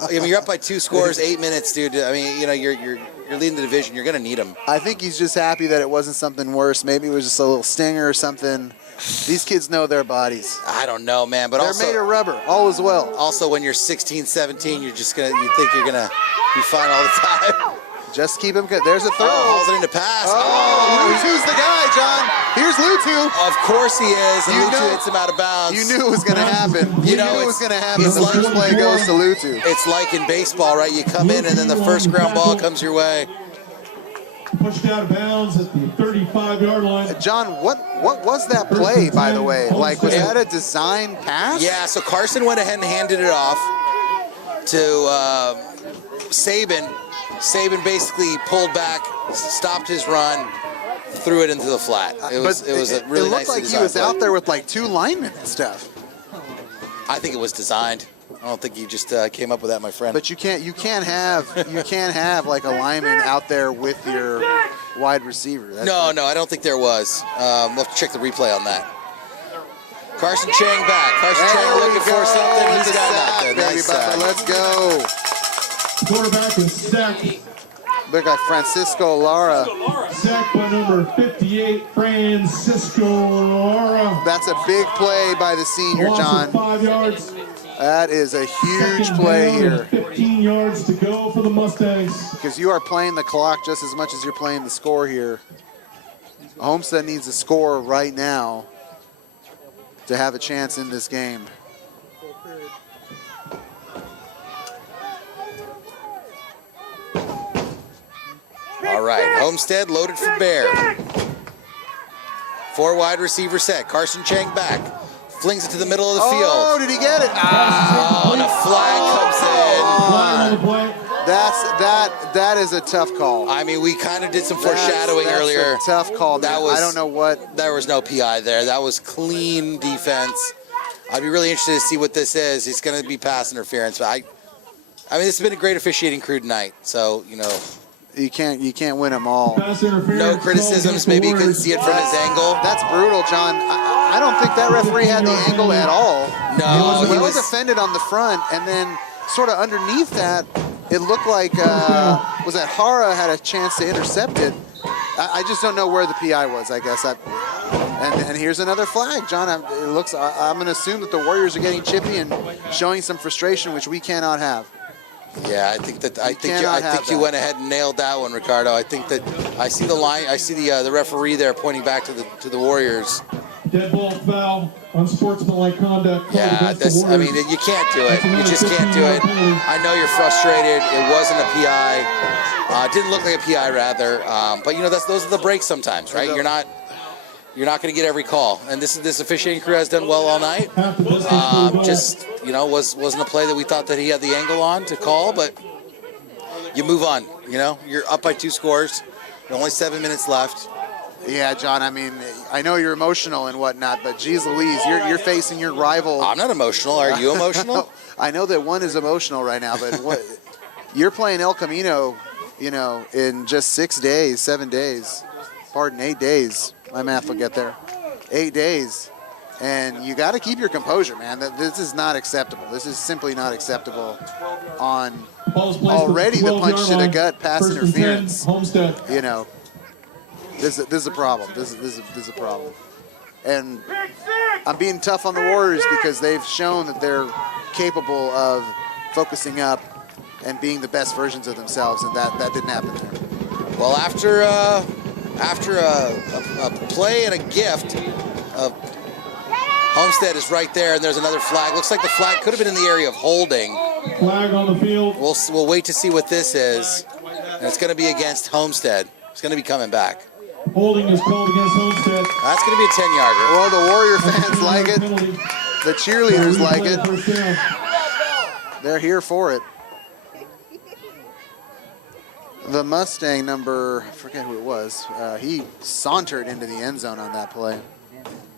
I mean, you're up by 2 scores, 8 minutes, dude. I mean, you know, you're leading the division. You're going to need him. I think he's just happy that it wasn't something worse. Maybe it was just a little stinger or something. These kids know their bodies. I don't know, man. But they're also, made of rubber. All is well. Also, when you're 16, 17, you think you're gonna be fine all the time. Just keep him good. There's a throw. Hauls it into pass. Lutu's the guy, John. Here's Lutu. Of course he is. And Lutu hits him out of bounds. You knew it was going to happen. You knew it was going to happen. The first play goes to Lutu. It's like in baseball, right? You come in and then the first ground ball comes your way. Pushed out of bounds at the 35-yard line. John, what was that play, by the way? Like, was that a design pass? Yeah, so Carson went ahead and handed it off to Saban. Saban basically pulled back, stopped his run, threw it into the flat. It was a really nice. It looked like he was out there with like 2 linemen and stuff. I think it was designed. I don't think you just came up with that, my friend. But you can't have like a lineman out there with your wide receiver. No, I don't think there was. We'll have to check the replay on that. Carson Chang back. Carson Chang looking for something. He's got it out there. Nice sack. Let's go. Quarterback is sacked. Look at Francisco Lara. Sacked by number 58, Francisco Lara. That's a big play by the senior, John. 5 yards. That is a huge play here. 15 yards to go for the Mustangs. Because you are playing the clock just as much as you're playing the score here. Homestead needs a score right now to have a chance in this game. All right, Homestead loaded for bear. 4 wide receiver set. Carson Chang back. Flings it to the middle of the field. Oh, did he get it? Oh, and a flag comes in. That is a tough call. I mean, we kind of did some foreshadowing earlier. That's a tough call. That man. was, I don't know what. There was no PI there. That was clean defense. I'd be really interested to see what this is. It's going to be pass interference. But I mean, this has been a great officiating crew tonight. So, you know. You can't win them all. No criticisms. Maybe you couldn't see it from his angle. That's brutal, John. I don't think that referee had the angle at all. No, it was well defended on the front, and then sort of underneath that, it looked like was that Hara had a chance to intercept it. I just don't know where the PI was. I guess and here's another flag, John. It looks. I'm going to assume that the Warriors are getting chippy and showing some frustration, which we cannot have. Yeah, I think you went ahead and nailed that one, Ricardo. I think that I see the line. I see the referee there pointing back to the Warriors. Dead ball foul, unsportsmanlike conduct. Yeah, I mean, you can't do it. You just can't do it. I know you're frustrated. It wasn't a PI. It didn't look like a PI, rather. But you know, those are the breaks sometimes, right? You're not going to get every call. And this officiating crew has done well all night. Just, you know, wasn't a play that we thought that he had the angle on to call, but you move on. You know, you're up by 2 scores. Only 7 minutes left. Yeah, John, I mean, I know you're emotional and whatnot, but geez Louise, you're facing your rival. I'm not emotional. Are you emotional? I know that one is emotional right now, but you're playing El Camino, you know, in just 6 days, 7 days. Pardon, 8 days. My math will get there. 8 days. And you got to keep your composure, man. This is not acceptable. This is simply not acceptable on already the punch to the gut pass interference. Homestead. You know, this is a problem. This is a problem. And I'm being tough on the Warriors because they've shown that they're capable of focusing up and being the best versions of themselves, and that didn't happen there. Well, after after a play and a gift, Homestead is right there, and there's another flag. Looks like the flag could have been in the area of holding. Flag on the field. We'll wait to see what this is. And it's going to be against Homestead. It's going to be coming back. Holding is called against Homestead. That's going to be a 10-yarder. Well, the Warrior fans like it. The cheerleaders like it. They're here for it. The Mustang number, I forget who it was, he sauntered into the end zone on that play.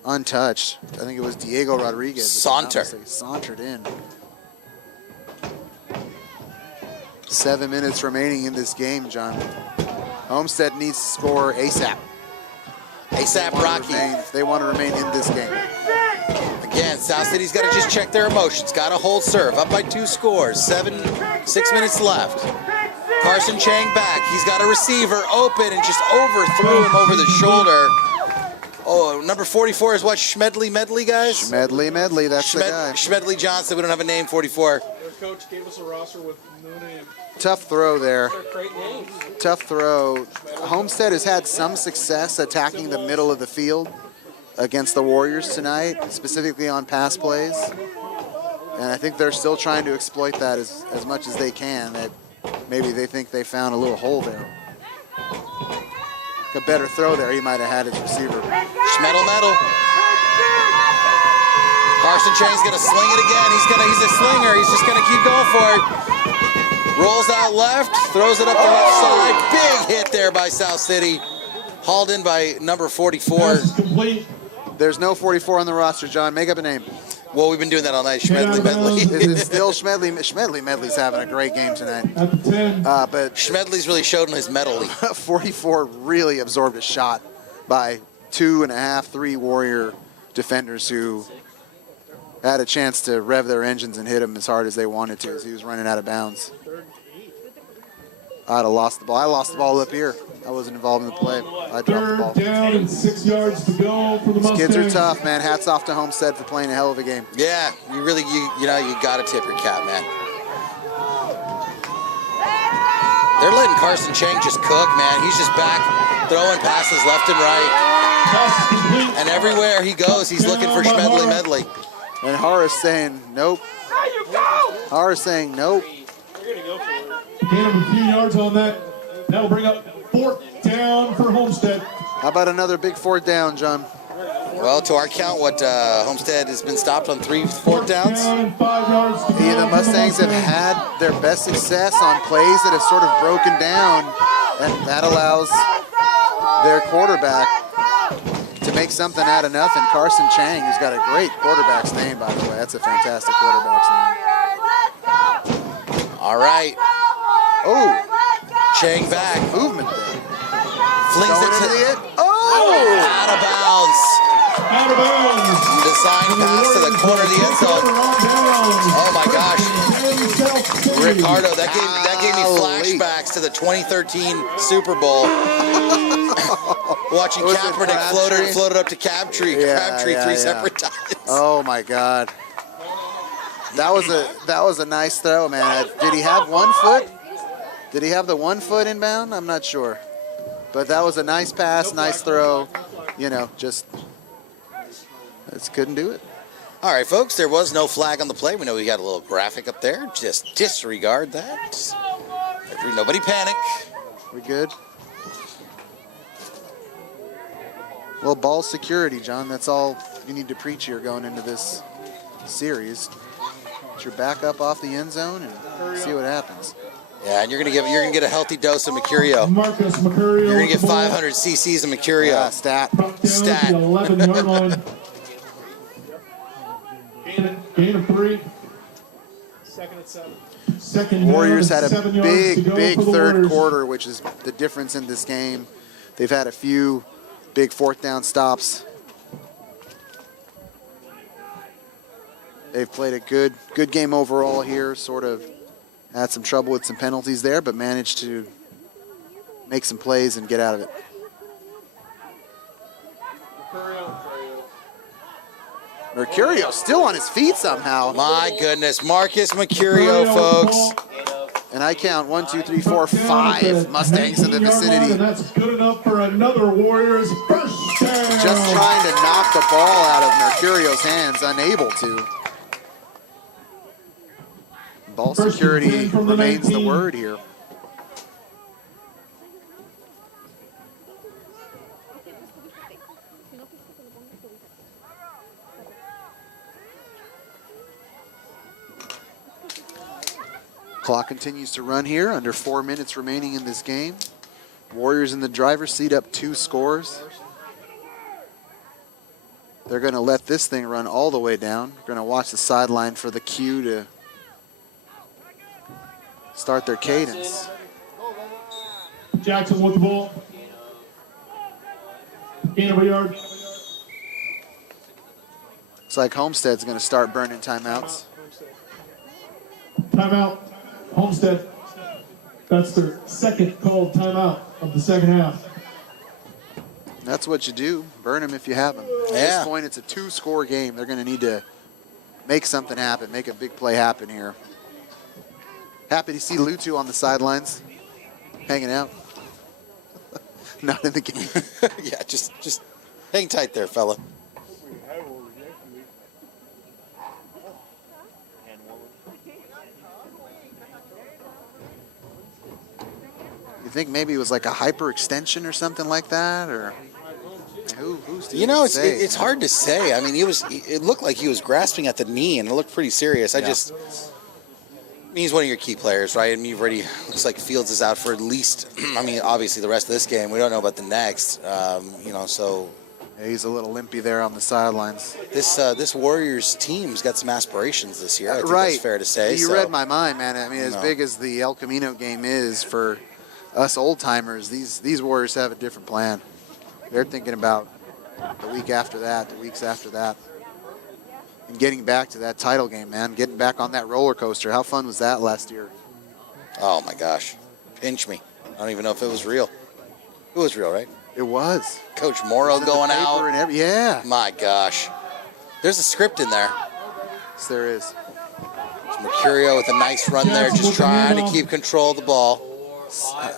Untouched. I think it was Diego Rodriguez. Sauntered in. 7 minutes remaining in this game, John. Homestead needs to score ASAP. ASAP Rocky. If they want to remain in this game. Again, South City's got to just check their emotions. Got to hold serve. Up by 2 scores. 6 minutes left. Carson Chang back. He's got a receiver open and just overthrew him over the shoulder. Oh, number 44 is what? Schmedley Medley, guys? Schmedley Medley, that's the guy. Schmedley Johnson. We don't have a name, 44. Their coach gave us a roster with no name. Tough throw there. Tough throw. Homestead has had some success attacking the middle of the field against the Warriors tonight, specifically on pass plays. And I think they're still trying to exploit that as much as they can. That maybe they think they found a little hole there. A better throw there, he might have had his receiver. Schmedel Medal. Carson Chang's gonna sling it again. He's a slinger. He's just gonna keep going for it. Rolls out left, throws it up the left side. Big hit there by South City. Hauled in by number 44. There's no 44 on the roster, John. Make up a name. Well, we've been doing that all night. Schmedley Medley. Is it still Schmedley? Schmedley Medley's having a great game tonight. At the 10. But Schmedley's really showed him his medal. 44 really absorbed a shot by 2.5, 3 Warrior defenders who had a chance to rev their engines and hit him as hard as they wanted to as he was running out of bounds. I'd have lost the ball. I lost the ball up here. I wasn't involved in the play. I dropped the ball. 3rd down and 6 yards to go for the Mustangs. These kids are tough, man. Hats off to Homestead for playing a hell of a game. Yeah, you got to tip your cap, man. They're letting Carson Chang just cook, man. He's just back throwing passes left and right. And everywhere he goes, he's looking for Schmedley Medley. And Horace saying nope. Horace saying nope. Gain of a few yards on that. That'll bring up 4th down for Homestead. How about another big 4th down, John? Well, to our count, Homestead has been stopped on 3 4th downs. Down and 5 yards to go The Mustangs have had their best success on plays that have sort of broken down, and that allows their quarterback to make something out of nothing. Carson Chang, who's got a great quarterback's name, by the way. That's a fantastic quarterback's name. All right. Oh, Chang back. Movement there. Flings it to the out of bounds. Out of bounds. Design pass to the corner of the end zone. Oh my gosh. Ricardo, that gave me flashbacks to the 2013 Super Bowl. Watching Kaepernick floated up to Crabtree 3 separate times. Oh my God. That was a nice throw, man. Did he have 1 foot? Did he have the 1 foot inbound? I'm not sure. But that was a nice pass, nice throw. Just couldn't do it. All right, folks, there was no flag on the play. We know we got a little graphic up there. Just disregard that. Nobody panic. We good? Well, ball security, John. That's all you need to preach here going into this series. Get your back up off the end zone and see what happens. Yeah, and you're gonna get a healthy dose of Mercurio. Marcus Mercurio. You're gonna get 500 cc's of Mercurio. Yeah, stat. Stat. 11-yard line. Gain of 3. 2nd and 7. Second Warriors had a big 3rd Warriors. quarter, which is the difference in this game. They've had a few big 4th down stops. They've played a good game overall here, sort of had some trouble with some penalties there, but managed to make some plays and get out of it. Mercurio still on his feet somehow. My goodness, Marcus Mercurio, folks. And I count 1, 2, 3, 4, 5 Mustangs in the vicinity. And that's good enough for another Warriors first down. Just trying to knock the ball out of Mercurio's hands, unable to. Ball security remains the word here. Clock continues to run here, under 4 minutes remaining in this game. Warriors in the driver's seat up 2 scores. They're going to let this thing run all the way down. We're going to watch the sideline for the cue to start their cadence. Jackson with the ball. Gain of a yard. Looks like Homestead's going to start burning timeouts. Timeout. Homestead. That's their second called timeout of the second half. That's what you do. Burn them if you have them. At this point, it's a 2-score game. They're going to need to make something happen, make a big play happen here. Happy to see Lutu on the sidelines, hanging out. Not in the game. Yeah, just hang tight there, fella. You think maybe it was like a hyperextension or something like that, or who's to You know, say? it's hard to say. I mean, it looked like he was grasping at the knee, and it looked pretty serious. He's one of your key players, right? I mean, looks like Fields is out for at least, I mean, obviously the rest of this game. We don't know about the next, so. Yeah, he's a little limpy there on the sidelines. This Warriors team's got some aspirations this year. I think right. that's fair to say. You read my mind, man. I mean, as big as the El Camino game is for us old-timers, these Warriors have a different plan. They're thinking about the week after that, the weeks after that. And getting back to that title game, man. Getting back on that roller coaster. How fun was that last year? Oh, my gosh. Pinch me. I don't even know if it was real. It was real, right? It was. Coach Morrow going out. And yeah. My gosh. There's a script in there. Yes, there is. It's Mercurio with a nice run there, just trying to keep control of the ball.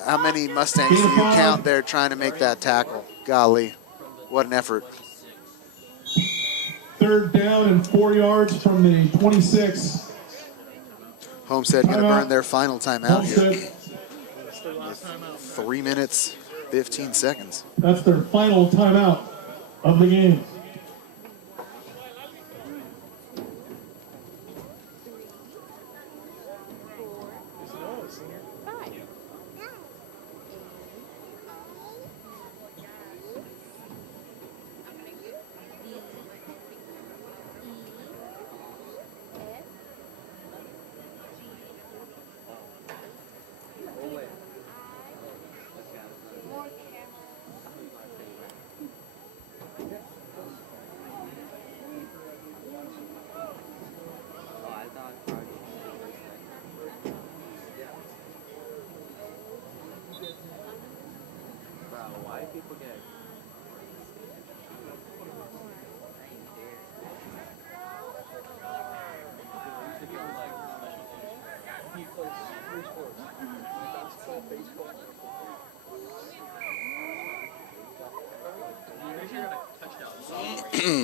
How many Mustangs do you count there trying to make that tackle? Golly, what an effort. 3rd down and 4 yards from the 26. Homestead going to burn their final timeout here. Homestead. 3 minutes, 15 seconds. That's their final timeout of the game.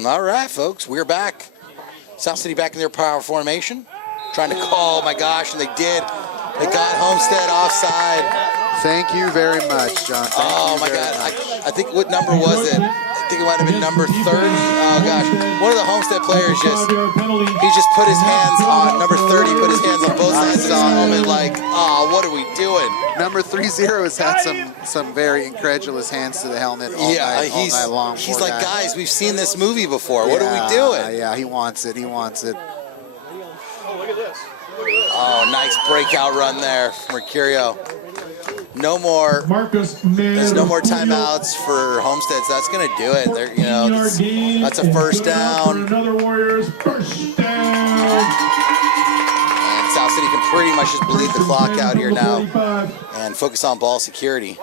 All right, folks, we're back. South City back in their power formation. Trying to call, oh my gosh, and they did. They got Homestead offside. Thank you very much, John. Oh my God, I think, what number was it? I think it might have been number 30. Oh gosh, one of the Homestead players he just put his hands on, number 30, put his hands on both sides of his helmet like, oh, what are we doing? Number 30 has had some very incredulous hands to the helmet all night long. He's like, guys, we've seen this movie before. What are we doing? Yeah, he wants it. He wants it. Oh, look at this. Oh, nice breakout run there from Mercurio. No more. There's no more timeouts for Homestead, so that's going to do it. That's a first down. Another Warriors first down. And South City can pretty much just bleed the clock out here now and focus on ball security.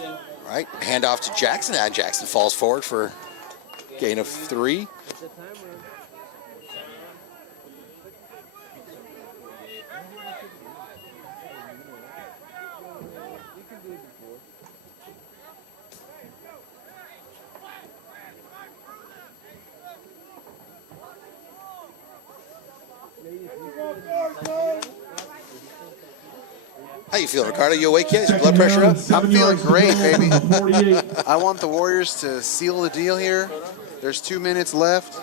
All right, handoff to Jackson. And Jackson falls forward for a gain of 3. How you feeling, Ricardo? You awake yet? Is your blood pressure up? I'm feeling great, baby. I want the Warriors to seal the deal here. There's 2 minutes left.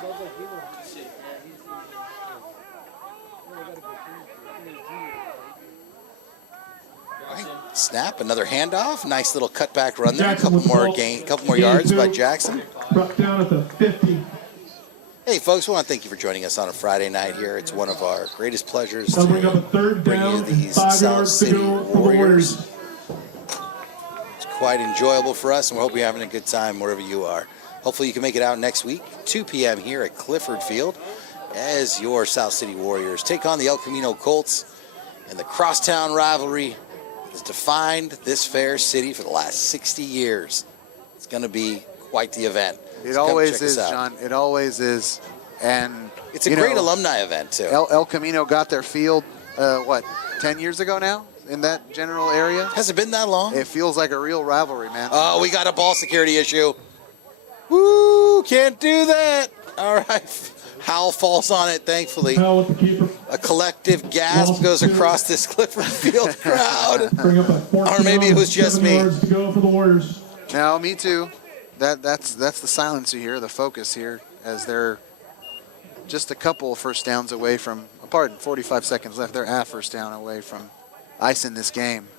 Right. Snap, another handoff. Nice little cutback run there. A couple more yards by Jackson. Brought down at the 50. Hey, folks, we want to thank you for joining us on a Friday night here. It's one of our greatest pleasures They'll bring up a to third bring down you these and 5 South yards to City go for the Warriors. Warriors. It's quite enjoyable for us, and we hope you're having a good time wherever you are. Hopefully you can make it out next week, 2 p.m. here at Clifford Field, as your South City Warriors take on the El Camino Colts, and the crosstown rivalry has defined this fair city for the last 60 years. It's going to be quite the event. It So come always check us is, out. John. It always is. And It's a great alumni event, too. El Camino got their field, 10 years ago now in that general area? Has it been that long? It feels like a real rivalry, man. Oh, we got a ball security issue. Woo, can't do that. All right. Howell falls on it, thankfully. Howell with the keeper. A collective gasp goes across this Clifford Field crowd. Bring up a 4th Or maybe it down, was just 7 me. yards to go for the Warriors. No, me too. That's the silencer here, the focus here, as they're just a couple first downs away from, 45 seconds left. They're a first down away from icing this game.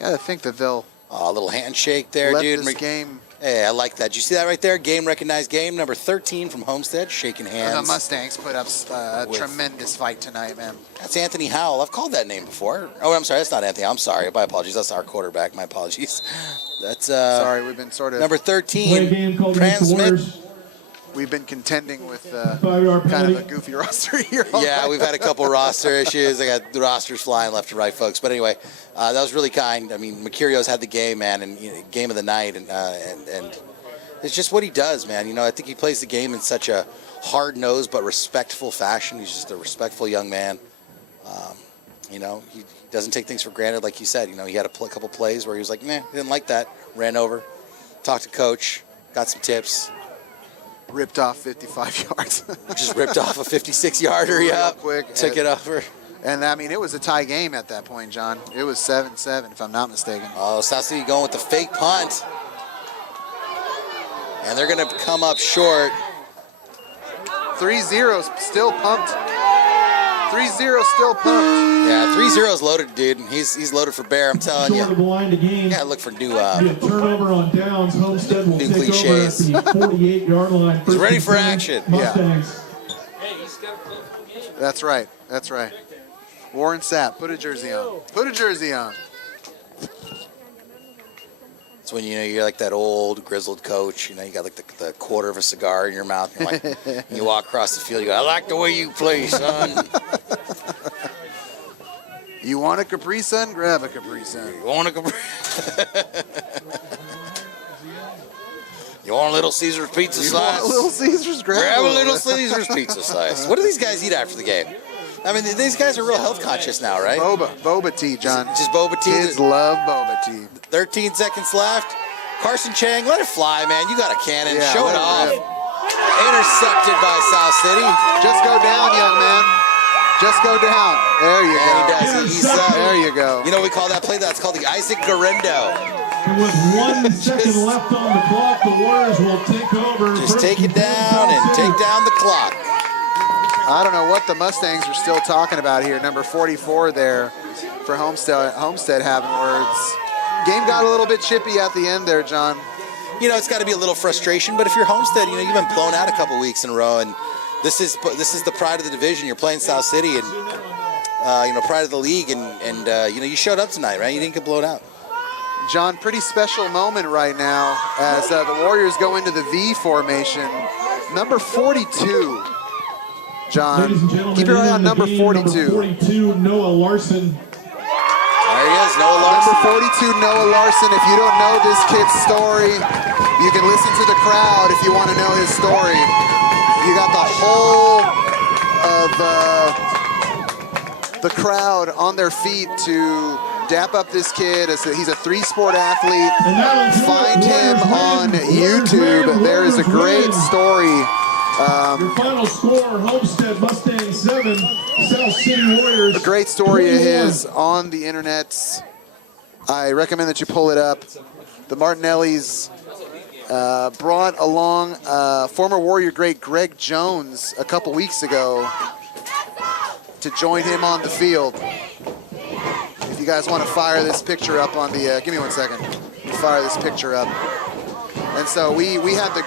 Yeah, I think that they'll Oh, a little handshake there, let dude. this game. Hey, I like that. Did you see that right there? Game recognized game. Number 13 from Homestead, shaking The hands. Mustangs put up a tremendous fight tonight, man. That's Anthony Howell. I've called that name before. Oh, I'm sorry. That's not Anthony. I'm sorry. My apologies. That's our quarterback. My apologies. That's Sorry, we've been sort of number Play 13. game called against the Transmit. Warriors. we've been contending with 5-yard kind penalty. of a goofy roster here. all Yeah, night. we've had a couple roster issues. I got the rosters flying left and right, folks. But anyway, that was really kind. I mean, Mercurio's had the game, man, and game of the night, and it's just what he does, man. You know, I think he plays the game in such a hard-nosed but respectful fashion. He's just a respectful young man. You know, he doesn't take things for granted, like you said. You know, he had a couple plays where he was like, "Meh, didn't like that." Ran over, talked to coach, got some tips. Ripped off 55 yards. Just ripped off a 56-yarder. Yeah, quick. took it over. And I mean, it was a tie game at that point, John. It was 7-7, if I'm not mistaken. Oh, South City going with the fake punt. And they're going to come up short. 3-0 still pumped. 3-0 still pumped. Yeah, 3-0's loaded, dude. He's loaded for bear, I'm telling Short of you. the line to gain. You got to look for new... Be a turnover on downs. Homestead will New take cliches. over at the 48-yard line. He's ready for 1st and action. 10 Mustangs. That's right. That's right. Warren Sapp, put a jersey on. Put a jersey on. It's when, you know, you're like that old grizzled coach. You know, you got like the quarter of a cigar in your mouth. You're like, and you walk across the field, you go, "I like the way you play, son." You want a Capri Sun? Grab a Capri Sun. You want a You want a Little Caesar's pizza You slice? want a Little Caesar's? Grab a Little Caesar's pizza slice. What do these guys eat after the game? I mean, these guys are real health conscious now, right? Boba tea, John. Just boba tea. Kids love boba tea. 13 seconds left. Carson Chang, let it fly, man. You got a cannon. Yeah, Show it let it off. rip. Intercepted by South City. Just go down, young man. Just go down. There you And he go. does. He's There you go. You know what we call that play? That's called the Isaac Garendo. And with 1 second left on the clock, the Warriors will take over. Just First take it and 10 down and South City. take down the clock. I don't know what the Mustangs are still talking about here. Number 44 there for Homestead having words. Game got a little bit chippy at the end there, John. You know, it's got to be a little frustration, but if you're Homestead, you know, you've been blown out a couple weeks in a row, and this is the pride of the division. You're playing South City, and you know, pride of the league, and you know, you showed up tonight, right? You didn't get blown out. John, pretty special moment right now as the Warriors go into the V formation. Number 42, John. Ladies and gentlemen, Keep your eye on in the number game, 42. Number 42, Noah Larson. There he is. is Noah Larson. Number 42, Noah Larson. If you don't know this kid's story, you can listen to the crowd if you want to know his story. You got the whole of the crowd on their feet to dap up this kid. He's a three-sport athlete. Find him on YouTube. There is a great story. Your final score, Homestead Mustangs 7, South City Warriors. A great story of 21. his on the internet. I recommend that you pull it up. The Martinellis brought along former Warrior great Greg Jones a couple weeks ago to join him on the field. If you guys want to fire this picture up on the, give me 1 second. Fire this picture up. And so we had the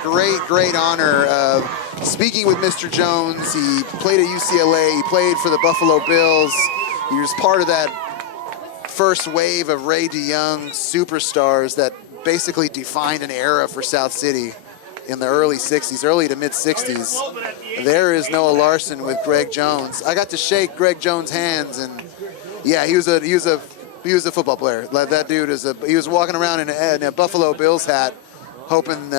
great honor of speaking with Mr. Jones. He played at UCLA. He played for the Buffalo Bills. He was part of that first wave of Ray DeYoung superstars that basically defined an era for South City in the early 60s, early to mid 60s. There is Noah Larson with Greg Jones. I got to shake Greg Jones' hands, and yeah, he was a football player. Like, that dude he was walking around in a Buffalo Bills hat, hoping.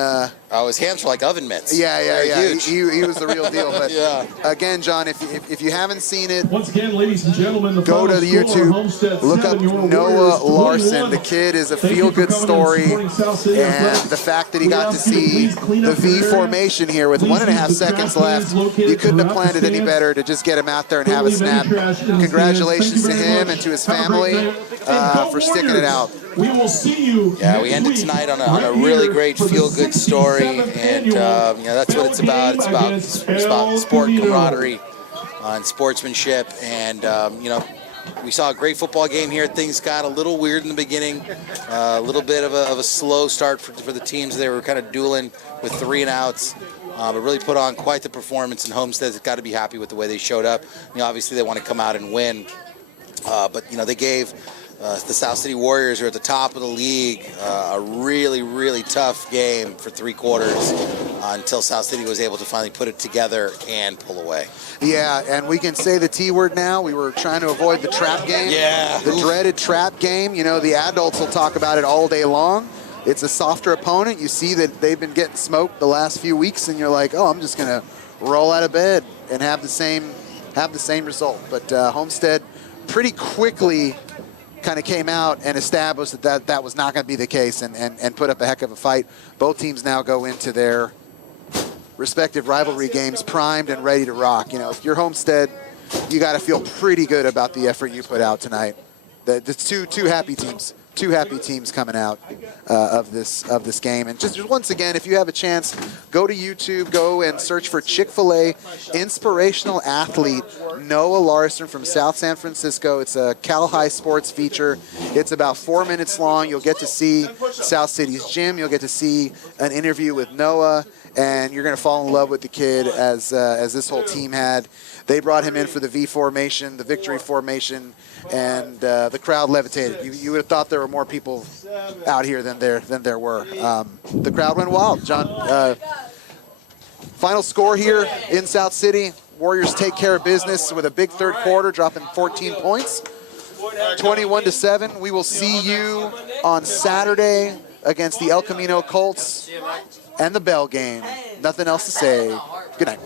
His hands were like oven mitts. Yeah. Huge. He was the real deal. But yeah. Again, John, if you haven't seen it, Once again, ladies and gentlemen, the go to final the score, YouTube, Homestead look 7, up your Noah Warriors Larson. 21. The kid is a Thank you for feel-good coming and story, supporting South City and Athletics. the fact that he We got to ask you to see please clean the up your V area. formation here with Please 1.5 use the seconds trash left. cans located You couldn't have throughout planned the it any stands. better to just get him out there and Don't have a leave any snap. trash in the Congratulations stands. to Thank you very him much. and to his Have a great family night. And go for sticking it Warriors. out. We will see you Yeah, we next ended week tonight on a right really here great for the feel-good story, 67th and annual that's what it's about. It's about El sport, Camino. camaraderie, and sportsmanship, and we saw a great football game here. Things got a little weird in the beginning, a little bit of a slow start for the teams. They were kind of dueling with 3 and outs, but really put on quite the performance. And Homestead's got to be happy with the way they showed up. Obviously they want to come out and win, but they gave the South City Warriors, who are at the top of the league, a really tough game for 3 quarters until South City was able to finally put it together and pull away. Yeah, and we can say the T word now. We were trying to avoid the trap game. Yeah. The dreaded trap game. The adults will talk about it all day long. It's a softer opponent. You see that they've been getting smoked the last few weeks, and you're like, oh, I'm just going to roll out of bed and have the same result. But Homestead pretty quickly kind of came out and established that was not going to be the case, and put up a heck of a fight. Both teams now go into their respective rivalry games primed and ready to rock. If you're Homestead, you got to feel pretty good about the effort you put out tonight. The two happy teams coming out of this game. And just once again, if you have a chance, go to YouTube, go and search for Chick-fil-A inspirational athlete Noah Larson from South San Francisco. It's a Cal High Sports feature. It's about 4 minutes long. You'll get to see South City's gym. You'll get to see an interview with Noah, and you're going to fall in love with the kid as this whole team had. They brought him in for the V formation, the victory formation, and the crowd levitated. You would have thought there were more people out here than there were. The crowd went wild. John, final score here in South City. Warriors take care of business with a big third quarter, dropping 14 points, 21-7. We will see you on Saturday against the El Camino Colts and the Bell game. Nothing else to say. Good night.